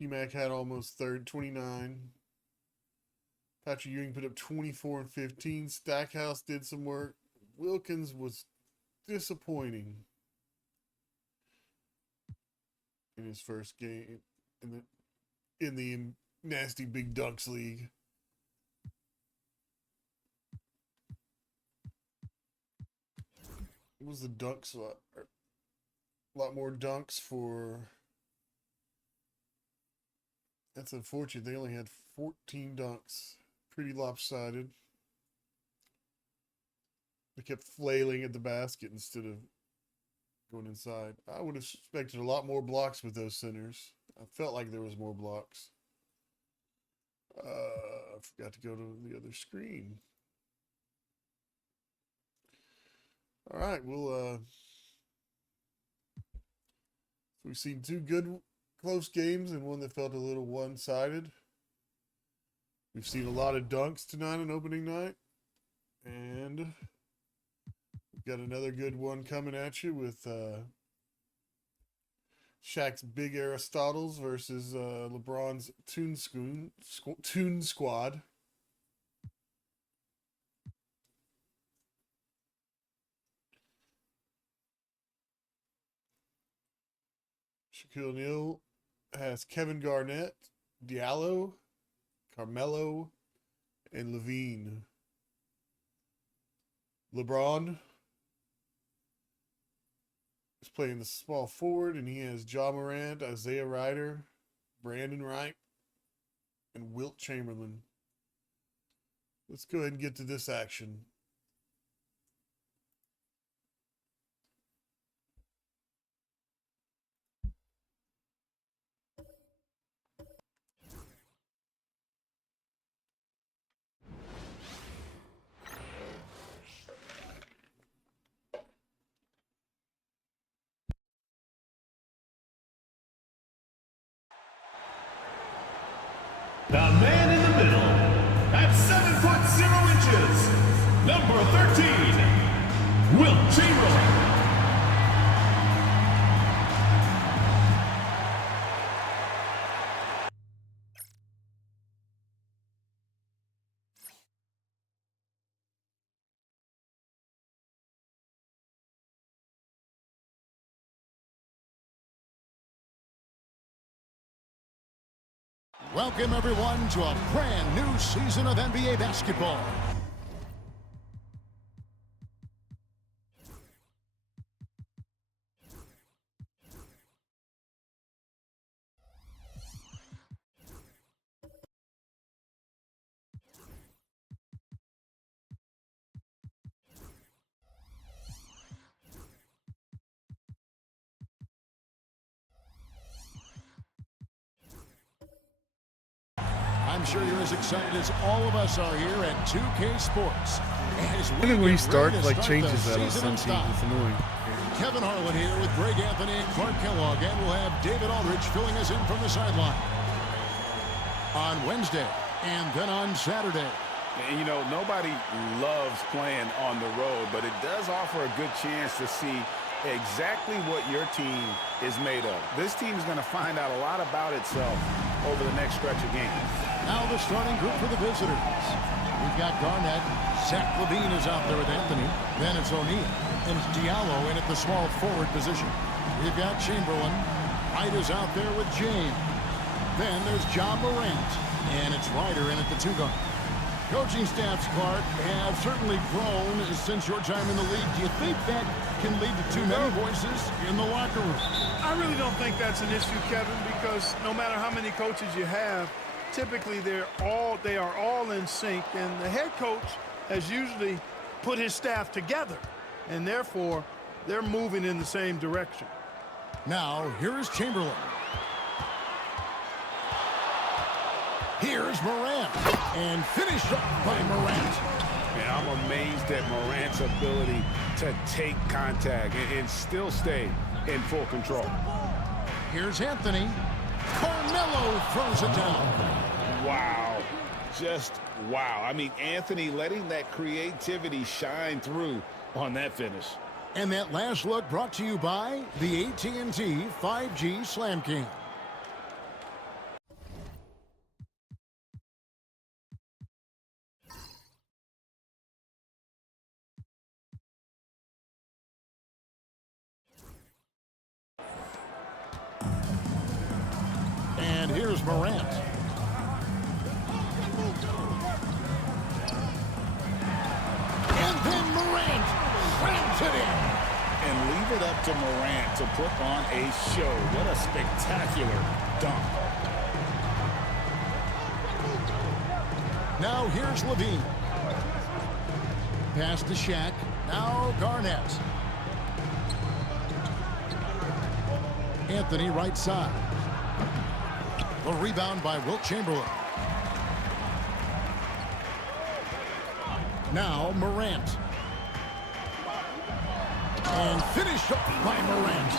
UMac had almost 29. Patrick Ewing put up 24 and 15. Stackhouse did some work. Wilkins was disappointing in his first game in the nasty Big Dunks League. What was the dunks? A lot more dunks for. That's unfortunate. They only had 14 dunks. Pretty lopsided. They kept flailing at the basket instead of going inside. I would have expected a lot more blocks with those centers. I felt like there was more blocks. I forgot to go to the other screen. All right, we've seen two good close games and one that felt a little one-sided. We've seen a lot of dunks tonight on opening night, and we've got another good one coming at you with Shaq's Big Aristotles versus LeBron's Toon Squad. Shaquille O'Neal has Kevin Garnett, Diallo, Carmelo, and Levine. LeBron is playing the small forward, and he has Ja Morant, Isaiah Ryder, Brandon Wright, and Wilt Chamberlain. Let's go ahead and get to this action. The man in the middle, at 7 foot 0 inches, number 13, Wilt Chamberlain. Welcome, everyone, to a brand new season of NBA basketball. I'm sure you're as excited as all of us are here at 2K Sports. I think when you start, like, changes that on some teams. It's annoying. Kevin Harlan here with Greg Anthony and Clark Kellogg, and we'll have David Aldridge filling us in from the sideline. On Wednesday, and then on Saturday. And, you know, nobody loves playing on the road, but it does offer a good chance to see exactly what your team is made of. This team is going to find out a lot about itself over the next stretch of games. Now the starting group for the visitors. We've got Garnett. Zach LaVine is out there with Anthony. Then it's O'Neal. And it's Diallo in at the small forward position. We've got Chamberlain. Wright is out there with James. Then there's Ja Morant. And it's Ryder in at the 2-guard. Coaching staffs, Clark, have certainly grown since your time in the league. Do you think that can lead to too many voices in the locker room? I really don't think that's an issue, Kevin, because no matter how many coaches you have, typically they are all in sync, and the head coach has usually put his staff together, and therefore they're moving in the same direction. Now, here's Chamberlain. Here's Morant, and finished up by Morant. And I'm amazed at Morant's ability to take contact and still stay in full control. Here's Anthony. Carmelo throws it down. Wow. Just wow. I mean, Anthony letting that creativity shine through on that finish. And that last look brought to you by the AT&T 5G Slam King. And here's Morant. And then Morant rams it in. And leave it up to Morant to put on a show. What a spectacular dunk. Now here's LaVine. Pass to Shaq. Now Garnett. Anthony right side. The rebound by Wilt Chamberlain. Now Morant. And finished up by Morant.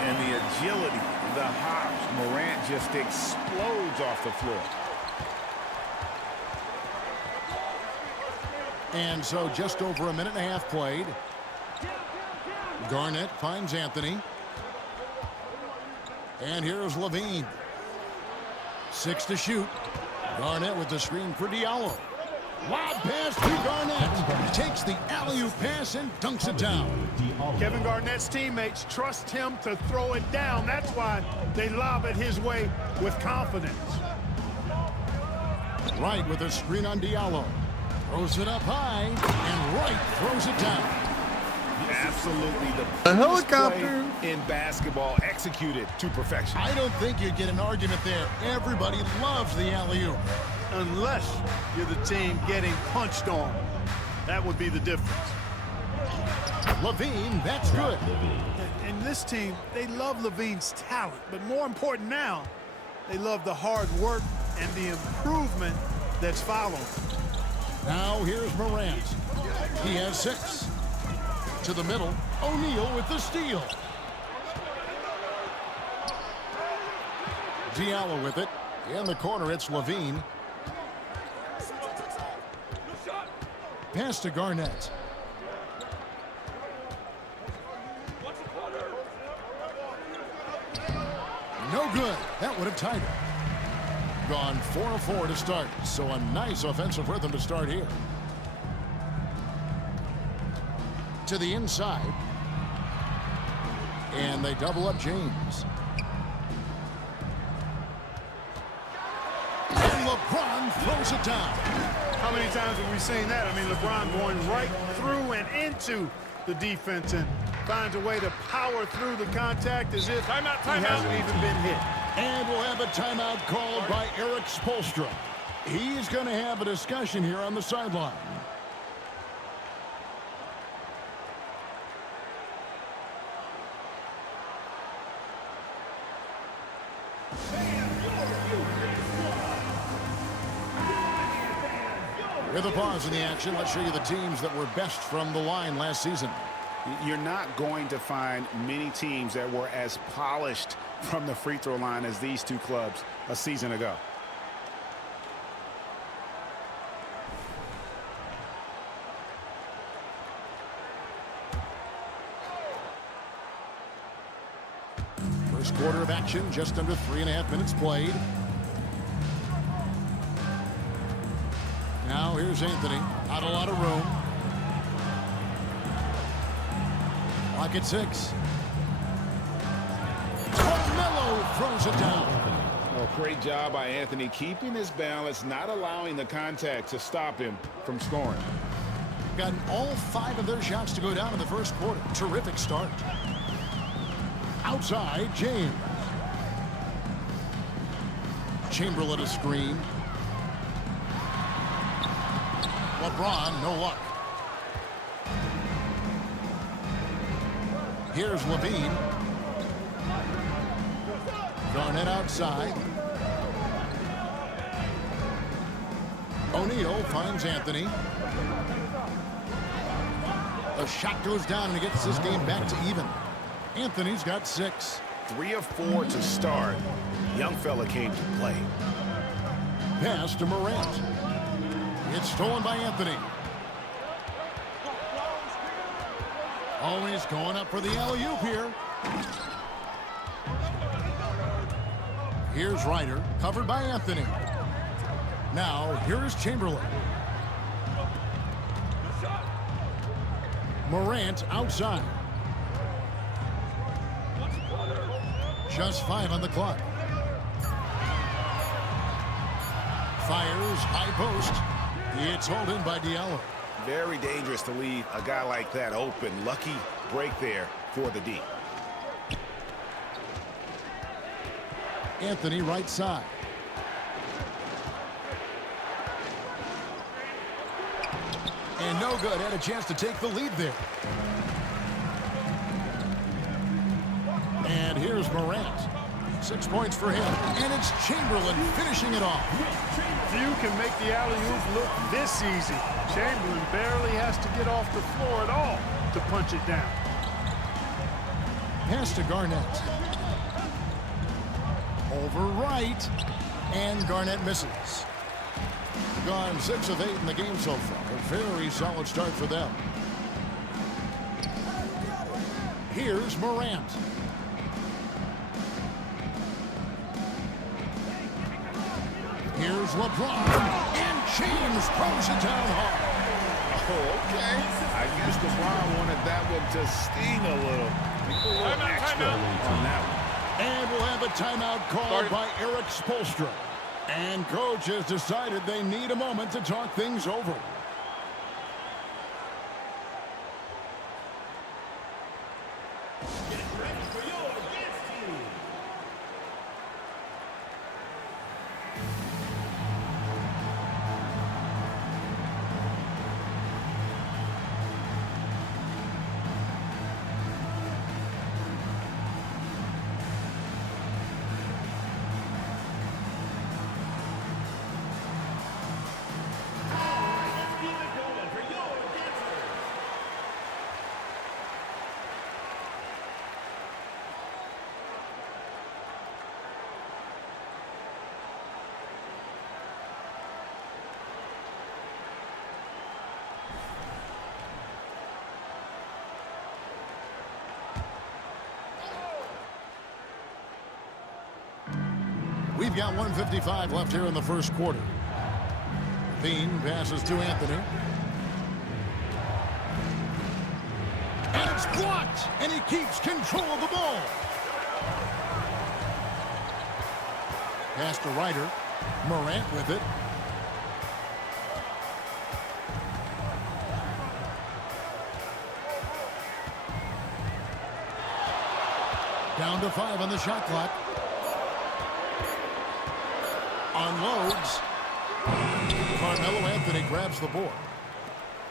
And the agility, the hops, Morant just explodes off the floor. And so just over a minute and a half played. Garnett finds Anthony. And here's Levine. 6 to shoot. Garnett with the screen for Diallo. Lob pass to Garnett. Takes the alley-oop pass and dunks it down. Kevin Garnett's teammates trust him to throw it down. That's why they lob it his way with confidence. Wright with a screen on Diallo. Throws it up high, and Wright throws it down. Absolutely A helicopter play in basketball, executed to perfection. I don't think you'd get an argument there. Everybody loves the alley-oop. Unless you're the team getting punched on. That would be the difference. Levine, that's good. And this team, they love Levine's talent, but more important now, they love the hard work and the improvement that's following. Now here's Morant. He has 6. To the middle, O'Neal with the steal. Diallo with it. In the corner, it's Levine. Pass to Garnett. No good. That would have tied it. Gone 4-4 to start. So a nice offensive rhythm to start here. To the inside. And they double up James. And LeBron throws it down. How many times have we seen that? I mean, LeBron going right through and into the defense and finds a way to power through the contact as if he hasn't even been hit. And we'll have a timeout called by Eric Spoelstra. He's going to have a discussion here on the sideline. With a pause in the action, let's show you the teams that were best from the line last season. You're not going to find many teams that were as polished from the free throw line as these two clubs a season ago. First quarter of action, just under 3.5 minutes played. Now here's Anthony. Not a lot of room. Clock at 6. Carmelo throws it down. Oh, great job by Anthony keeping his balance, not allowing the contact to stop him from scoring. Gotten all 5 of their shots to go down in the first quarter. Terrific start. Outside, James. Chamberlain a screen. LeBron, no luck. Here's Levine. Garnett outside. O'Neal finds Anthony. The shot goes down and it gets this game back to even. Anthony's got 6. 3 of 4 to start. Young fella came to play. Pass to Morant. It's stolen by Anthony. Always going up for the alley-oop here. Here's Ryder, covered by Anthony. Now, here is Chamberlain. Morant outside. Just 5 on the clock. Fires, high post. It's hauled in by Diallo. Very dangerous to leave a guy like that open. Lucky break there for the D. Anthony right side. And no good. Had a chance to take the lead there. And here's Morant. 6 points for him. And it's Chamberlain finishing it off. Few can make the alley-oop look this easy. Chamberlain barely has to get off the floor at all to punch it down. Pass to Garnett. Over right. And Garnett misses. Gone 6 of 8 in the game so far. A very solid start for them. Here's Morant. Here's LeBron. And James throws it down hard. Oh, okay. I guess LeBron wanted that one to sting a little. Extra on that one. And we'll have a timeout called by Eric Spoelstra. And coach has decided they need a moment to talk things over. We've got 1:55 left here in the first quarter. Bean passes to Anthony. And it's blocked, and he keeps control of the ball. Pass to Ryder. Morant with it. Down to 5 on the shot clock. Unloads. Carmelo Anthony grabs the board.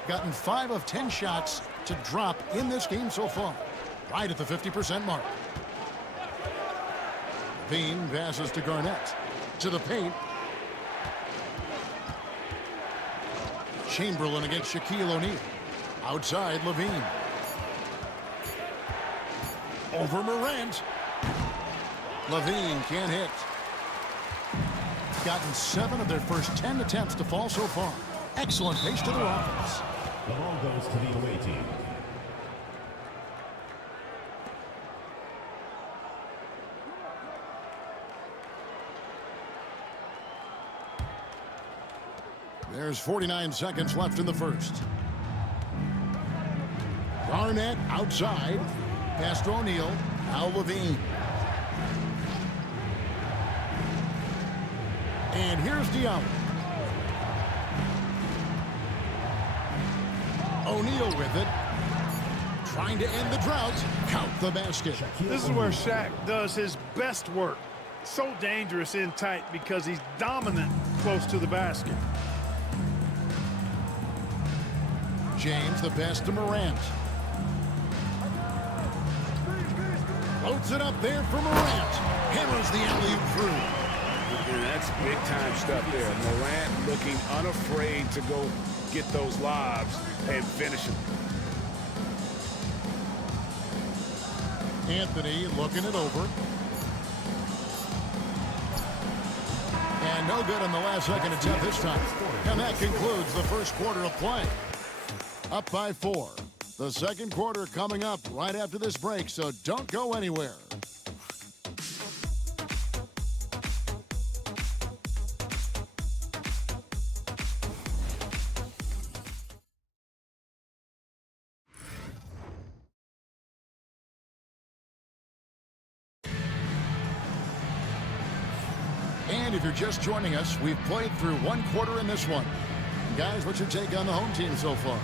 Gotten 5 of 10 shots to drop in this game so far. Right at the 50% mark. Bean passes to Garnett. To the paint. Chamberlain against Shaquille O'Neal. Outside, Levine. Over Morant. Levine can't hit. Gotten 7 of their first 10 attempts to fall so far. Excellent pace to their offense. The ball goes to the away team. There's 49 seconds left in the first. Garnett outside. Pass to O'Neal. Now Levine. And here's Diallo. O'Neal with it. Trying to end the drought. Count the basket. This is where Shaq does his best work. So dangerous in tight because he's dominant close to the basket. James the pass to Morant. Floats it up there for Morant. Hammers the alley-oop through. And that's big-time stuff there. Morant looking unafraid to go get those lobs and finish them. Anthony looking it over. And no good on the last second attempt this time. And that concludes the first quarter of play. Up by 4. The second quarter coming up right after this break, so don't go anywhere. And if you're just joining us, we've played through one quarter in this one. Guys, what's your take on the home team so far?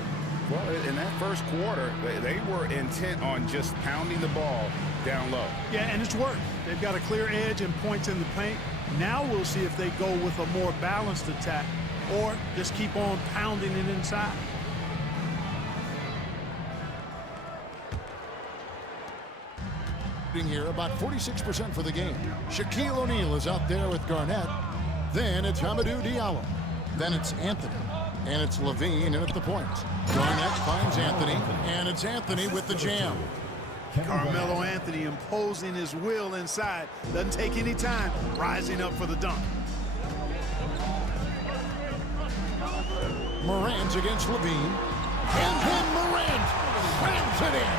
Well, in that first quarter, they were intent on just pounding the ball down low. Yeah, and it's worked. They've got a clear edge and points in the paint. Now we'll see if they go with a more balanced attack or just keep on pounding it inside. Here, about 46% for the game. Shaquille O'Neal is out there with Garnett. Then it's Hamidou Diallo. Then it's Anthony. And it's Levine in at the point. Garnett finds Anthony. And it's Anthony with the jam. Carmelo Anthony imposing his will inside. Doesn't take any time, rising up for the dunk. Morant against Levine. And then Morant slams it in.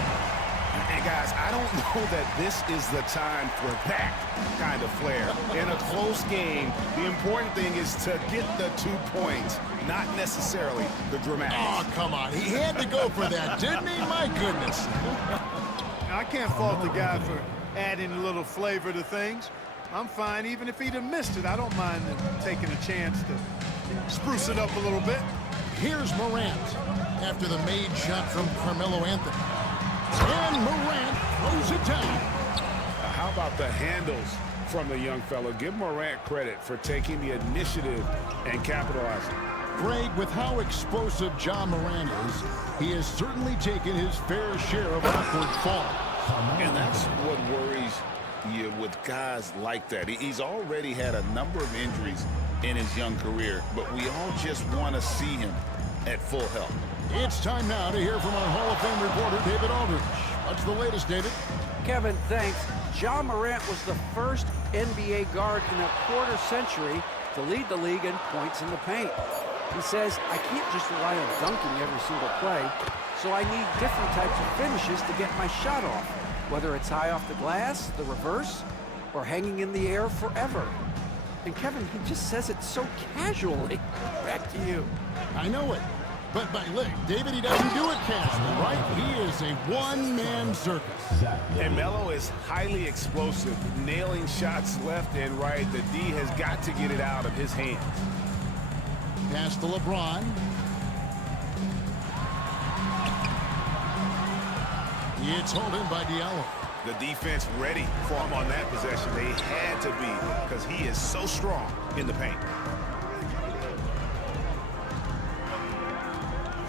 Hey, guys, I don't know that this is the time for that kind of flair. In a close game, the important thing is to get the 2 points, not necessarily the dramatics. Oh, come on. He had to go for that, didn't he? My goodness. I can't fault the guy for adding a little flavor to things. I'm fine. Even if he'd have missed it, I don't mind taking a chance to spruce it up a little bit. Here's Morant after the made shot from Carmelo Anthony. And Morant throws it down. How about the handles from the young fellow? Give Morant credit for taking the initiative and capitalizing. Greg, with how explosive Ja Morant is, he has certainly taken his fair share of awkward fall. And that's what worries you with guys like that. He's already had a number of injuries in his young career, but we all just want to see him at full health. It's time now to hear from our Hall of Fame reporter, David Aldridge. What's the latest, David? Kevin, thanks. Ja Morant was the first NBA guard in a quarter century to lead the league in points in the paint. He says, I can't just rely on dunking every single play, so I need different types of finishes to get my shot off, whether it's high off the glass, the reverse, or hanging in the air forever. And Kevin, he just says it so casually. Back to you. I know it. But look, David, he doesn't do it casually, right? He is a one-man circus. And Melo is highly explosive, nailing shots left and right. The D has got to get it out of his hands. Pass to LeBron. It's held in by Diallo. The defense ready for him on that possession. They had to be, because he is so strong in the paint.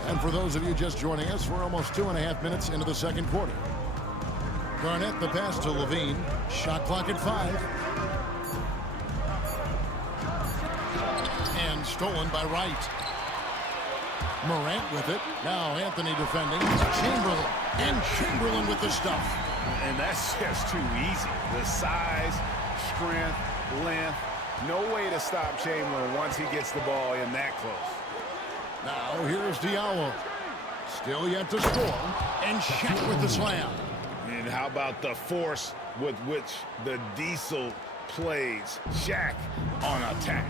And for those of you just joining us, we're almost 2.5 minutes into the second quarter. Garnett, the pass to Levine. Shot clock at 5. And stolen by Wright. Morant with it. Now Anthony defending. Chamberlain. And Chamberlain with the stuff. And that's just too easy. The size, strength, length. No way to stop Chamberlain once he gets the ball in that close. Now here's Diallo. Still yet to score. And Shaq with the slam. And how about the force with which the Diesel plays? Shaq on attack.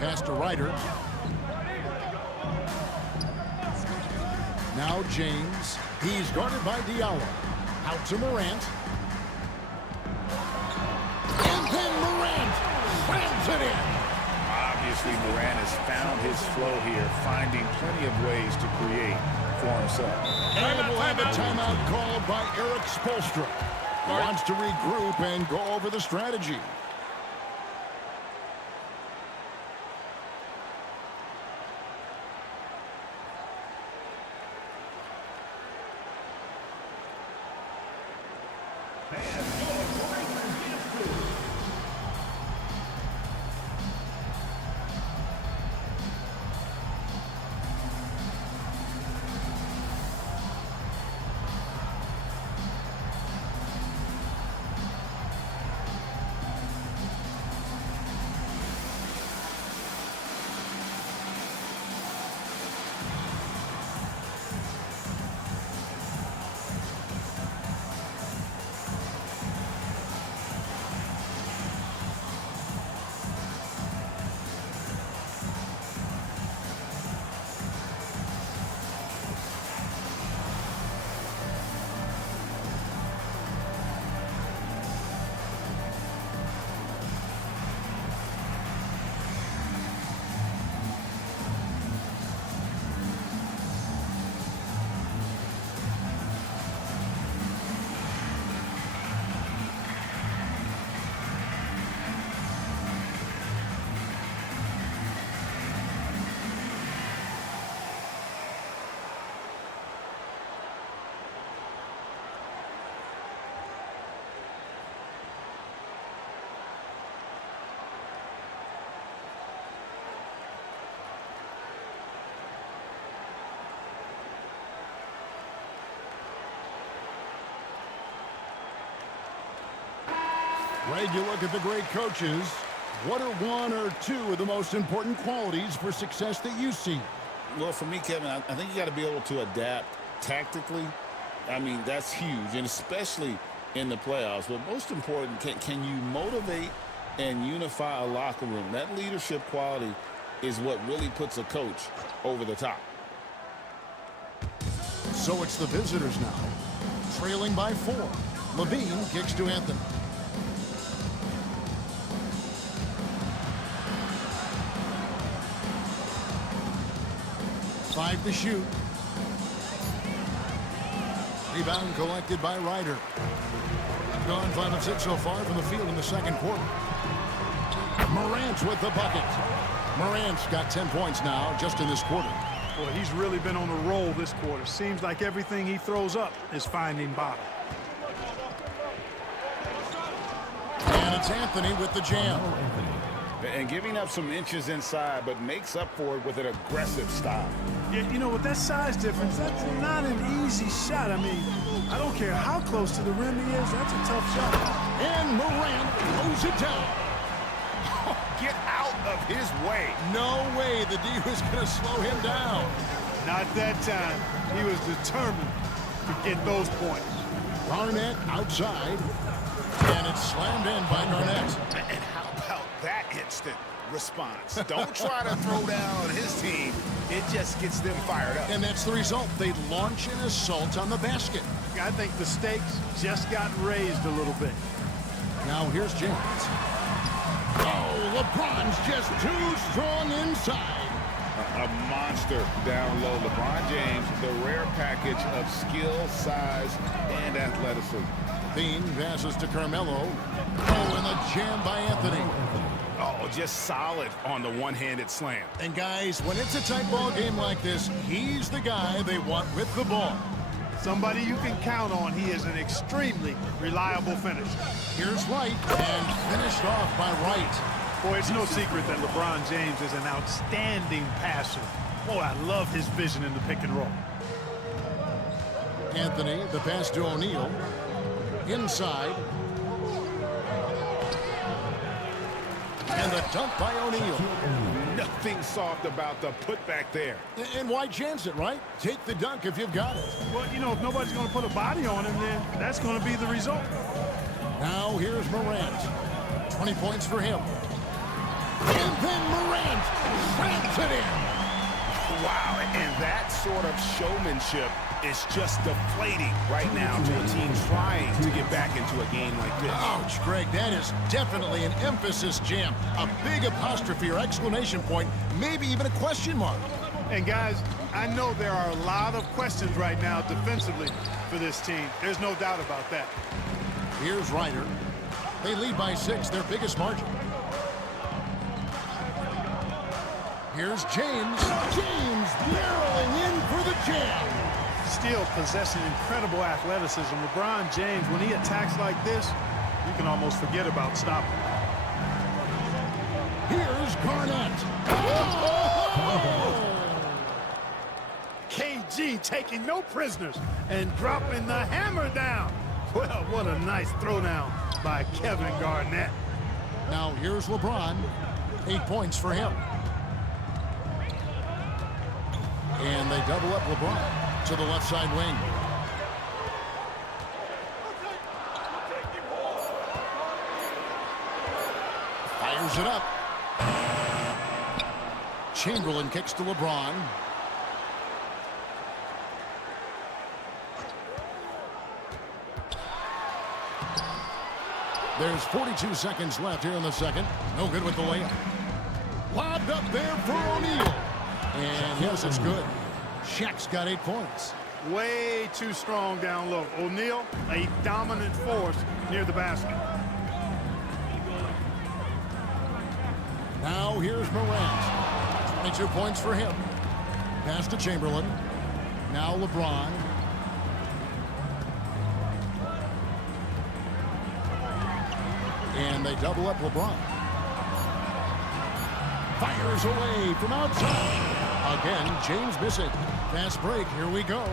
Pass to Ryder. Now James. He's guarded by Diallo. Out to Morant. And then Morant slams it in. Obviously, Morant has found his flow here, finding plenty of ways to create for himself. And we'll have a timeout called by Eric Spoelstra. He wants to regroup and go over the strategy. Greg, you look at the great coaches. What are one or two of the most important qualities for success that you see? Well, for me, Kevin, I think you got to be able to adapt tactically. I mean, that's huge, and especially in the playoffs. But most important, can you motivate and unify a locker room? That leadership quality is what really puts a coach over the top. So it's the visitors now, trailing by 4. Levine kicks to Anthony. Five to shoot. Rebound collected by Ryder. Gone 5 of 6 so far from the field in the second quarter. Morant with the bucket. Morant's got 10 points now just in this quarter. Boy, he's really been on a roll this quarter. Seems like everything he throws up is finding bottom. And it's Anthony with the jam. And giving up some inches inside, but makes up for it with an aggressive style. Yeah, you know, with that size difference, that's not an easy shot. I mean, I don't care how close to the rim he is, that's a tough shot. And Morant throws it down. Get out of his way. No way the D was going to slow him down. Not that time. He was determined to get those points. Garnett outside. And it's slammed in by Garnett. And how about that instant response? Don't try to throw down on his team. It just gets them fired up. And that's the result. They launch an assault on the basket. I think the stakes just got raised a little bit. Now here's James. Oh, LeBron's just too strong inside. A monster down low. LeBron James, the rare package of skill, size, and athleticism. Bean passes to Carmelo. Oh, and the jam by Anthony. Oh, just solid on the one-handed slam. And guys, when it's a tight ball game like this, he's the guy they want with the ball. Somebody you can count on. He is an extremely reliable finisher. Here's White, and finished off by Wright. Boy, it's no secret that LeBron James is an outstanding passer. Boy, I love his vision in the pick and roll. Anthony, the pass to O'Neal. Inside. And the dunk by O'Neal. Nothing soft about the putback there. And why chance it, right? Take the dunk if you've got it. Well, you know, if nobody's going to put a body on him, then that's going to be the result. Now here's Morant. 20 points for him. And then Morant slams it in. Wow, and that sort of showmanship is just deflating right now to a team trying to get back into a game like this. Ouch, Greg, that is definitely an emphasis jam. A big apostrophe or exclamation point, maybe even a question mark. And guys, I know there are a lot of questions right now defensively for this team. There's no doubt about that. Here's Ryder. They lead by 6, their biggest margin. Here's James. James barreling in for the jam. Still possessing incredible athleticism. LeBron James, when he attacks like this, you can almost forget about stopping. Here's Garnett. KG taking no prisoners and dropping the hammer down. Well, what a nice throwdown by Kevin Garnett. Now here's LeBron. 8 points for him. And they double up LeBron to the left side wing. Fires it up. Chamberlain kicks to LeBron. There's 42 seconds left here in the second. No good with the layup. Lobbed up there for O'Neal. And yes, it's good. Shaq's got 8 points. Way too strong down low. O'Neal, a dominant force near the basket. Now here's Morant. 22 points for him. Pass to Chamberlain. Now LeBron. And they double up LeBron. Fires away from outside. Again, James missing. Fast break. Here we go.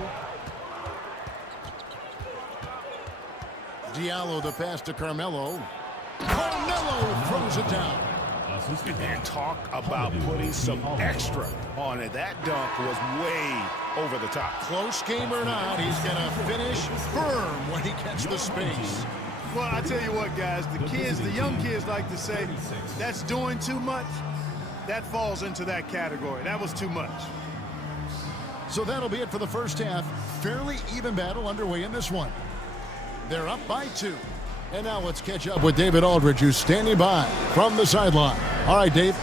Diallo the pass to Carmelo. Carmelo throws it down. And talk about putting some extra on it. That dunk was way over the top. Close game or not, he's going to finish firm when he gets the space. Well, I tell you what, guys, the young kids like to say, that's doing too much. That falls into that category. That was too much. So that'll be it for the first half. Fairly even battle underway in this one. They're up by 2. And now let's catch up with David Aldridge, who's standing by from the sideline. All right, Dave.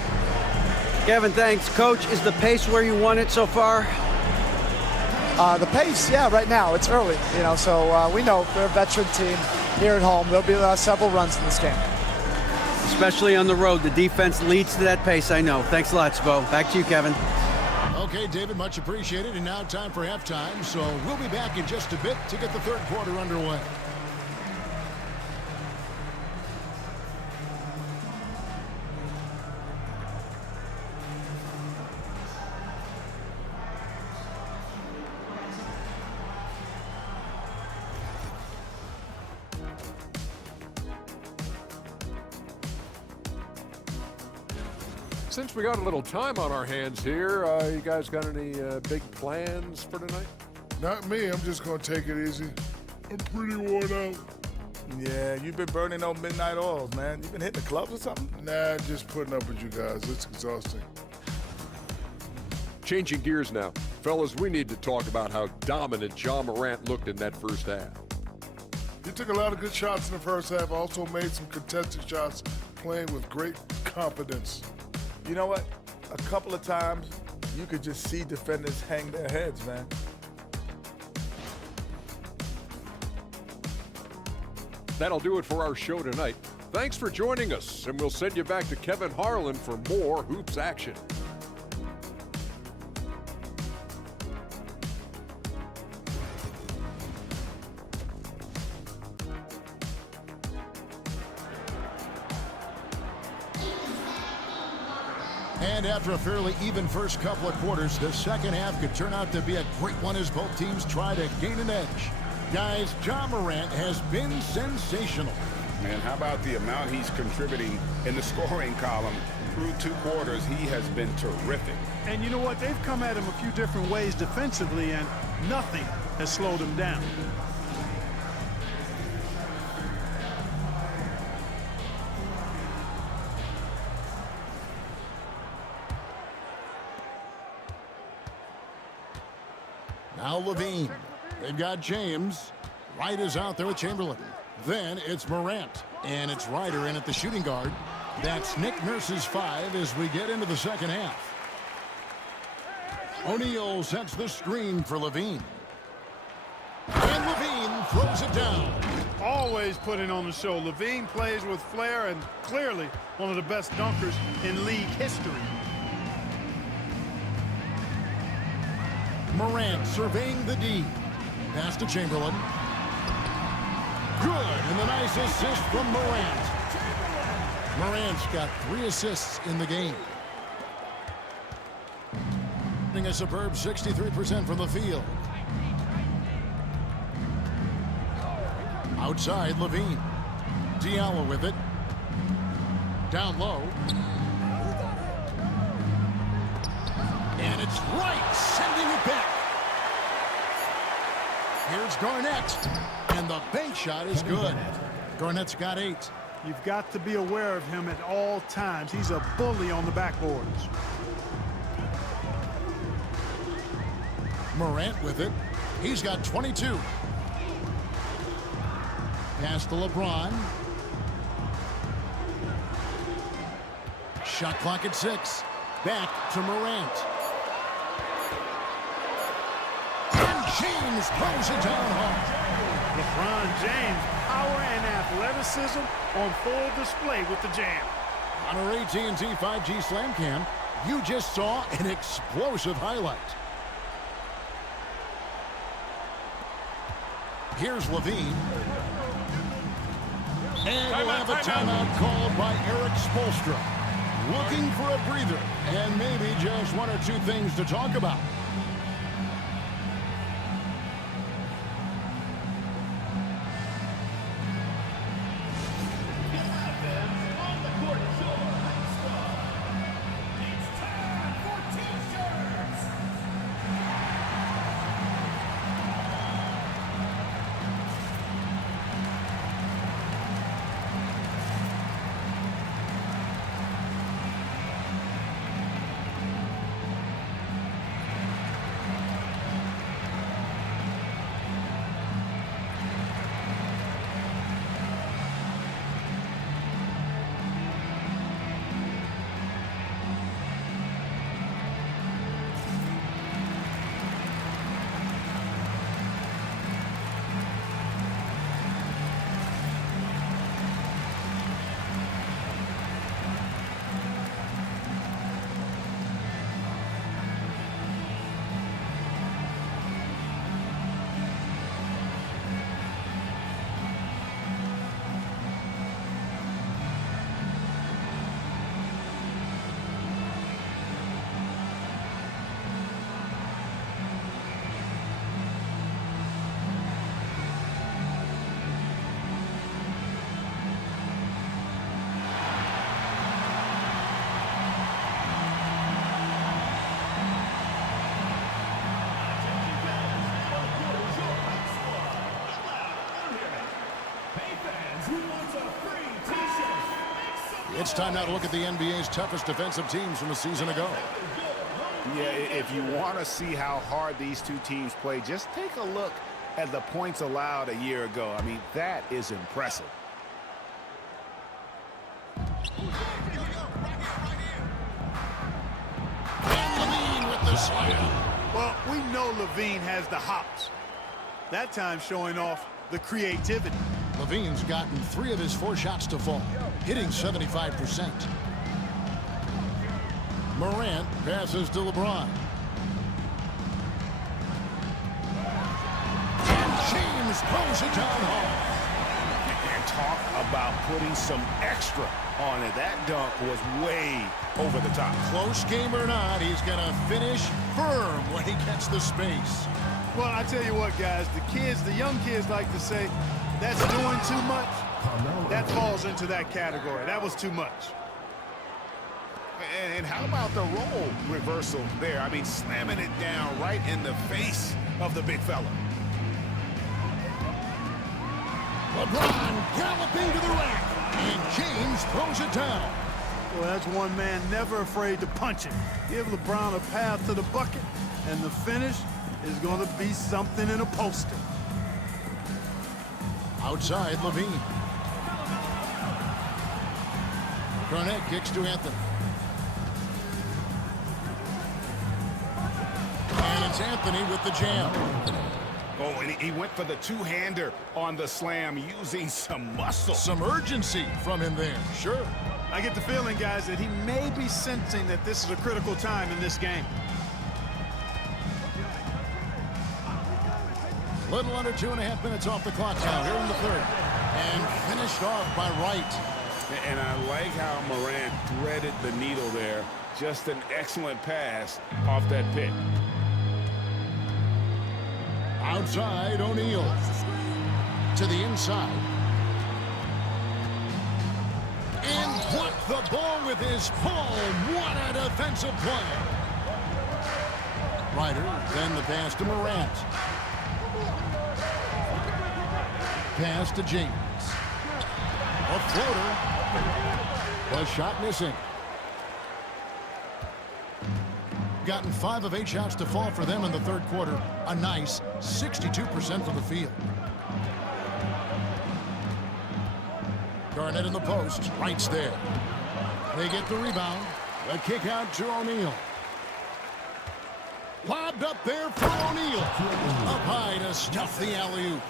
Kevin, thanks. Coach, is the pace where you want it so far? The pace, yeah, right now. It's early, so we know we're a veteran team here at home. There'll be several runs in this game. Especially on the road. The defense leads to that pace, I know. Thanks a lot, Spo. Back to you, Kevin. Okay, David, much appreciated. And now time for halftime. So we'll be back in just a bit to get the third quarter underway. Since we got a little time on our hands here, you guys got any big plans for tonight? Not me. I'm just going to take it easy. I'm pretty worn out. Yeah, you've been burning those midnight oils, man. You been hitting the clubs or something? Nah, just putting up with you guys. It's exhausting. Changing gears now. Fellas, we need to talk about how dominant John Morant looked in that first half. He took a lot of good shots in the first half. Also made some contested shots, playing with great confidence. You know what? A couple of times, you could just see defenders hang their heads, man. That'll do it for our show tonight. Thanks for joining us, and we'll send you back to Kevin Harlan for more hoops action. And after a fairly even first couple of quarters, the second half could turn out to be a great one as both teams try to gain an edge. Guys, John Morant has been sensational. Man, how about the amount he's contributing in the scoring column through 2 quarters? He has been terrific. And you know what? They've come at him a few different ways defensively, and nothing has slowed him down. Now Levine. They've got James. Wright is out there with Chamberlain. Then it's Morant. And it's Ryder in at the shooting guard. That's Nick Nurse's 5 as we get into the second half. O'Neal sets the screen for Levine. And Levine throws it down. Always putting on the show. Levine plays with flair and clearly one of the best dunkers in league history. Morant surveying the D. Pass to Chamberlain. Good, and the nice assist from Morant. Morant's got 3 assists in the game. A superb 63% from the field. Outside, Levine. Diallo with it. Down low. And it's Wright sending it back. Here's Garnett. And the bank shot is good. Garnett's got 8. You've got to be aware of him at all times. He's a bully on the backboards. Morant with it. He's got 22. Pass to LeBron. Shot clock at 6. Back to Morant. And James throws it down hard. LeBron James, power and athleticism on full display with the jam. On our AT&T 5G Slam Cam, you just saw an explosive highlight. Here's Levine. And we'll have a timeout called by Eric Spoelstra. Looking for a breather and maybe just 1 or 2 things to talk about. It's time now to look at the NBA's toughest defensive teams from a season ago. Yeah, if you want to see how hard these two teams play, just take a look at the points allowed a year ago. I mean, that is impressive. And Levine with the slam. Well, we know Levine has the hops. That time showing off the creativity. Levine's gotten 3 of his 4 shots to fall, hitting 75%. Morant passes to LeBron. And James throws it down hard. And talk about putting some extra on it. That dunk was way over the top. Close game or not, he's going to finish firm when he gets the space. Well, I tell you what, guys, the young kids like to say, that's doing too much. That falls into that category. That was too much. And how about the role reversal there? I mean, slamming it down right in the face of the big fella. LeBron galloping to the rack, and James throws it down. Well, that's one man never afraid to punch it. Give LeBron a path to the bucket, and the finish is going to be something in a poster. Outside, Levine. Garnett kicks to Anthony. And it's Anthony with the jam. Oh, and he went for the two-hander on the slam using some muscle. Some urgency from him there, sure. I get the feeling, guys, that he may be sensing that this is a critical time in this game. Little under 2.5 minutes off the clock now here in the third. And finished off by Wright. And I like how Morant threaded the needle there. Just an excellent pass off that pick. Outside, O'Neal. To the inside. And blocked the ball with his palm. What a defensive play. Ryder, then the pass to Morant. Pass to James. A floater. A shot missing. Gotten 5 of 8 shots to fall for them in the third quarter. A nice 62% from the field. Garnett in the post. Wright's there. They get the rebound. A kick out to O'Neal. Lobbed up there for O'Neal. Up high to stuff the alley-oop.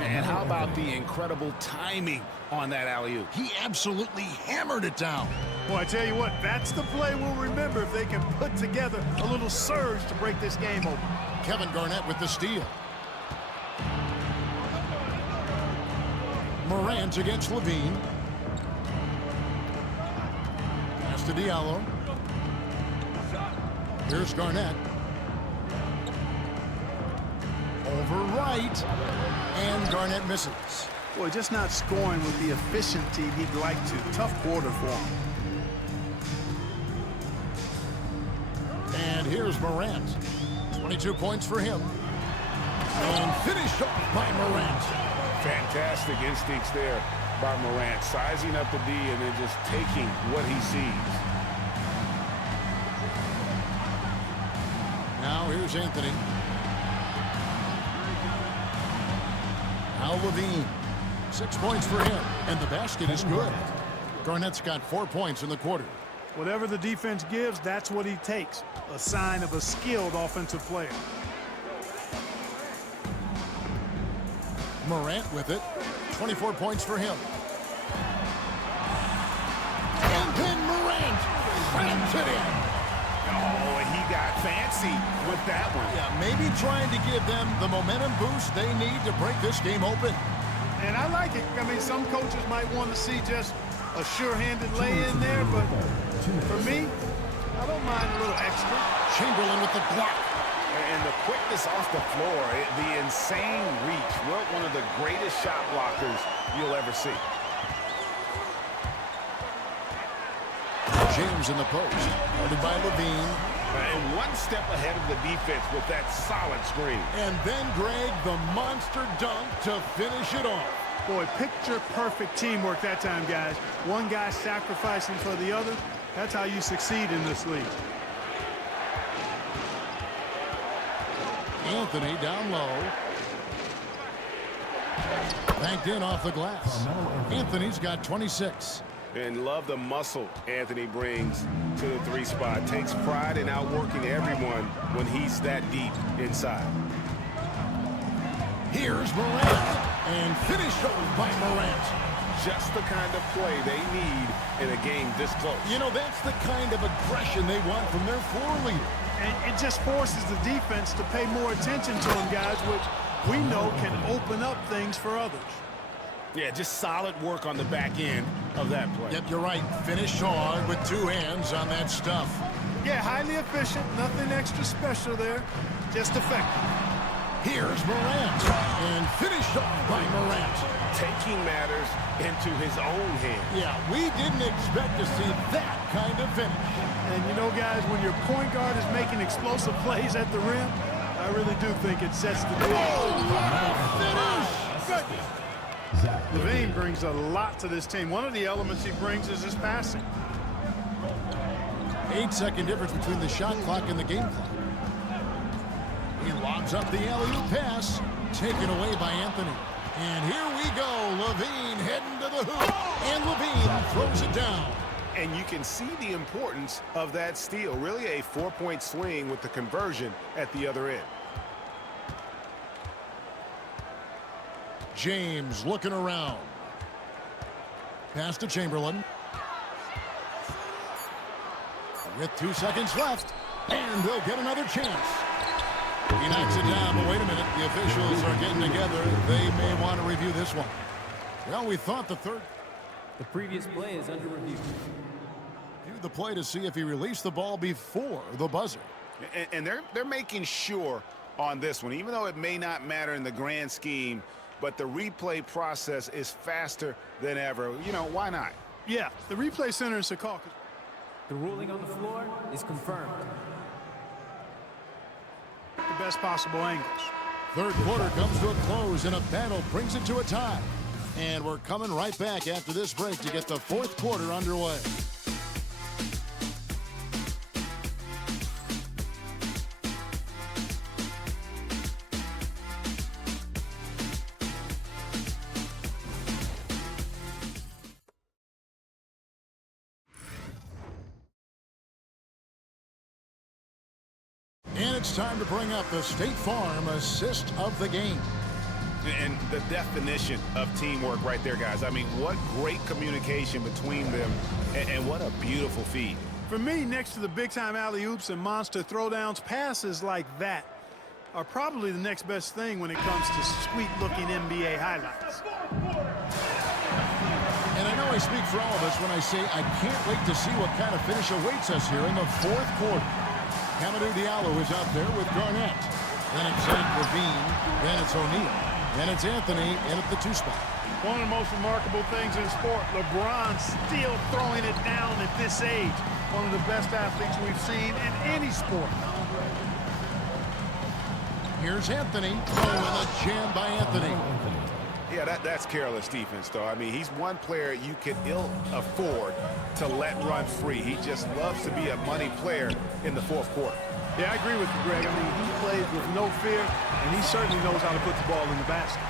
And how about the incredible timing on that alley-oop? He absolutely hammered it down. Boy, I tell you what, that's the play we'll remember if they can put together a little surge to break this game open. Kevin Garnett with the steal. Morant against Levine. Pass to Diallo. Here's Garnett. Over Wright. And Garnett misses. Boy, just not scoring with the efficient team he'd like to. Tough quarter for him. And here's Morant. 22 points for him. And finished off by Morant. Fantastic instincts there by Morant. Sizing up the D and then just taking what he sees. Now here's Anthony. Now Levine. 6 points for him. And the basket is good. Garnett's got 4 points in the quarter. Whatever the defense gives, that's what he takes. A sign of a skilled offensive player. Morant with it. 24 points for him. And then Morant slams it in. Oh, and he got fancy with that one. Yeah, maybe trying to give them the momentum boost they need to break this game open. And I like it. I mean, some coaches might want to see just a sure-handed lay-in there, but for me, I don't mind a little extra. Chamberlain with the block. And the quickness off the floor, the insane reach. Well, one of the greatest shot blockers you'll ever see. James in the post. Guarded by Levine. And one step ahead of the defense with that solid screen. And then Greg, the monster dunk to finish it off. Boy, picture-perfect teamwork that time, guys. One guy sacrificing for the other. That's how you succeed in this league. Anthony down low. Banked in off the glass. Anthony's got 26. And love the muscle Anthony brings to the 3 spot. Takes pride in outworking everyone when he's that deep inside. Here's Morant. And finished off by Morant. Just the kind of play they need in a game this close. You know, that's the kind of aggression they want from their floor leader. And it just forces the defense to pay more attention to him, guys, which we know can open up things for others. Yeah, just solid work on the back end of that play. Yep, you're right. Finish hard with 2 hands on that stuff. Yeah, highly efficient. Nothing extra special there. Just effective. Here's Morant. And finished off by Morant. Taking matters into his own hands. Yeah, we didn't expect to see that kind of finish. And you know, guys, when your point guard is making explosive plays at the rim, I really do think it sets the tone. LaVine brings a lot to this team. One of the elements he brings is his passing. 8-second difference between the shot clock and the game clock. He lobs up the alley-oop pass, taken away by Anthony. And here we go, LaVine heading to the hoop, and LaVine throws it down. And you can see the importance of that steal. Really a 4-point swing with the conversion at the other end. James looking around. Pass to Chamberlain. With 2 seconds left, and they'll get another chance. He knocks it down, but wait a minute. The officials are getting together. They may want to review this one. Well, we thought the third. The previous play is under review. View the play to see if he released the ball before the buzzer. And they're making sure on this one, even though it may not matter in the grand scheme, but the replay process is faster than ever. You know, why not? Yeah, the replay center is a call. The ruling on the floor is confirmed. The best possible angles. Third quarter comes to a close, and a battle brings it to a tie. And we're coming right back after this break to get the fourth quarter underway. And it's time to bring up the State Farm assist of the game. And the definition of teamwork right there, guys. I mean, what great communication between them, and what a beautiful feed. For me, next to the big-time alley-oops and monster throwdowns, passes like that are probably the next best thing when it comes to sweet-looking NBA highlights. And I know I speak for all of us when I say I can't wait to see what kind of finish awaits us here in the fourth quarter. Hamidou Diallo is out there with Garnett. Then it's Zach Levine. Then it's O'Neal. Then it's Anthony in at the 2 spot. One of the most remarkable things in sport, LeBron still throwing it down at this age. One of the best athletes we've seen in any sport. Here's Anthony. Oh, and a jam by Anthony. Yeah, that's careless defense, though. I mean, he's one player you can ill afford to let run free. He just loves to be a money player in the fourth quarter. Yeah, I agree with you, Greg. I mean, he plays with no fear, and he certainly knows how to put the ball in the basket.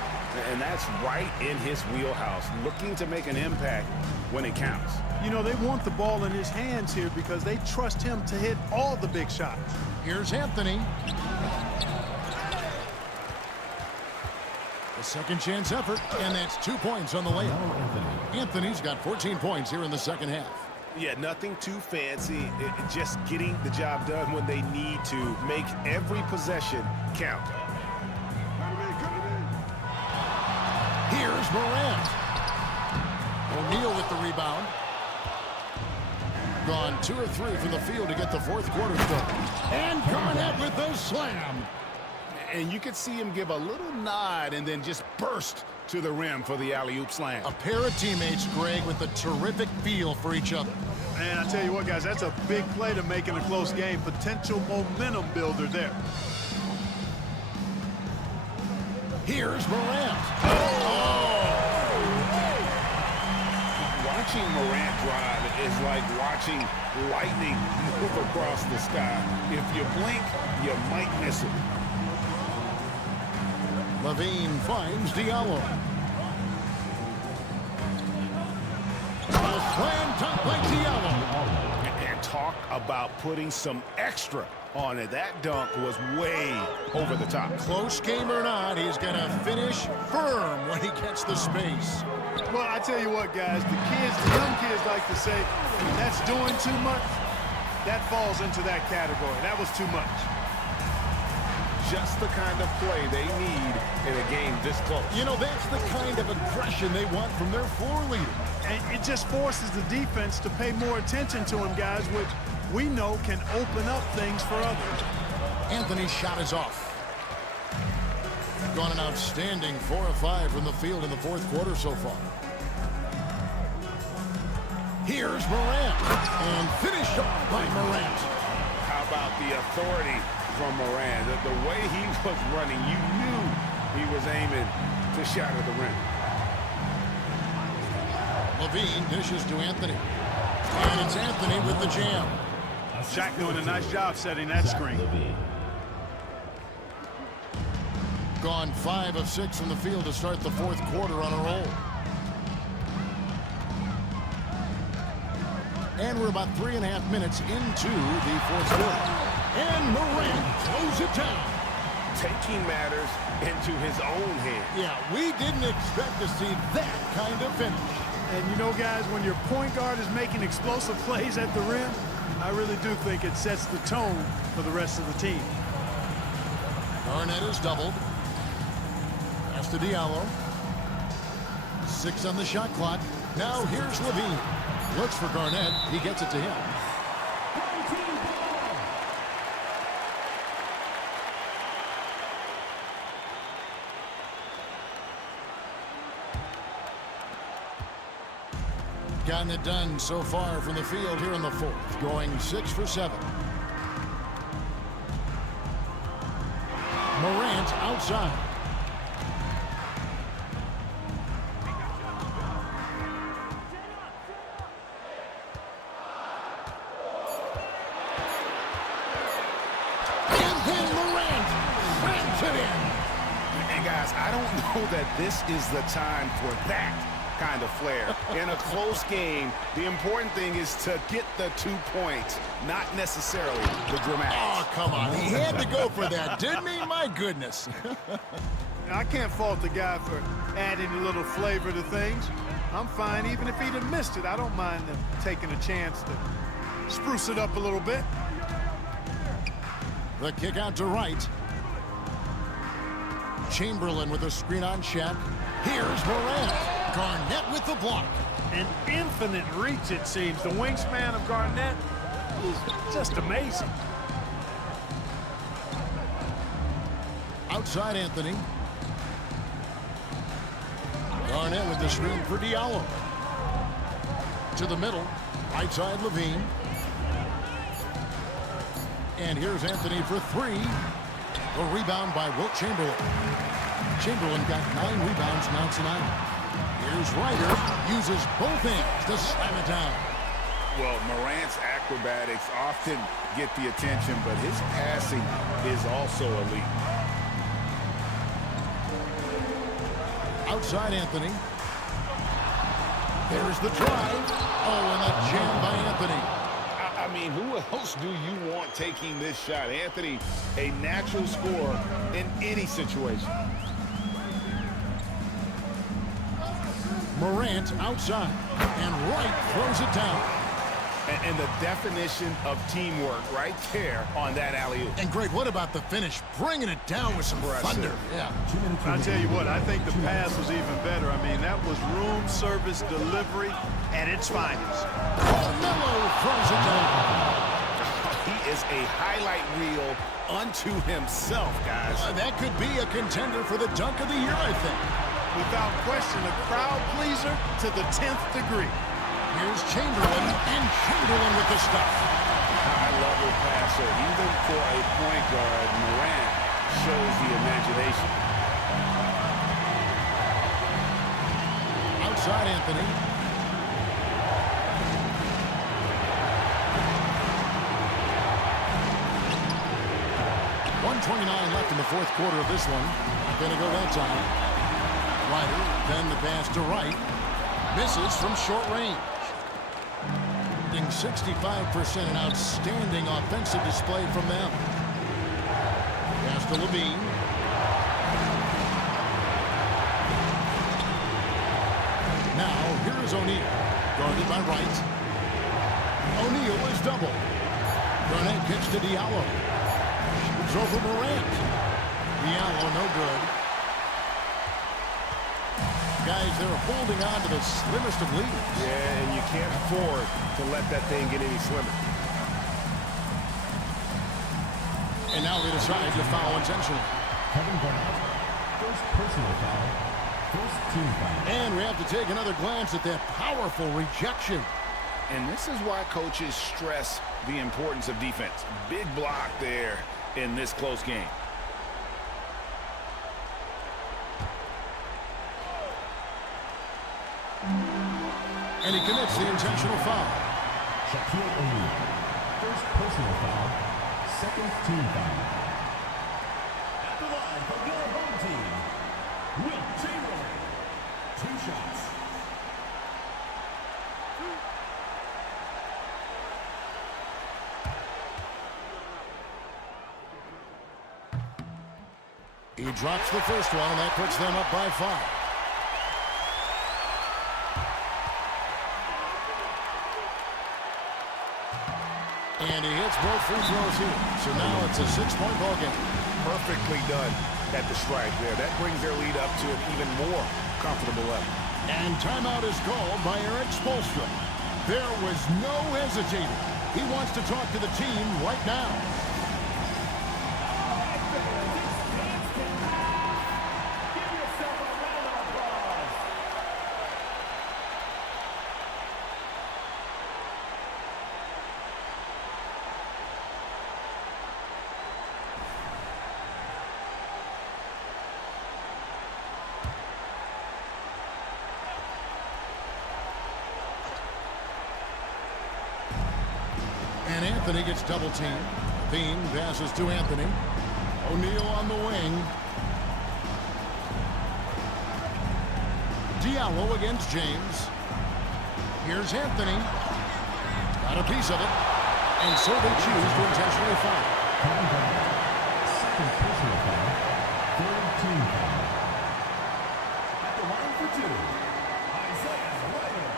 And that's right in his wheelhouse, looking to make an impact when it counts. You know, they want the ball in his hands here because they trust him to hit all the big shots. Here's Anthony. A second chance effort, and that's 2 points on the layup. Anthony's got 14 points here in the second half. Yeah, nothing too fancy. Just getting the job done when they need to. Make every possession count. Here's Morant. O'Neal with the rebound. Gone 2 or 3 from the field to get the fourth quarter started. And Garnett with the slam. And you could see him give a little nod and then just burst to the rim for the alley-oop slam. A pair of teammates, Greg, with a terrific feel for each other. And I tell you what, guys, that's a big play to make in a close game. Potential momentum builder there. Here's Morant. Oh! Watching Morant drive is like watching lightning move across the sky. If you blink, you might miss it. Levine finds Diallo. A slam dunk by Diallo. And talk about putting some extra on it. That dunk was way over the top. Close game or not, he's going to finish firm when he gets the space. Well, I tell you what, guys, the young kids like to say, that's doing too much. That falls into that category. That was too much. Just the kind of play they need in a game this close. You know, that's the kind of aggression they want from their floor leader. And it just forces the defense to pay more attention to him, guys, which we know can open up things for others. Anthony's shot is off. Gone an outstanding 4 of 5 from the field in the fourth quarter so far. Here's Morant, and finished off by Morant. How about the authority from Morant? The way he was running, you knew he was aiming to shatter the rim. Levine dishes to Anthony. And it's Anthony with the jam. Shaq doing a nice job setting that screen. Gone 5 of 6 from the field to start the fourth quarter on a roll. And we're about 3.5 minutes into the fourth quarter. And Morant throws it down. Taking matters into his own hands. Yeah, we didn't expect to see that kind of finish. And you know, guys, when your point guard is making explosive plays at the rim, I really do think it sets the tone for the rest of the team. Garnett is doubled. Pass to Diallo. 6 on the shot clock. Now here's Levine. Looks for Garnett. He gets it to him. Gotten it done so far from the field here in the fourth. Going 6 for 7. Morant outside. And guys, I don't know that this is the time for that kind of flair. In a close game, the important thing is to get the 2 points, not necessarily the dramatics. Oh, come on. He had to go for that, didn't he? My goodness. I can't fault the guy for adding a little flavor to things. I'm fine even if he'd have missed it. I don't mind them taking a chance to spruce it up a little bit. The kick out to right. Chamberlain with a screen on Shaq. Here's Morant. Garnett with the block. An infinite reach, it seems. The wingspan of Garnett is just amazing. Outside Anthony. Garnett with the screen for Diallo. To the middle. Right side Levine. And here's Anthony for 3. The rebound by Wilt Chamberlain. Chamberlain got 9 rebounds now tonight. Here's Ryder. Uses both hands to slam it down. Well, Morant's acrobatics often get the attention, but his passing is also elite. Outside Anthony. There's the drive. Oh, and a jam by Anthony. I mean, who else do you want taking this shot? Anthony, a natural scorer in any situation. Morant outside, and Wright throws it down. And the definition of teamwork right there on that alley-oop. And Greg, what about the finish? Bringing it down with some thunder. Yeah. I'll tell you what, I think the pass was even better. I mean, that was room service delivery at its finest. Melo throws it down. He is a highlight reel unto himself, guys. That could be a contender for the dunk of the year, I think. Without question, a crowd pleaser to the 10th degree. Here's Chamberlain, and Chamberlain with the stuff. High-level passer. Even for a point guard, Morant shows the imagination. Outside Anthony. 1:29 left in the fourth quarter of this one. Not going to go that time. Ryder, then the pass to Wright. Misses from short range. 65%, an outstanding offensive display from them. Pass to Levine. Now, here is O'Neal. Guarded by Wright. O'Neal is double. Garnett gets to Diallo. Shoots over Morant. Diallo, no good. Guys, they're holding on to the slimmest of leads. Yeah, and you can't afford to let that thing get any slimmer. And now they decide to foul intentionally. Kevin Garnett, first personal foul, first team foul. And we have to take another glance at that powerful rejection. And this is why coaches stress the importance of defense. Big block there in this close game. And he commits the intentional foul. Shaquille O'Neal, first personal foul, second team foul. At the line for your home team, Will Chamberlain, 2 shots. He drops the first one, and that puts them up by 5. And he hits both free throws here. So now it's a 6-point ball game. Perfectly done at the strike there. That brings their lead up to an even more comfortable level. And timeout is called by Eric Spoelstra. There was no hesitating. He wants to talk to the team right now. And Anthony gets double teamed. Bean passes to Anthony. O'Neal on the wing. Diallo against James. Here's Anthony. Got a piece of it. And so they choose to intentionally foul. Second personal foul, third team foul. At the line for 2, Isaiah Ryder.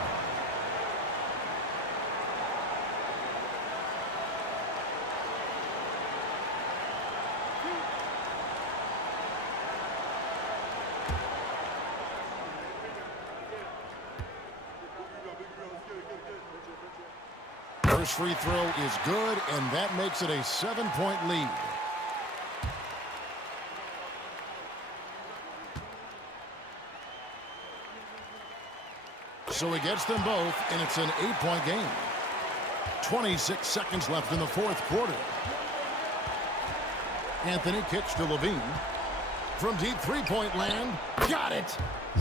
First free throw is good, and that makes it a 7-point lead. So he gets them both, and it's an 8-point game. 26 seconds left in the fourth quarter. Anthony kicks to Levine. From deep three-point land, got it!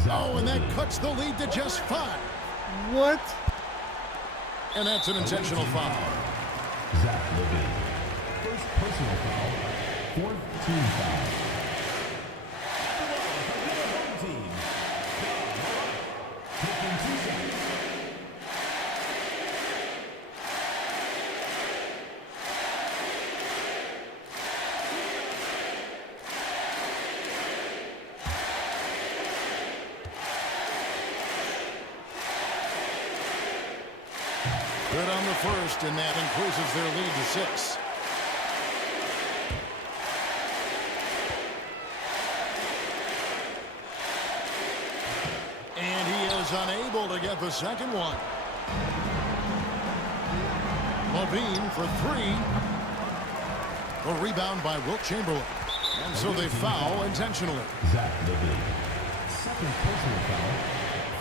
Oh, and that cuts the lead to just 5. What? And that's an intentional foul. Zach Levine, first personal foul, fourth team foul. At the line for your home team, taking 2 shots. Good on the first, and that increases their lead to 6. And he is unable to get the second one. Levine for 3. A rebound by Wilt Chamberlain. And so they foul intentionally. Zach Levine, second personal foul,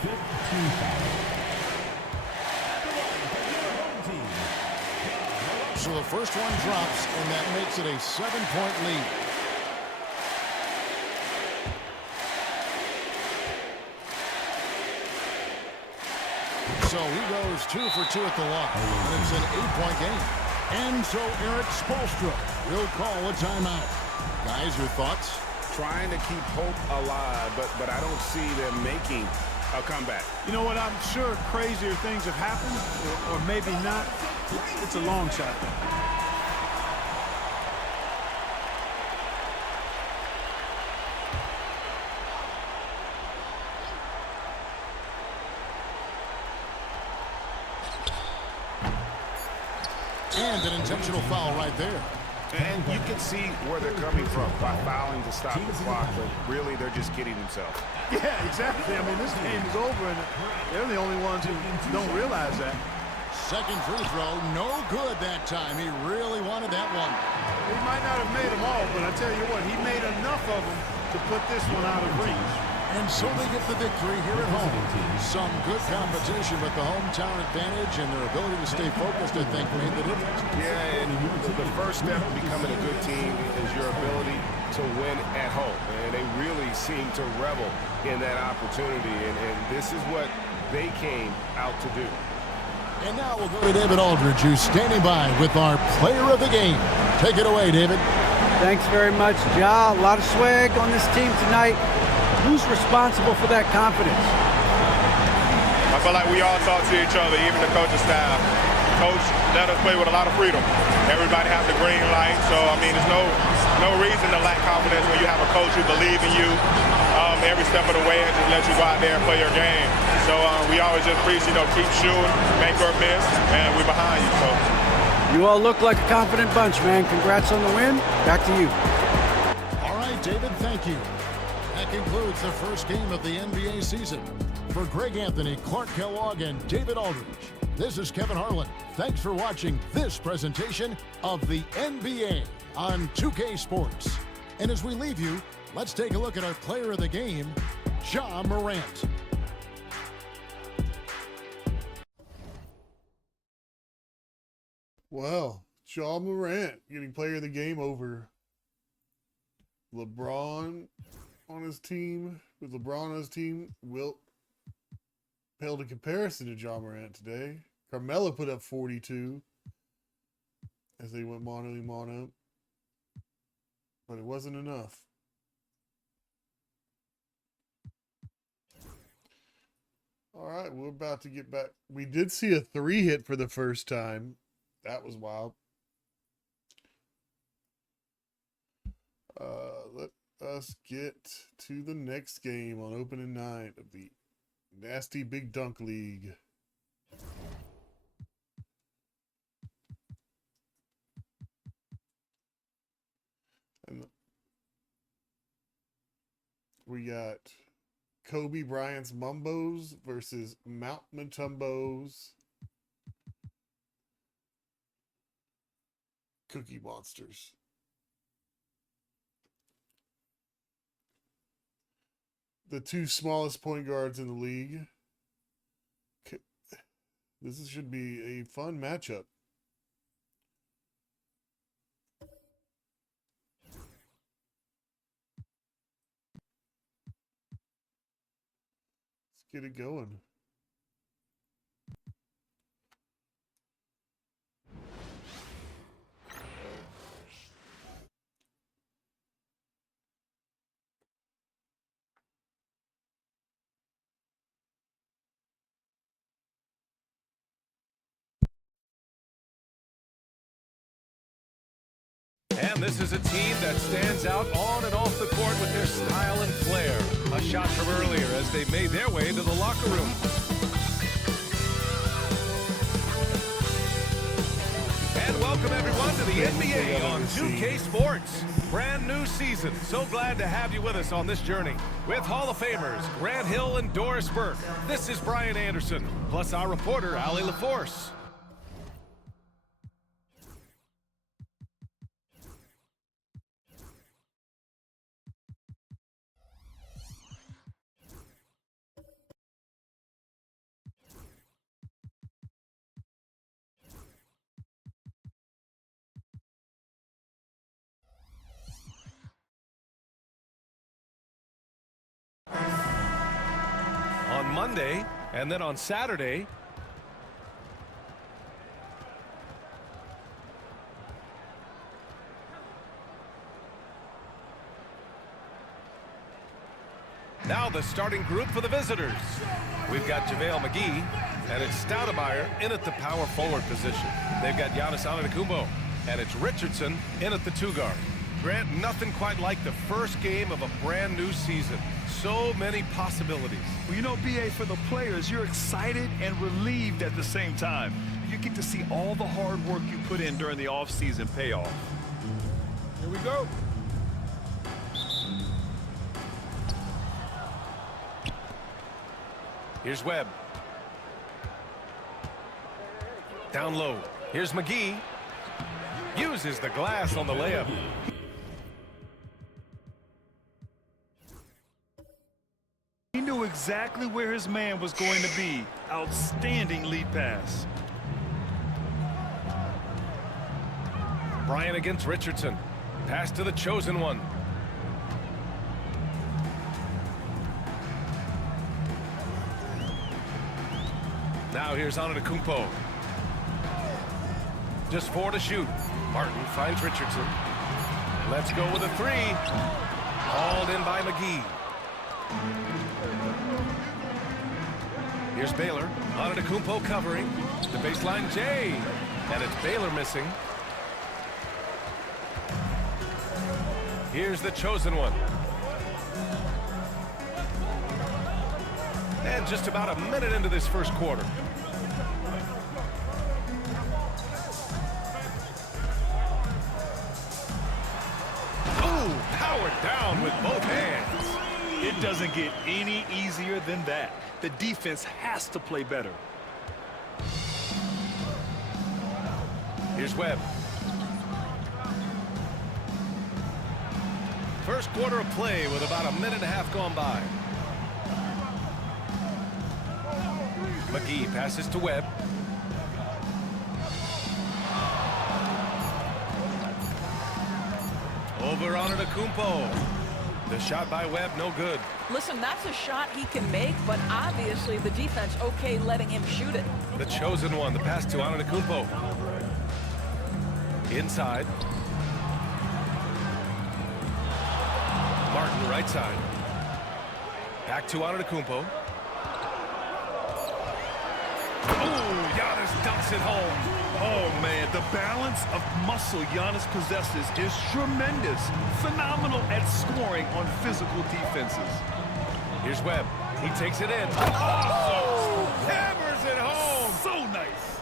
fifth team foul. So the first one drops, and that makes it a 7-point lead. So he goes 2 for 2 at the line, and it's an 8-point game. And so Eric Spoelstra will call a timeout. Guys, your thoughts? Trying to keep hope alive, but I don't see them making a comeback. You know what? I'm sure crazier things have happened, or maybe not. It's a long shot. And an intentional foul right there. And you can see where they're coming from by fouling to stop the clock, but really they're just kidding themselves. Yeah, exactly. I mean, this game is over, and they're the only ones who don't realize that. Second free throw, no good that time. He really wanted that one. He might not have made them all, but I tell you what, he made enough of them to put this one out of reach. And so they get the victory here at home. Some good competition, but the hometown advantage and their ability to stay focused, I think, made the difference. Yeah, and the first step in becoming a good team is your ability to win at home. And they really seem to revel in that opportunity, and this is what they came out to do. And now we'll go to David Aldridge, who's standing by with our player of the game. Take it away, David. Thanks very much, Ja. A lot of swag on this team tonight. Who's responsible for that confidence? I feel like we all talk to each other, even the coaching staff. Coach let us play with a lot of freedom. Everybody has the green light, so I mean, there's no reason to lack confidence when you have a coach who believes in you every step of the way and just let you go out there and play your game. So we always just preach, keep shooting, make or miss, and we're behind you. So you all look like a confident bunch, man. Congrats on the win. Back to you. All right, David, thank you. That concludes the first game of the NBA season. For Greg Anthony, Clark Kellogg, and David Aldridge, this is Kevin Harlan. Thanks for watching this presentation of the NBA on 2K Sports. And as we leave you, let's take a look at our player of the game, Ja Morant. Wow, Ja Morant getting player of the game over LeBron on his team. With LeBron on his team, Wilt paled in comparison to Ja Morant today. Carmelo put up 42 as they went mono, but it wasn't enough. All right, we're about to get back. We did see a 3 hit for the first time. That was wild. Let us get to the next game on opening night of the Nasty Big Dunk League. And we got Kobe Bryant's Mumbos versus Mount Matumbo's Cookie Monsters. The two smallest point guards in the league. This should be a fun matchup. Let's get it going. And this is a team that stands out on and off the court with their style and flair. A shot from earlier as they made their way to the locker room. And welcome everyone to the NBA on 2K Sports. Brand new season. So glad to have you with us on this journey. With Hall of Famers Grant Hill and Doris Burke. This is Brian Anderson, plus our reporter Allie LaForce. On Monday, and then on Saturday, Now the starting group for the visitors. We've got JaVale McGee, and it's Stoudemire in at the power forward position. They've got Giannis Antetokounmpo, and it's Richardson in at the 2 guard. Grant, nothing quite like the first game of a brand new season. So many possibilities. Well, you know, BA, for the players, you're excited and relieved at the same time. You get to see all the hard work you put in during the offseason pay off. Here we go. Here's Webb. Down low. Here's McGee. Uses the glass on the layup. He knew exactly where his man was going to be. Outstanding lead pass. Bryant against Richardson. Pass to the chosen one. Now here's Antetokounmpo. Just 4 to shoot. Martin finds Richardson. Let's go with a 3. Hauled in by McGee. Here's Baylor. Antetokounmpo covering. The baseline J. And it's Baylor missing. Here's the chosen one. And just about a minute into this first quarter. Ooh, powered down with both hands. It doesn't get any easier than that. The defense has to play better. Here's Webb. First quarter of play with about a minute and a half gone by. McGee passes to Webb. Over Antetokounmpo. The shot by Webb, no good. Listen, that's a shot he can make, but obviously the defense okay letting him shoot it. The chosen one, the pass to Antetokounmpo. Inside. Martin, right side. Back to Antetokounmpo. Oh, Giannis dumps it home. Oh, man, the balance of muscle Giannis possesses is tremendous. Phenomenal at scoring on physical defenses. Here's Webb. He takes it in. Oh! Hammers it home. So nice.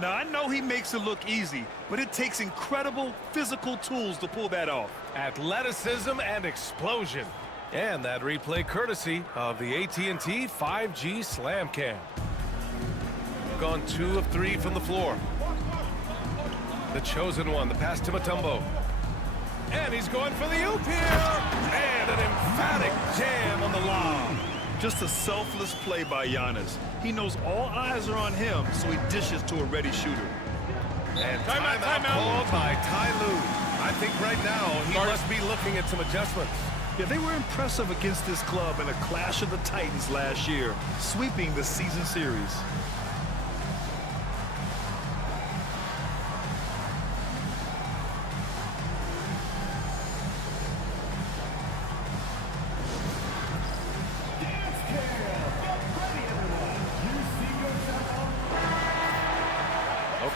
Now, I know he makes it look easy, but it takes incredible physical tools to pull that off. Athleticism and explosion. And that replay courtesy of the AT&T 5G Slam Cam. Gone 2 of 3 from the floor. The chosen one, the pass to Mutombo. And he's going for the oop here. And an emphatic jam on the lob. Just a selfless play by Giannis. He knows all eyes are on him, so he dishes to a ready shooter. And timeout called by Ty Lue. I think right now he must be looking at some adjustments. Yeah, they were impressive against this club in a clash of the Titans last year, sweeping the season series.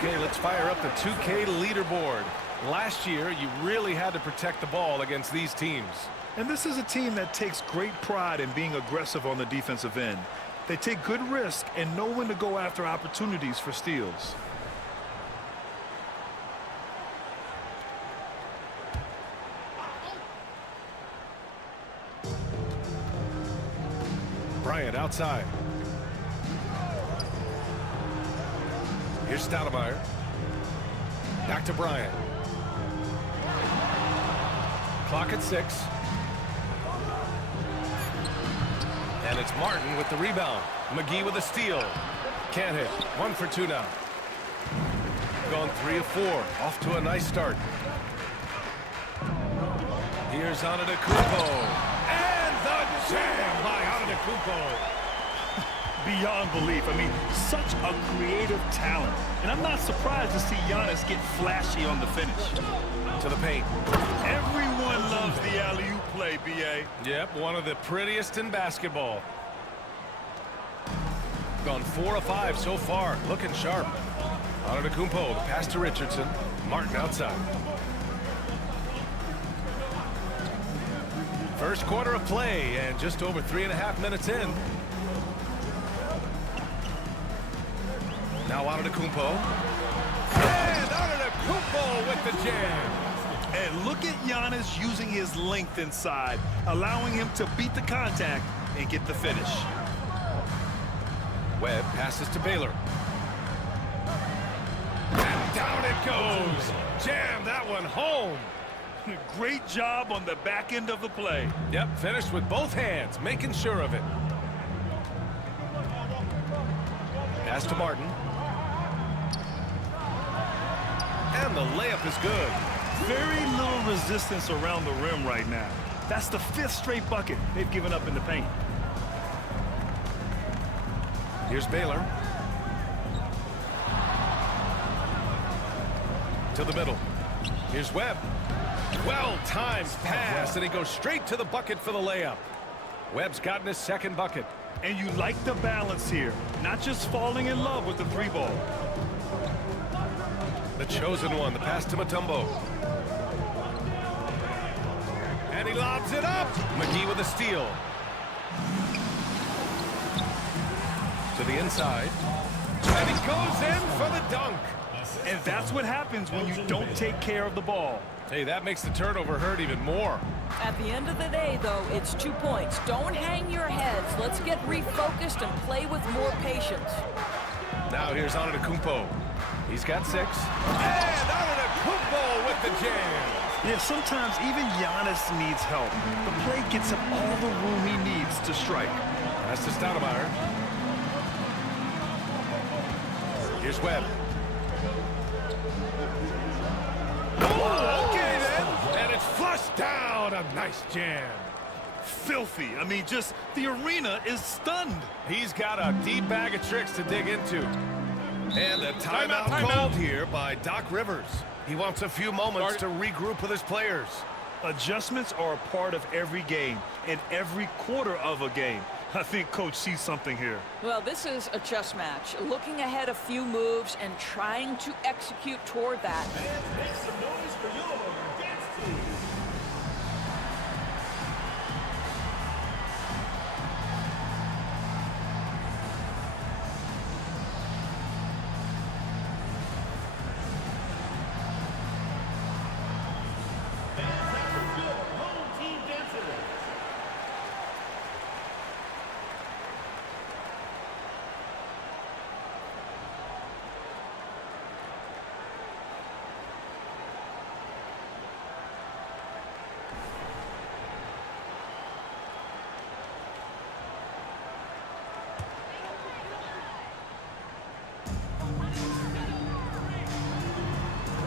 Okay, let's fire up the 2K leaderboard. Last year, you really had to protect the ball against these teams. And this is a team that takes great pride in being aggressive on the defensive end. They take good risk and know when to go after opportunities for steals. Bryant outside. Here's Stoudemire. Back to Bryant. Clock at 6. And it's Martin with the rebound. McGee with a steal. Can't hit. 1 for 2 now. Gone 3 of 4. Off to a nice start. Here's Antetokounmpo. And the jam by Antetokounmpo. Beyond belief. I mean, such a creative talent. And I'm not surprised to see Giannis get flashy on the finish. To the paint. Everyone loves the alley-oop play, B.A. Yep, one of the prettiest in basketball. Gone 4 of 5 so far, looking sharp. Antetokounmpo, the pass to Richardson. Martin outside. First quarter of play and just over 3.5 minutes in. Now Antetokounmpo. And Antetokounmpo with the jam. And look at Giannis using his length inside, allowing him to beat the contact and get the finish. Webb passes to Baylor. And down it goes. Jam that one home. Great job on the back end of the play. Yep, finished with both hands, making sure of it. Pass to Martin. And the layup is good. Very little resistance around the rim right now. That's the 5th straight bucket they've given up in the paint. Here's Baylor. To the middle. Here's Webb. Well-timed pass, and he goes straight to the bucket for the layup. Webb's gotten his second bucket. And you like the balance here, not just falling in love with the 3-ball. The chosen one, the pass to Mutombo. And he lobs it up. McGee with a steal. To the inside. And he goes in for the dunk. And that's what happens when you don't take care of the ball. Hey, that makes the turnover hurt even more. At the end of the day, though, it's 2 points. Don't hang your heads. Let's get refocused and play with more patience. Now here's Antetokounmpo. He's got 6. And Antetokounmpo with the jam. Yeah, sometimes even Giannis needs help. The play gets him all the room he needs to strike. That's to Stoudemire. Here's Webb. Oh, okay then. And it's flushed down. A nice jam. Filthy. I mean, just the arena is stunned. He's got a deep bag of tricks to dig into. And a timeout called here by Doc Rivers. He wants a few moments to regroup with his players. Adjustments are a part of every game and every quarter of a game. I think Coach sees something here. Well, this is a chess match. Looking ahead a few moves and trying to execute toward that. And make some noise for your dance team.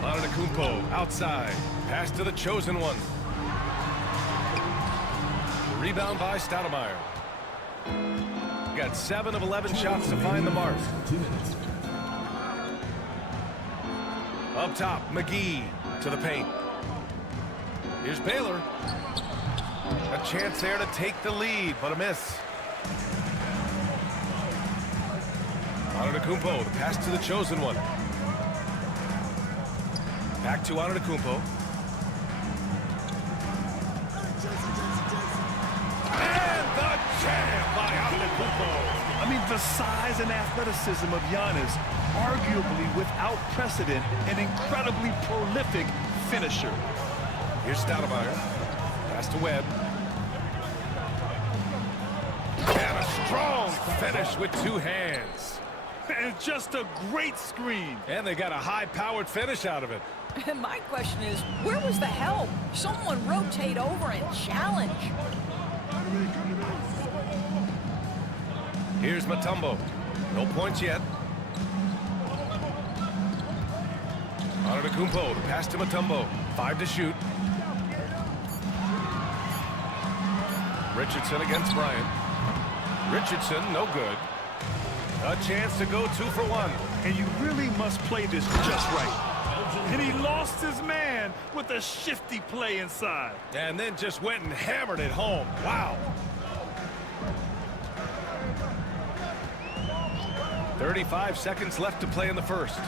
Antetokounmpo outside. Pass to the chosen one. Rebound by Stoudemire. Got 7 of 11 shots to find the mark. 2 minutes. Up top, McGee to the paint. Here's Baylor. A chance there to take the lead, but a miss. Antetokounmpo, the pass to the chosen one. Back to Antetokounmpo. And the jam by Antetokounmpo. I mean, the size and athleticism of Giannis, arguably without precedent, an incredibly prolific finisher. Here's Stoudemire. Pass to Webb. And a strong finish with 2 hands. And just a great screen. And they got a high-powered finish out of it. And my question is, where was the help? Someone rotate over and challenge. Here's Mutombo. No points yet. Antetokounmpo, the pass to Mutombo. 5 to shoot. Richardson against Bryant. Richardson, no good. A chance to go 2 for 1. And you really must play this just right. And he lost his man with a shifty play inside. And then just went and hammered it home. Wow. 35 seconds left to play in the first.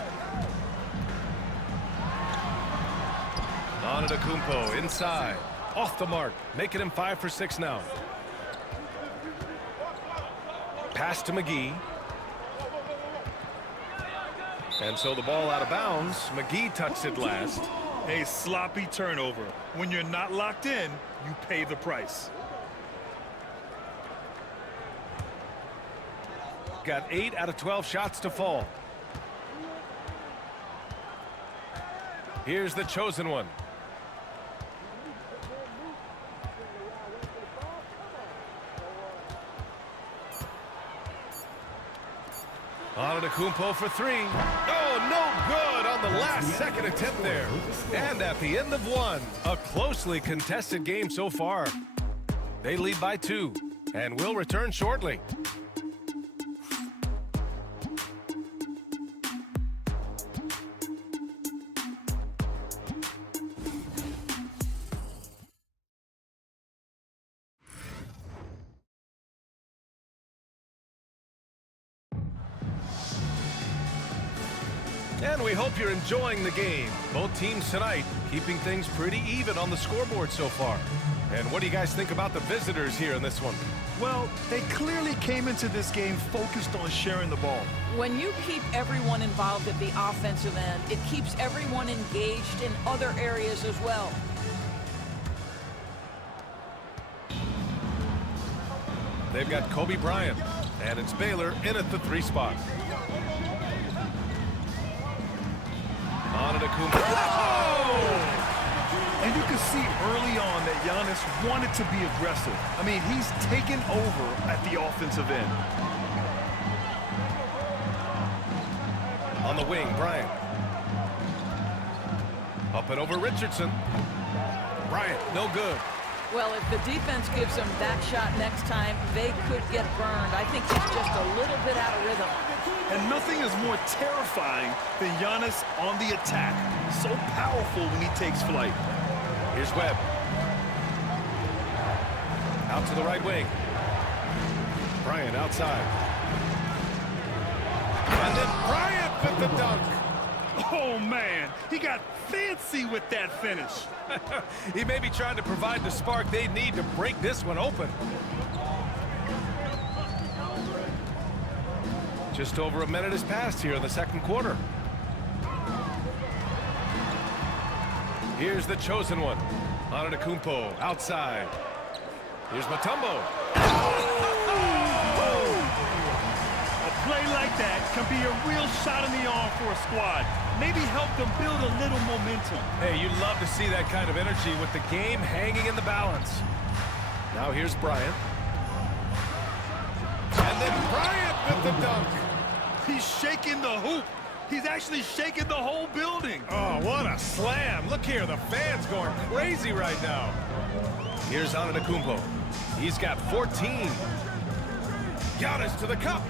Nbdl inside. Off the mark. Making him 5 for 6 now. Pass to McGee. And so the ball out of bounds. McGee touched it last. A sloppy turnover. When you're not locked in, you pay the price. Got 8 out of 12 shots to fall. Here's the chosen one. Nbdl for 3. Oh, no good on the last second attempt there. And at the end of 1, a closely contested game so far. They lead by 2 and will return shortly. And we hope you're enjoying the game. Both teams tonight keeping things pretty even on the scoreboard so far. And what do you guys think about the visitors here in this one? Well, they clearly came into this game focused on sharing the ball. When you keep everyone involved at the offensive end, it keeps everyone engaged in other areas as well. They've got Kobe Bryant, and it's Baylor in at the 3 spot. And you can see early on that Giannis wanted to be aggressive. I mean, he's taken over at the offensive end. On the wing, Bryant. Up and over Richardson. Bryant, no good. Well, if the defense gives them that shot next time, they could get burned. I think he's just a little bit out of rhythm. And nothing is more terrifying than Giannis on the attack. So powerful when he takes flight. Here's Webb. Out to the right wing. Bryant outside. And then Bryant with the dunk. Oh, man. He got fancy with that finish. He may be trying to provide the spark they need to break this one open. Just over a minute has passed here in the second quarter. Here's the chosen one. Nbdl outside. Here's Mutombo. A play like that can be a real shot in the arm for a squad. Maybe help them build a little momentum. Hey, you'd love to see that kind of energy with the game hanging in the balance. Now here's Bryant. And then Bryant with the dunk. He's shaking the hoop. He's actually shaking the whole building. Oh, what a slam. Look here, the fans going crazy right now. Here's Nbdl. He's got 14. Giannis to the cup.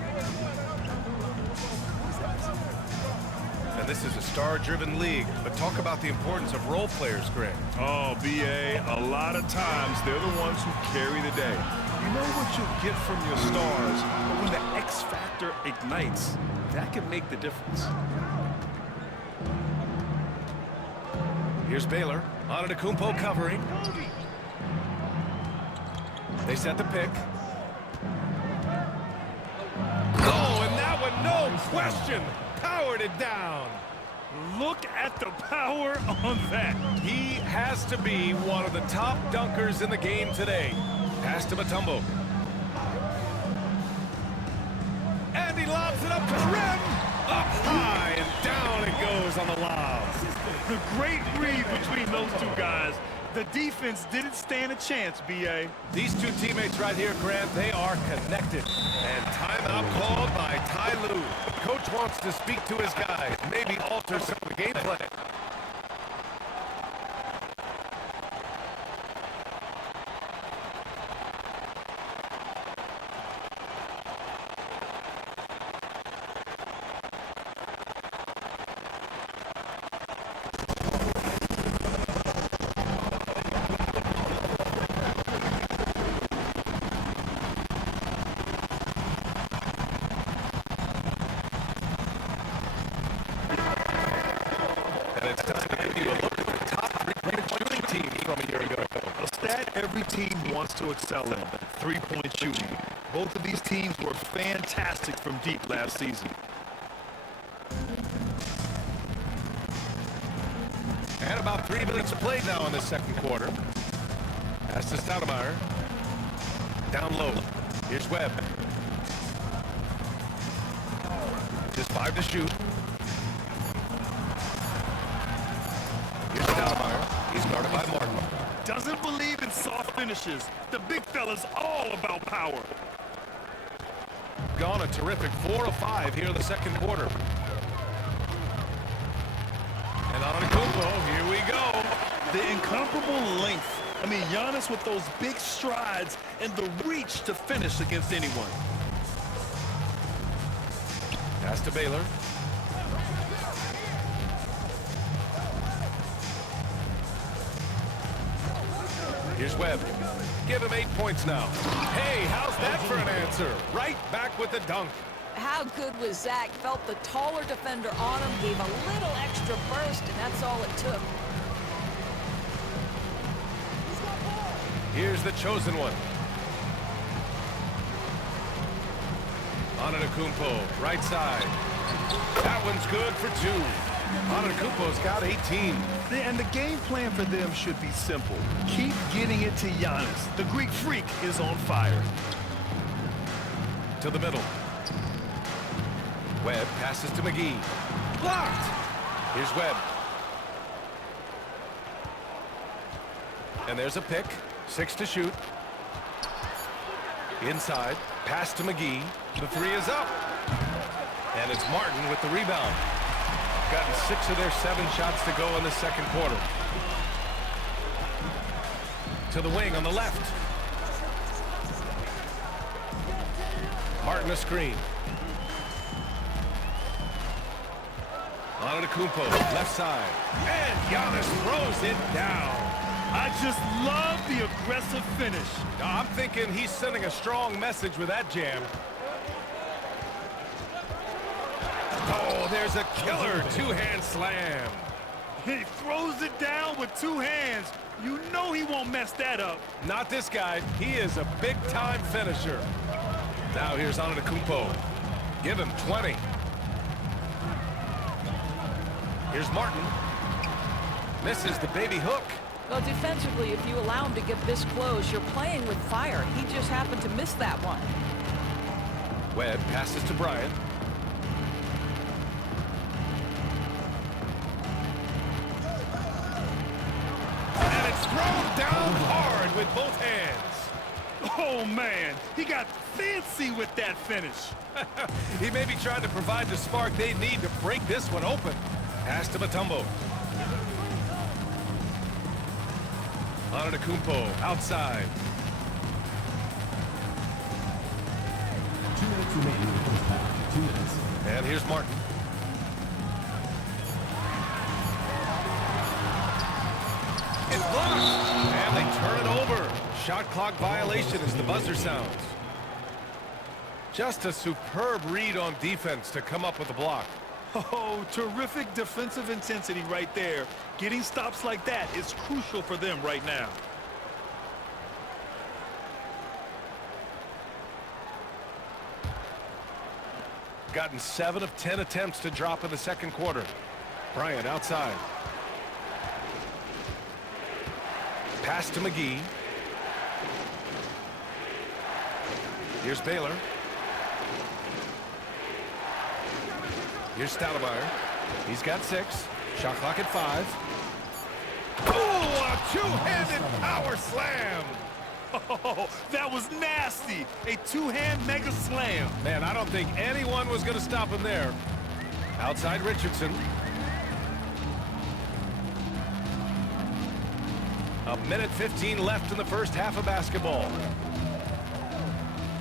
And this is a star-driven league, but talk about the importance of role players, Greg. Oh, B.A., a lot of times they're the ones who carry the day. You know what you'll get from your stars, but when the X factor ignites, that can make the difference. Here's Baylor. Nbdl covering. They set the pick. Oh, and that one, no question, powered it down. Look at the power on that. He has to be one of the top dunkers in the game today. Pass to Mutombo. And he lobs it up to the rim. Up high and down it goes on the lob. The great read between those two guys. The defense didn't stand a chance, B.A. These two teammates right here, Grant, they are connected. And timeout called by Ty Lue. Coach wants to speak to his guys, maybe alter some of the game plan. every team wants to excel in, three-point shooting. Both of these teams were fantastic from deep last season. And about 3 minutes played now in the second quarter. Pass to Stoudemire. Down low. Here's Webb. Just 5 to shoot. Here's Stoudemire. He's guarded by Martin. Doesn't believe in soft finishes. The big fella's all about power. Gone a terrific 4 of 5 here in the second quarter. And Antetokounmpo, here we go. The incomparable length. I mean, Giannis with those big strides and the reach to finish against anyone. Pass to Baylor. Here's Webb. Give him 8 points now. Hey, how's that for an answer? Right back with the dunk. How good was Zach? Felt the taller defender on him, gave a little extra burst, and that's all it took. Here's the chosen one. Antetokounmpo, right side. That one's good for 2. Antetokounmpo's got 18. And the game plan for them should be simple. Keep getting it to Giannis. The Greek freak is on fire. To the middle. Webb passes to McGee. Blocked! Here's Webb. And there's a pick. 6 to shoot. Inside. Pass to McGee. The 3 is up. And it's Martin with the rebound. Gotten 6 of their 7 shots to go in the second quarter. To the wing on the left. Martin a screen. Antetokounmpo, left side. And Giannis throws it down. I just love the aggressive finish. I'm thinking he's sending a strong message with that jam. Oh, there's a killer 2-hand slam. He throws it down with 2 hands. You know he won't mess that up. Not this guy. He is a big-time finisher. Now here's Antetokounmpo. Give him 20. Here's Martin. Misses the baby hook. Well, defensively, if you allow him to get this close, you're playing with fire. He just happened to miss that one. Webb passes to Bryant. And it's thrown down hard with both hands. Oh, man. He got fancy with that finish. He may be trying to provide the spark they need to break this one open. Pass to Mutombo. Antetokounmpo outside. 2 minutes remaining in the first half. 2 minutes. And here's Martin. It's blocked. And they turn it over. Shot clock violation as the buzzer sounds. Just a superb read on defense to come up with the block. Oh, terrific defensive intensity right there. Getting stops like that is crucial for them right now. Gotten 7 of 10 attempts to drop in the second quarter. Bryant outside. Pass to McGee. Here's Baylor. Here's Stoudemire. He's got 6. Shot clock at 5. Oh, a two-handed power slam. Oh, that was nasty. A 2-hand mega slam. Man, I don't think anyone was going to stop him there. Outside Richardson. A minute 15 left in the first half of basketball.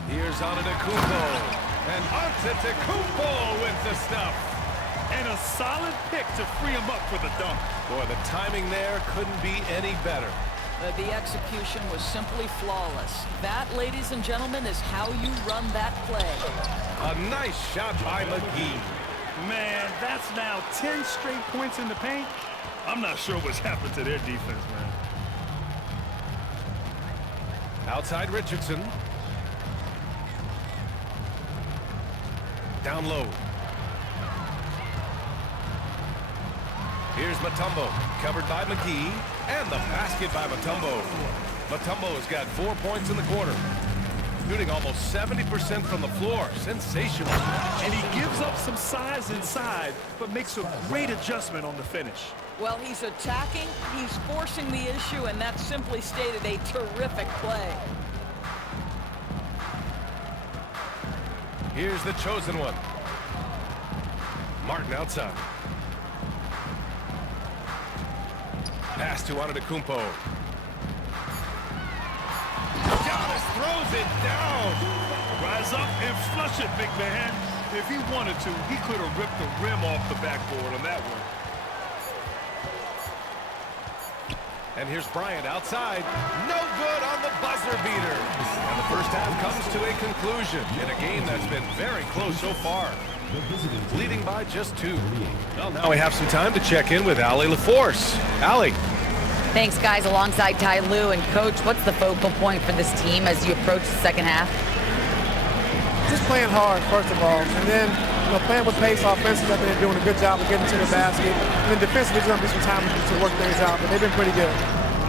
Here's Antetokounmpo. And Antetokounmpo with the stuff. And a solid pick to free him up for the dunk. Boy, the timing there couldn't be any better. The execution was simply flawless. That, ladies and gentlemen, is how you run that play. A nice shot by McGee. Man, that's now 10 straight points in the paint. I'm not sure what's happened to their defense, man. Outside Richardson. Down low. Here's Mutombo, covered by McGee, and the basket by Mutombo. Mutombo has got 4 points in the quarter. Shooting almost 70% from the floor. Sensational. And he gives up some size inside, but makes a great adjustment on the finish. Well, he's attacking, he's forcing the issue, and that simply stated a terrific play. Here's the chosen one. Martin outside. Pass to Antetokounmpo. Giannis throws it down. Rise up and flush it, big man. If he wanted to, he could have ripped the rim off the backboard on that one. And here's Bryant outside. No good on the buzzer beater. And the first half comes to a conclusion in a game that's been very close so far. Leading by just 2. Well, now we have some time to check in with Allie LaForce. Allie. Thanks, guys. Alongside Ty Lue and Coach, what's the focal point for this team as you approach the second half? Just playing hard, first of all, and then playing with pace offensively. I think they're doing a good job of getting to the basket. And then defensively, there's going to be some time to work things out, but they've been pretty good.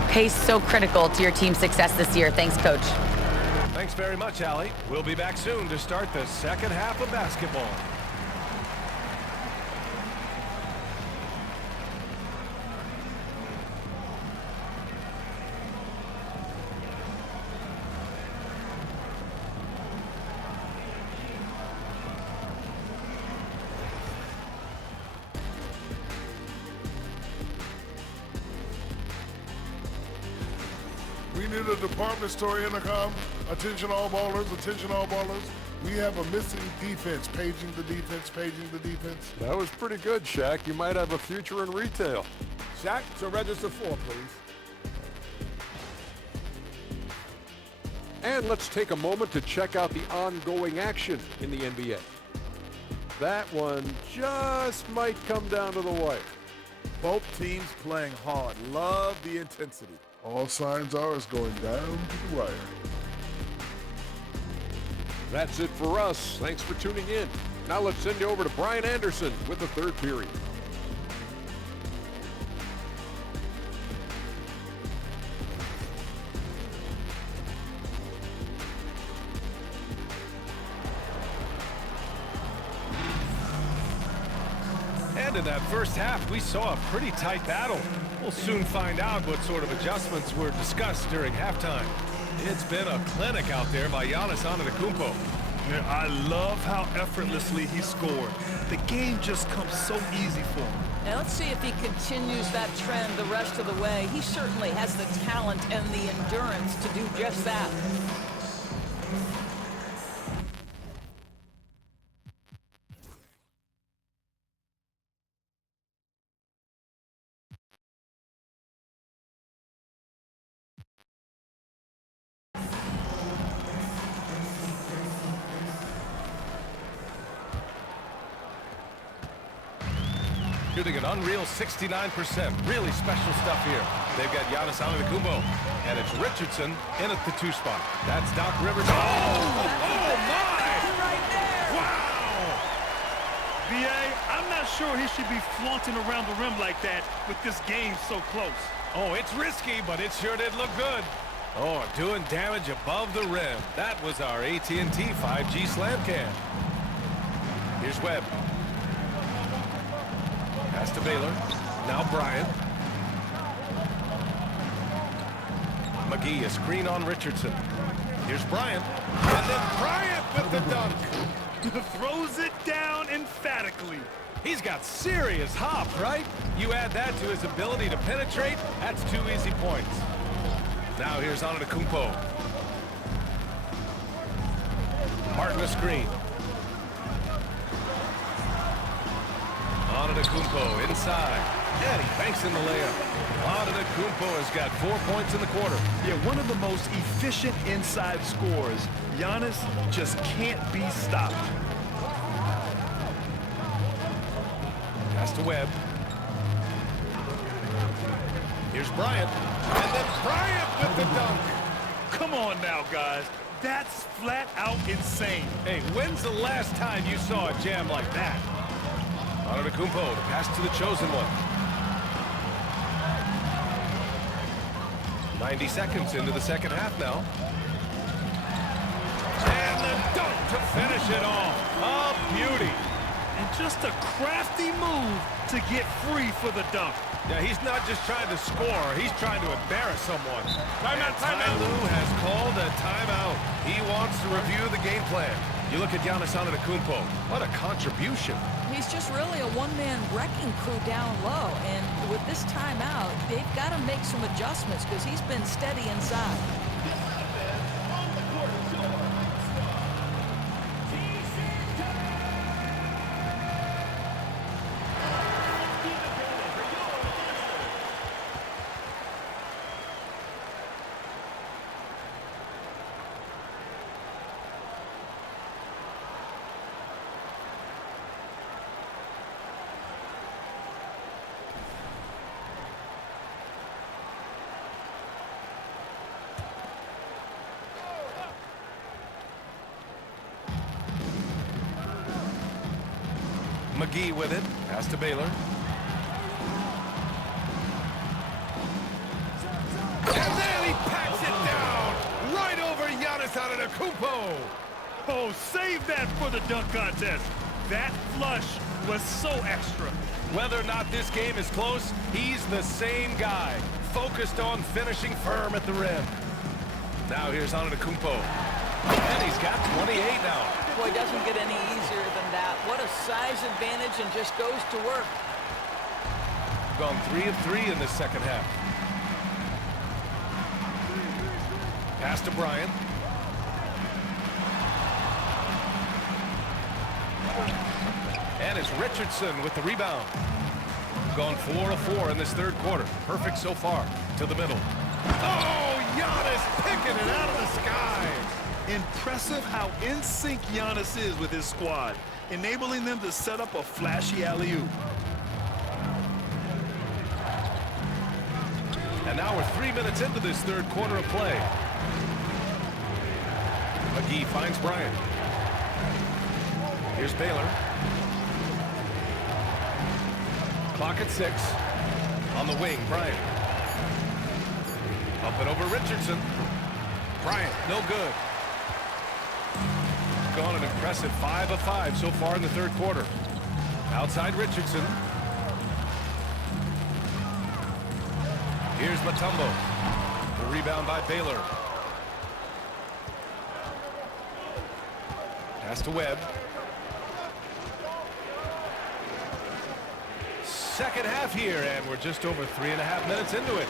Pace so critical to your team's success this year. Thanks, Coach. Thanks very much, Allie. We'll be back soon to start the second half of basketball. We need a department store intercom. Attention all ballers, attention all ballers. We have a missing defense. Paging the defense, paging the defense. That was pretty good, Shaq. You might have a future in retail. Shaq, to register 4, please. And let's take a moment to check out the ongoing action in the NBA. That one just might come down to the wire. Both teams playing hard. Love the intensity. All signs are it's going down to the wire. That's it for us. Thanks for tuning in. Now let's send you over to Brian Anderson with the third period. And in that first half, we saw a pretty tight battle. We'll soon find out what sort of adjustments were discussed during halftime. It's been a clinic out there by Giannis Antetokounmpo. Yeah, I love how effortlessly he scored. The game just comes so easy for him. Now let's see if he continues that trend the rest of the way. He certainly has the talent and the endurance to do just that. Shooting an unreal 69%. Really special stuff here. They've got Giannis Antetokounmpo, and it's Richardson in at the 2 spot. That's Doc Rivers. Oh my! Right there. Wow! B.A., I'm not sure he should be flaunting around the rim like that with this game so close. Oh, it's risky, but it sure did look good. Oh, doing damage above the rim. That was our AT&T 5G slam cam. Here's Webb. Pass to Baylor. Now Bryant. McGee, a screen on Richardson. Here's Bryant. And then Bryant with the dunk. Throws it down emphatically. He's got serious hop, right? You add that to his ability to penetrate, that's 2 easy points. Now here's Antetokounmpo. Martin a screen. Antetokounmpo inside. And he banks in the layup. Antetokounmpo has got 4 points in the quarter. Yeah, one of the most efficient inside scorers. Giannis just can't be stopped. Pass to Webb. Here's Bryant. And then Bryant with the dunk. Come on now, guys. That's flat out insane. Hey, when's the last time you saw a jam like that? Antetokounmpo, the pass to the chosen one. 90 seconds into the second half now. And the dunk to finish it off. A beauty. And just a crafty move to get free for the dunk. Yeah, he's not just trying to score. He's trying to embarrass someone. Timeout, timeout. Ty Lue has called a timeout. He wants to review the game plan. You look at Giannis Antetokounmpo. What a contribution. He's just really a one-man wrecking crew down low. And with this timeout, they've got to make some adjustments because he's been steady inside. McGee with it. Pass to Baylor. And then he packs it down. Right over Giannis Antetokounmpo. Oh, save that for the dunk contest. That flush was so extra. Whether or not this game is close, he's the same guy. Focused on finishing firm at the rim. Now here's Antetokounmpo. And he's got 28 now. Boy, it doesn't get any easier than that. What a size advantage, and just goes to work. Gone 3 of 3 in this second half. Pass to Bryant. And it's Richardson with the rebound. Gone 4 of 4 in this third quarter. Perfect so far. To the middle. Oh, Giannis picking it out of the sky. Impressive how in sync Giannis is with his squad, enabling them to set up a flashy alley-oop. And now we're 3 minutes into this third quarter of play. McGee finds Bryant. Here's Baylor. Clock at 6. On the wing, Bryant. Up and over Richardson. Bryant, no good. Gone an impressive 5 of 5 so far in the third quarter. Outside Richardson. Here's Mutombo. The rebound by Baylor. Pass to Webb. Second half here, and we're just over 3.5 minutes into it.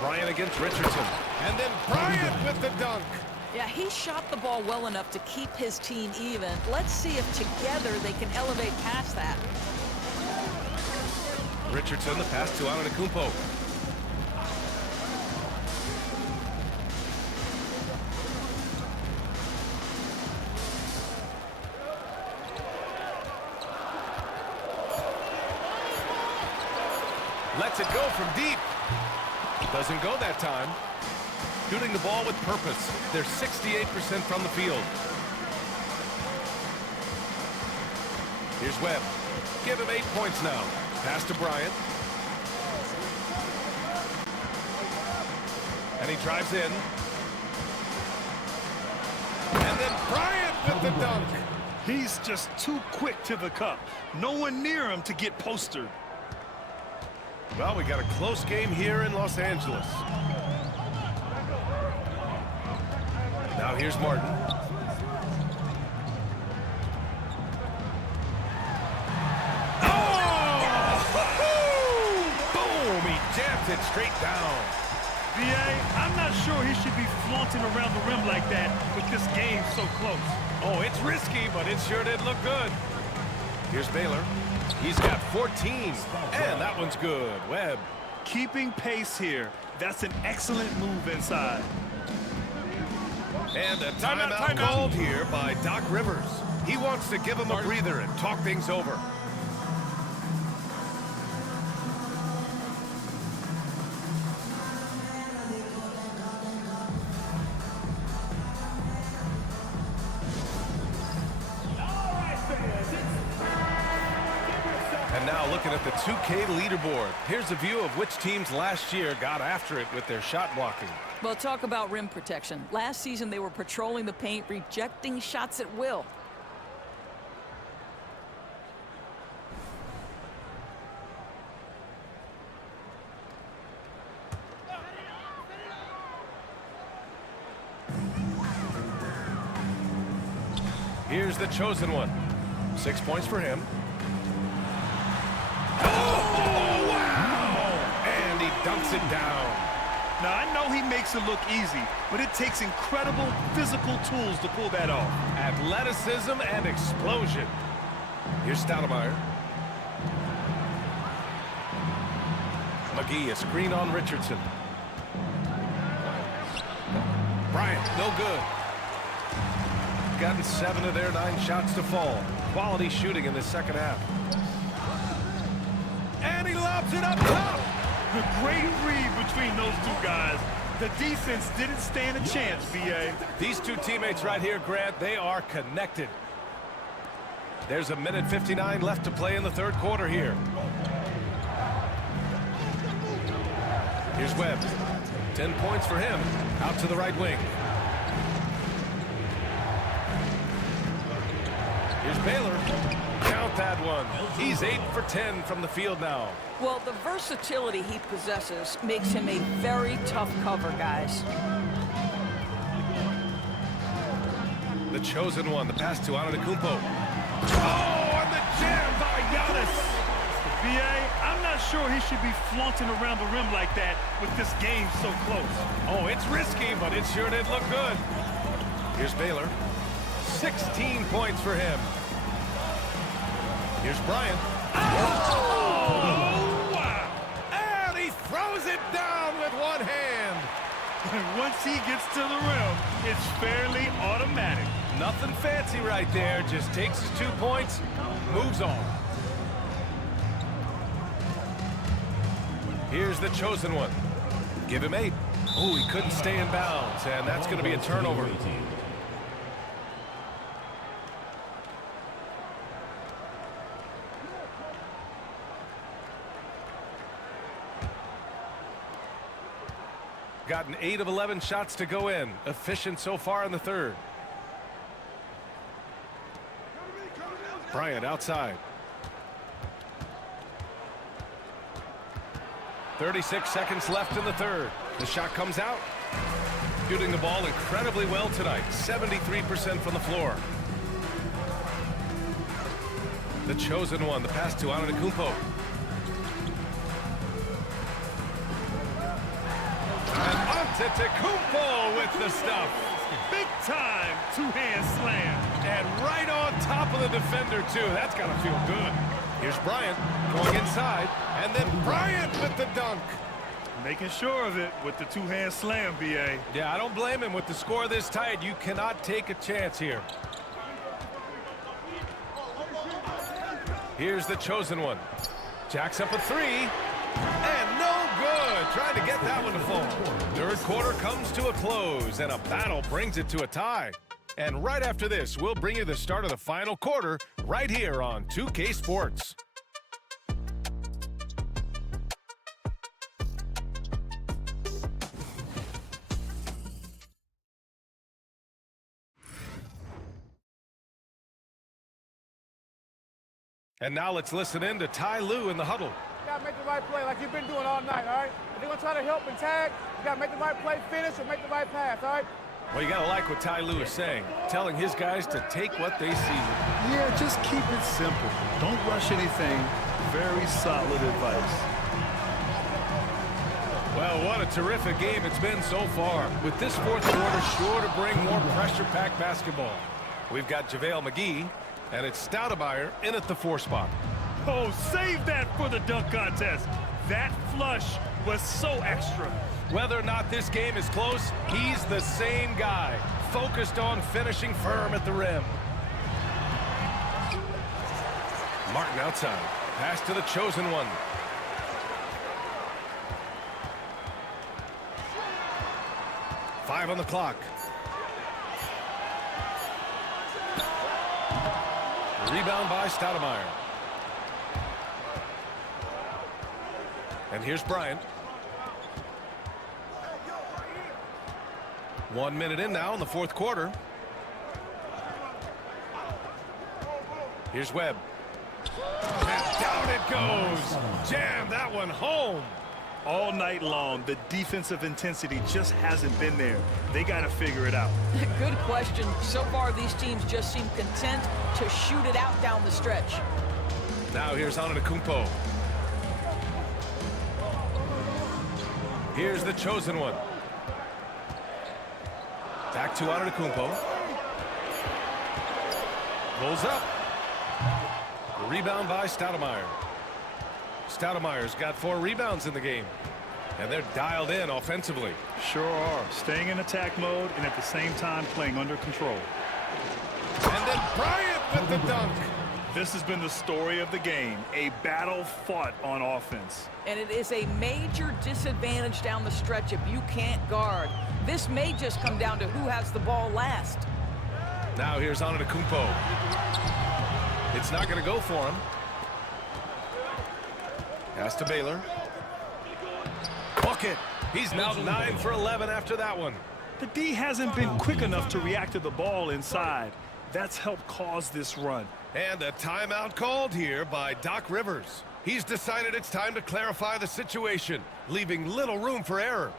Bryant against Richardson. And then Bryant with the dunk. Yeah, he shot the ball well enough to keep his team even. Let's see if together they can elevate past that. Richardson, the pass to Antetokounmpo. Lets it go from deep. Doesn't go that time. Shooting the ball with purpose. They're 68% from the field. Here's Webb. Give him 8 points now. Pass to Bryant. And he drives in. And then Bryant with the dunk. He's just too quick to the cup. No one near him to get postered. Well, we got a close game here in Los Angeles. Now here's Martin. Oh! Boom! He jams it straight down. BA, I'm not sure he should be flaunting around the rim like that with this game so close. Oh, it's risky, but it sure did look good. Here's Baylor. He's got 14, and that one's good. Webb. Keeping pace here. That's an excellent move inside. And a timeout called here by Doc Rivers. He wants to give him a breather and talk things over. Now looking at the 2K leaderboard. Here's a view of which teams last year got after it with their shot blocking. Well, talk about rim protection. Last season, they were patrolling the paint, rejecting shots at will. Here's the chosen one. 6 points for him. Oh, wow! And he dunks it down. Now, I know he makes it look easy, but it takes incredible physical tools to pull that off. Athleticism and explosion. Here's Stoudemire. McGee, a screen on Richardson. Bryant, no good. Gotten 7 of their 9 shots to fall. Quality shooting in the second half. And he lobs it up top. The great read between those two guys. The defense didn't stand a chance, BA. These two teammates right here, Grant, they are connected. There's 1:59 left to play in the third quarter here. Here's Webb. 10 points for him. Out to the right wing. Here's Baylor. Count that one. He's 8 for 10 from the field now. Well, the versatility he possesses makes him a very tough cover, guys. The chosen one, the pass to Antetokounmpo. Oh, and the jam by Giannis. BA, I'm not sure he should be flaunting around the rim like that with this game so close. Oh, it's risky, but it sure did look good. Here's Baylor. 16 points for him. Here's Bryant. Oh, wow! And he throws it down with one hand. And once he gets to the rim, it's fairly automatic. Nothing fancy right there. Just takes his 2 points, moves on. Here's the chosen one. Give him 8. Oh, he couldn't stay in bounds, and that's going to be a turnover. Gotten 8 of 11 shots to go in. Efficient so far in the third. Bryant outside. 36 seconds left in the third. The shot comes out. Shooting the ball incredibly well tonight. 73% from the floor. The chosen one. The pass to Antetokounmpo. And Antetokounmpo with the stuff. Big time two-hand slam. And right on top of the defender, too. That's got to feel good. Here's Bryant going inside. And then Bryant with the dunk. Making sure of it with the two-hand slam, BA. Yeah, I don't blame him. With the score this tight, you cannot take a chance here. Here's the chosen one. Jacks up a 3. And no good. Trying to get that one to fall. Third quarter comes to a close, and a battle brings it to a tie. And right after this, we'll bring you the start of the final quarter right here on 2K Sports. And now let's listen in to Ty Lue in the huddle. You got to make the right play like you've been doing all night, all right? If they're going to try to help and tag, you got to make the right play, finish, or make the right pass, all right? Well, you got to like what Ty Lue is saying, telling his guys to take what they see. Yeah, just keep it simple. Don't rush anything. Very solid advice. Well, what a terrific game it's been so far. With this fourth quarter sure to bring more pressure-packed basketball. We've got JaVale McGee, and it's Stoudemire in at the 4 spot. Oh, save that for the dunk contest. That flush was so extra. Whether or not this game is close, he's the same guy, focused on finishing firm at the rim. Martin outside. Pass to the chosen one. Five on the clock. Rebound by Stoudemire. And here's Bryant. 1 minute in now in the fourth quarter. Here's Webb. And down it goes. Jam that one home. All night long, the defensive intensity just hasn't been there. They got to figure it out. Good question. So far, these teams just seem content to shoot it out down the stretch. Now here's Antetokounmpo. Here's the chosen one. Back to Antetokounmpo. Pulls up. Rebound by Stoudemire. Stoudemire's got 4 rebounds in the game. And they're dialed in offensively. Sure are. Staying in attack mode and at the same time playing under control. And then Bryant with the dunk. This has been the story of the game. A battle fought on offense. And it is a major disadvantage down the stretch if you can't guard. This may just come down to who has the ball last. Now here's Antetokounmpo. It's not going to go for him. Pass to Baylor. Bucket. He's now 9 for 11 after that one. The D hasn't been quick enough to react to the ball inside. That's helped cause this run. And a timeout called here by Doc Rivers. He's decided it's time to clarify the situation, leaving little room for error.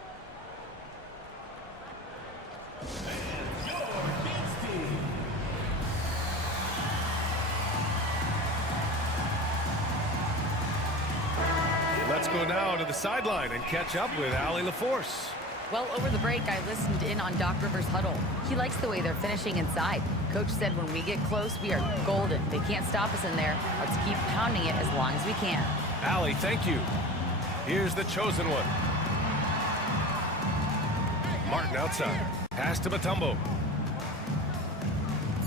Let's go now to the sideline and catch up with Allie LaForce. Well, over the break, I listened in on Doc Rivers' huddle. He likes the way they're finishing inside. Coach said when we get close, we are golden. They can't stop us in there. Let's keep pounding it as long as we can. Allie, thank you. Here's the chosen one. Martin outside. Pass to Mutombo.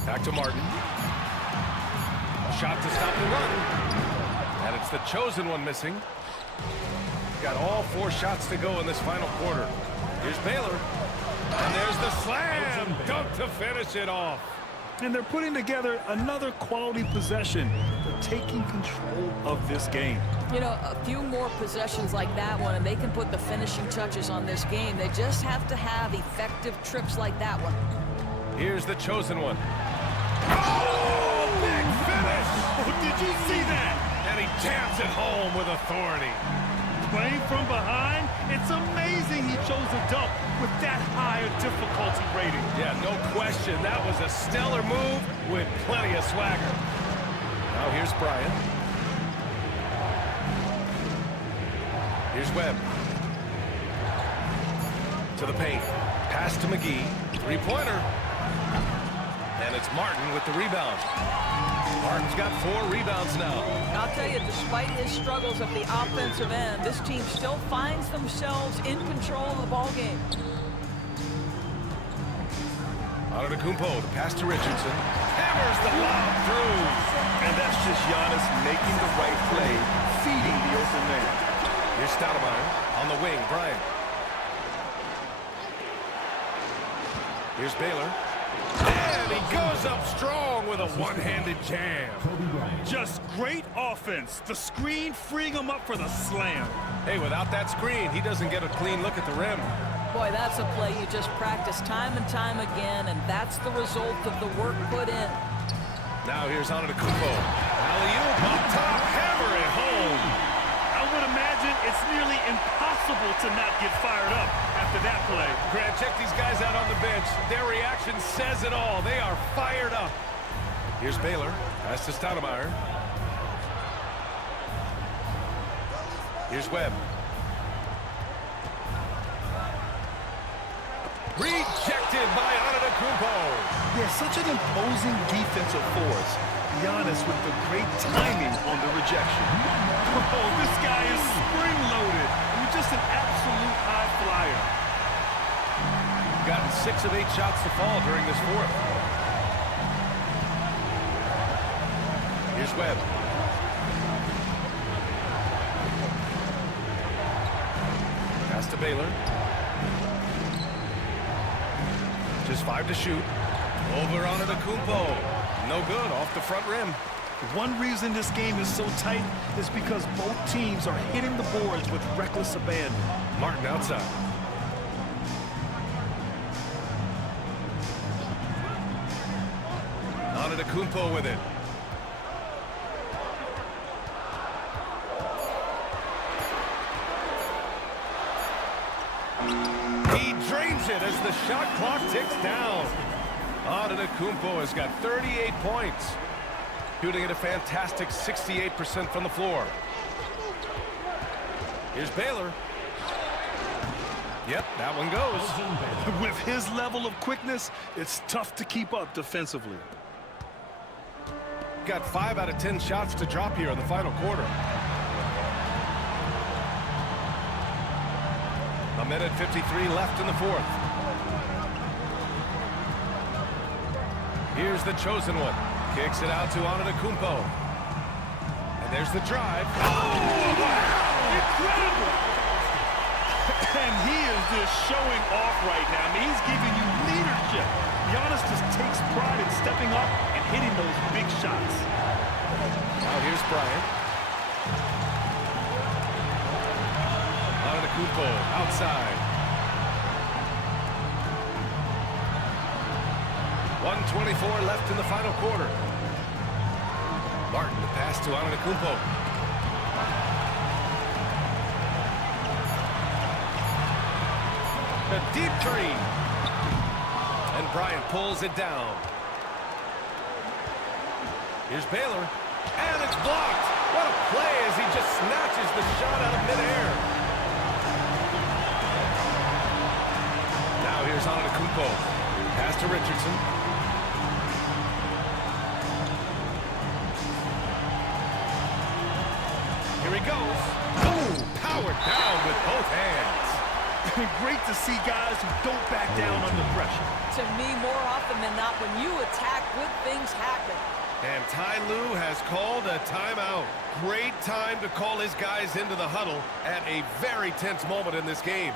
Back to Martin. Shot to stop the run. And it's the chosen one missing. Got all 4 shots to go in this final quarter. Here's Baylor. And there's the slam dunk to finish it off. And they're putting together another quality possession. They're taking control of this game. You know, a few more possessions like that one, and they can put the finishing touches on this game. They just have to have effective trips like that one. Here's the chosen one. Oh, big finish! Oh, did you see that? And he jams it home with authority. Playing from behind, it's amazing he chose a dunk with that higher difficulty rating. Yeah, no question. That was a stellar move with plenty of swagger. Now here's Bryant. Here's Webb. To the paint. Pass to McGee. 3-pointer. And it's Martin with the rebound. Martin's got 4 rebounds now. I'll tell you, despite his struggles at the offensive end, this team still finds themselves in control of the ball game. Antetokounmpo, the pass to Richardson. Hammers the lob through. And that's just Giannis making the right play, feeding the open man. Here's Stoudemire on the wing, Bryant. Here's Baylor. And he goes up strong with a one-handed jam. Just great offense. The screen freeing him up for the slam. Hey, without that screen, he doesn't get a clean look at the rim. Boy, that's a play you just practice time and time again, and that's the result of the work put in. Now here's Antetokounmpo. Alley-oop up top, hammer it home. I would imagine it's nearly impossible to not get fired up after that play. Grant, check these guys out on the bench. Their reaction says it all. They are fired up. Here's Baylor. Pass to Stoudemire. Here's Webb. Rejected by Antetokounmpo. Yeah, such an imposing defensive force. Giannis with the great timing on the rejection. Oh, this guy is spring-loaded. I mean, just an absolute high flyer. Gotten 6 of 8 shots to fall during this fourth. Here's Webb. Pass to Baylor. Just 5 to shoot. Over Antetokounmpo. No good, off the front rim. One reason this game is so tight is because both teams are hitting the boards with reckless abandon. Martin outside. Nbdl with it. He drains it as the shot clock ticks down. Nbdl has got 38 points. Shooting at a fantastic 68% from the floor. Here's Baylor. Yep, that one goes. With his level of quickness, it's tough to keep up defensively. Got 5 out of 10 shots to drop here in the final quarter. A minute 53 left in the fourth. Here's the chosen one. Kicks it out to Nbdl. And there's the drive. Oh, wow! Incredible! And he is just showing off right now. I mean, he's giving you leadership. Giannis just takes pride in stepping up and hitting those big shots. Now here's Bryant. Nbdl outside. 1:24 left in the final quarter. Martin, the pass to Nbdl. A deep three. And Bryant pulls it down. Here's Baylor. And it's blocked. What a play as he just snatches the shot out of midair. Now here's Nbdl. Pass to Richardson. Here he goes. Oh, powered down with both hands. Great to see guys who don't back down under pressure. To me, more often than not, when you attack, good things happen. And Ty Lue has called a timeout. Great time to call his guys into the huddle at a very tense moment in this game.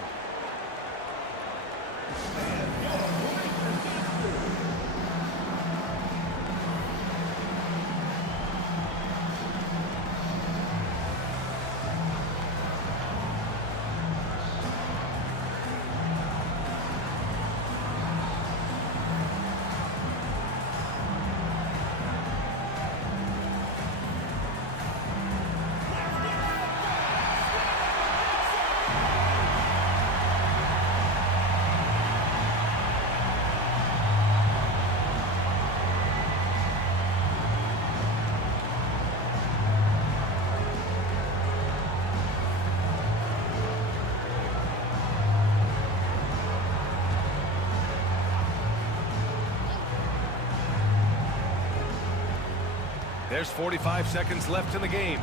There's 45 seconds left in the game.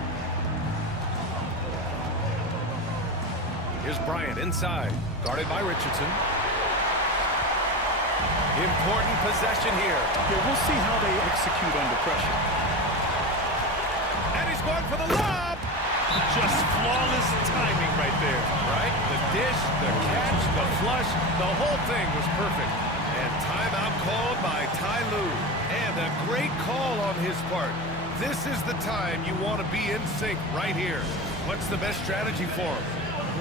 Here's Bryant inside, guarded by Richardson. Important possession here. Yeah, we'll see how they execute under pressure. And he's going for the lob. Just flawless timing right there. Right? The dish, the catch, the flush, the whole thing was perfect. And timeout called by Ty Lue. And a great call on his part. This is the time you want to be in sync right here. What's the best strategy for him?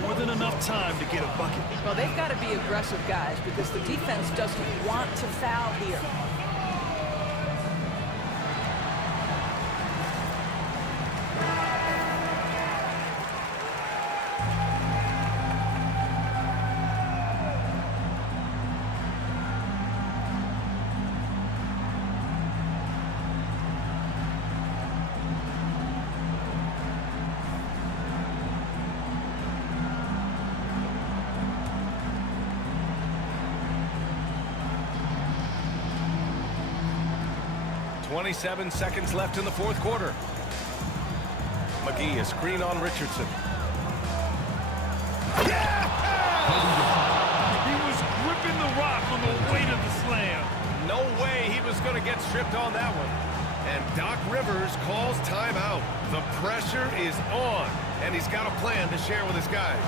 More than enough time to get a bucket. Well, they've got to be aggressive, guys, because the defense doesn't want to foul here. .27 seconds left in the fourth quarter. McGee, a screen on Richardson. Yeah! He was gripping the rock on the weight of the slam. No way he was going to get stripped on that one. And Doc Rivers calls timeout. The pressure is on, and he's got a plan to share with his guys.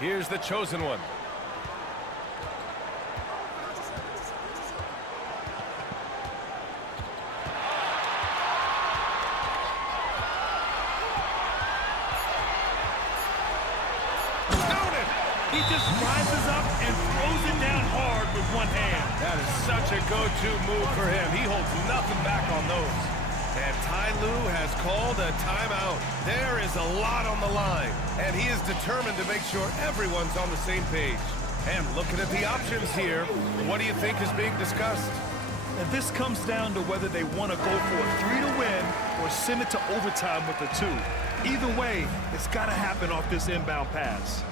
Here's the chosen one. He just rises up and throws it down hard with one hand. That is such a go-to move for him. He holds nothing back on those. And Ty Lue has called a timeout. There is a lot on the line, and he is determined to make sure everyone's on the same page. And looking at the options here, what do you think is being discussed? And this comes down to whether they want to go for a 3 to win or send it to overtime with a 2. Either way, it's got to happen off this inbound pass.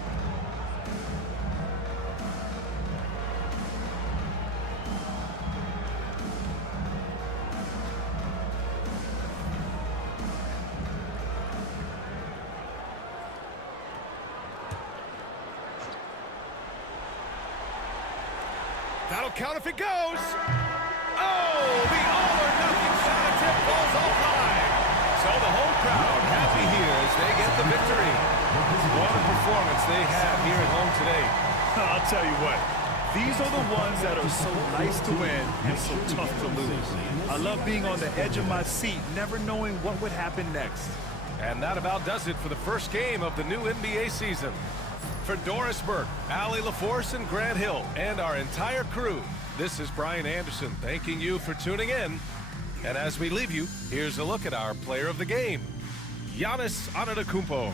That'll count if it goes. Oh, the all-or-nothing shot attempt falls offline. So the home crowd happy here as they get the victory. What a performance they have here at home today. I'll tell you what, these are the ones that are so nice to win and so tough to lose. I love being on the edge of my seat, never knowing what would happen next. And that about does it for the first game of the new NBA season. For Doris Burke, Allie LaForce, and Grant Hill, and our entire crew, this is Brian Anderson thanking you for tuning in. And as we leave you, here's a look at our player of the game, Giannis Antetokounmpo.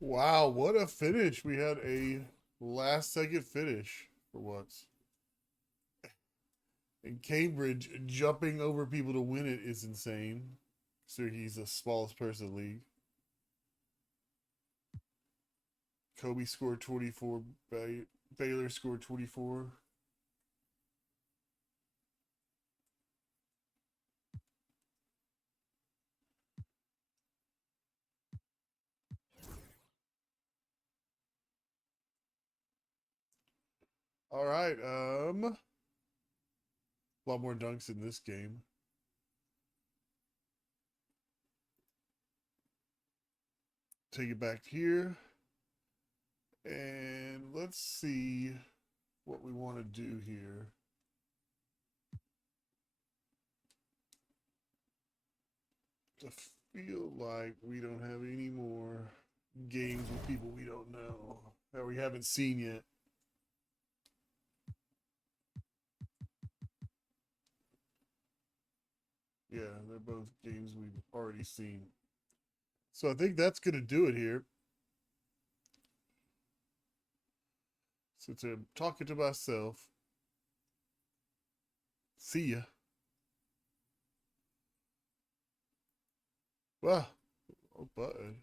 Wow, what a finish. We had a last-second finish for once. And Cambridge jumping over people to win it is insane. So he's the smallest person in the league. Kobe scored 24. Baylor scored 24. All right, a lot more dunks in this game. Take it back here. And let's see what we want to do here. I feel like we don't have any more games with people we don't know, that we haven't seen yet. Yeah, they're both games we've already seen. So I think that's going to do it here. Since I'm talking to myself. See ya. Well, oh, button.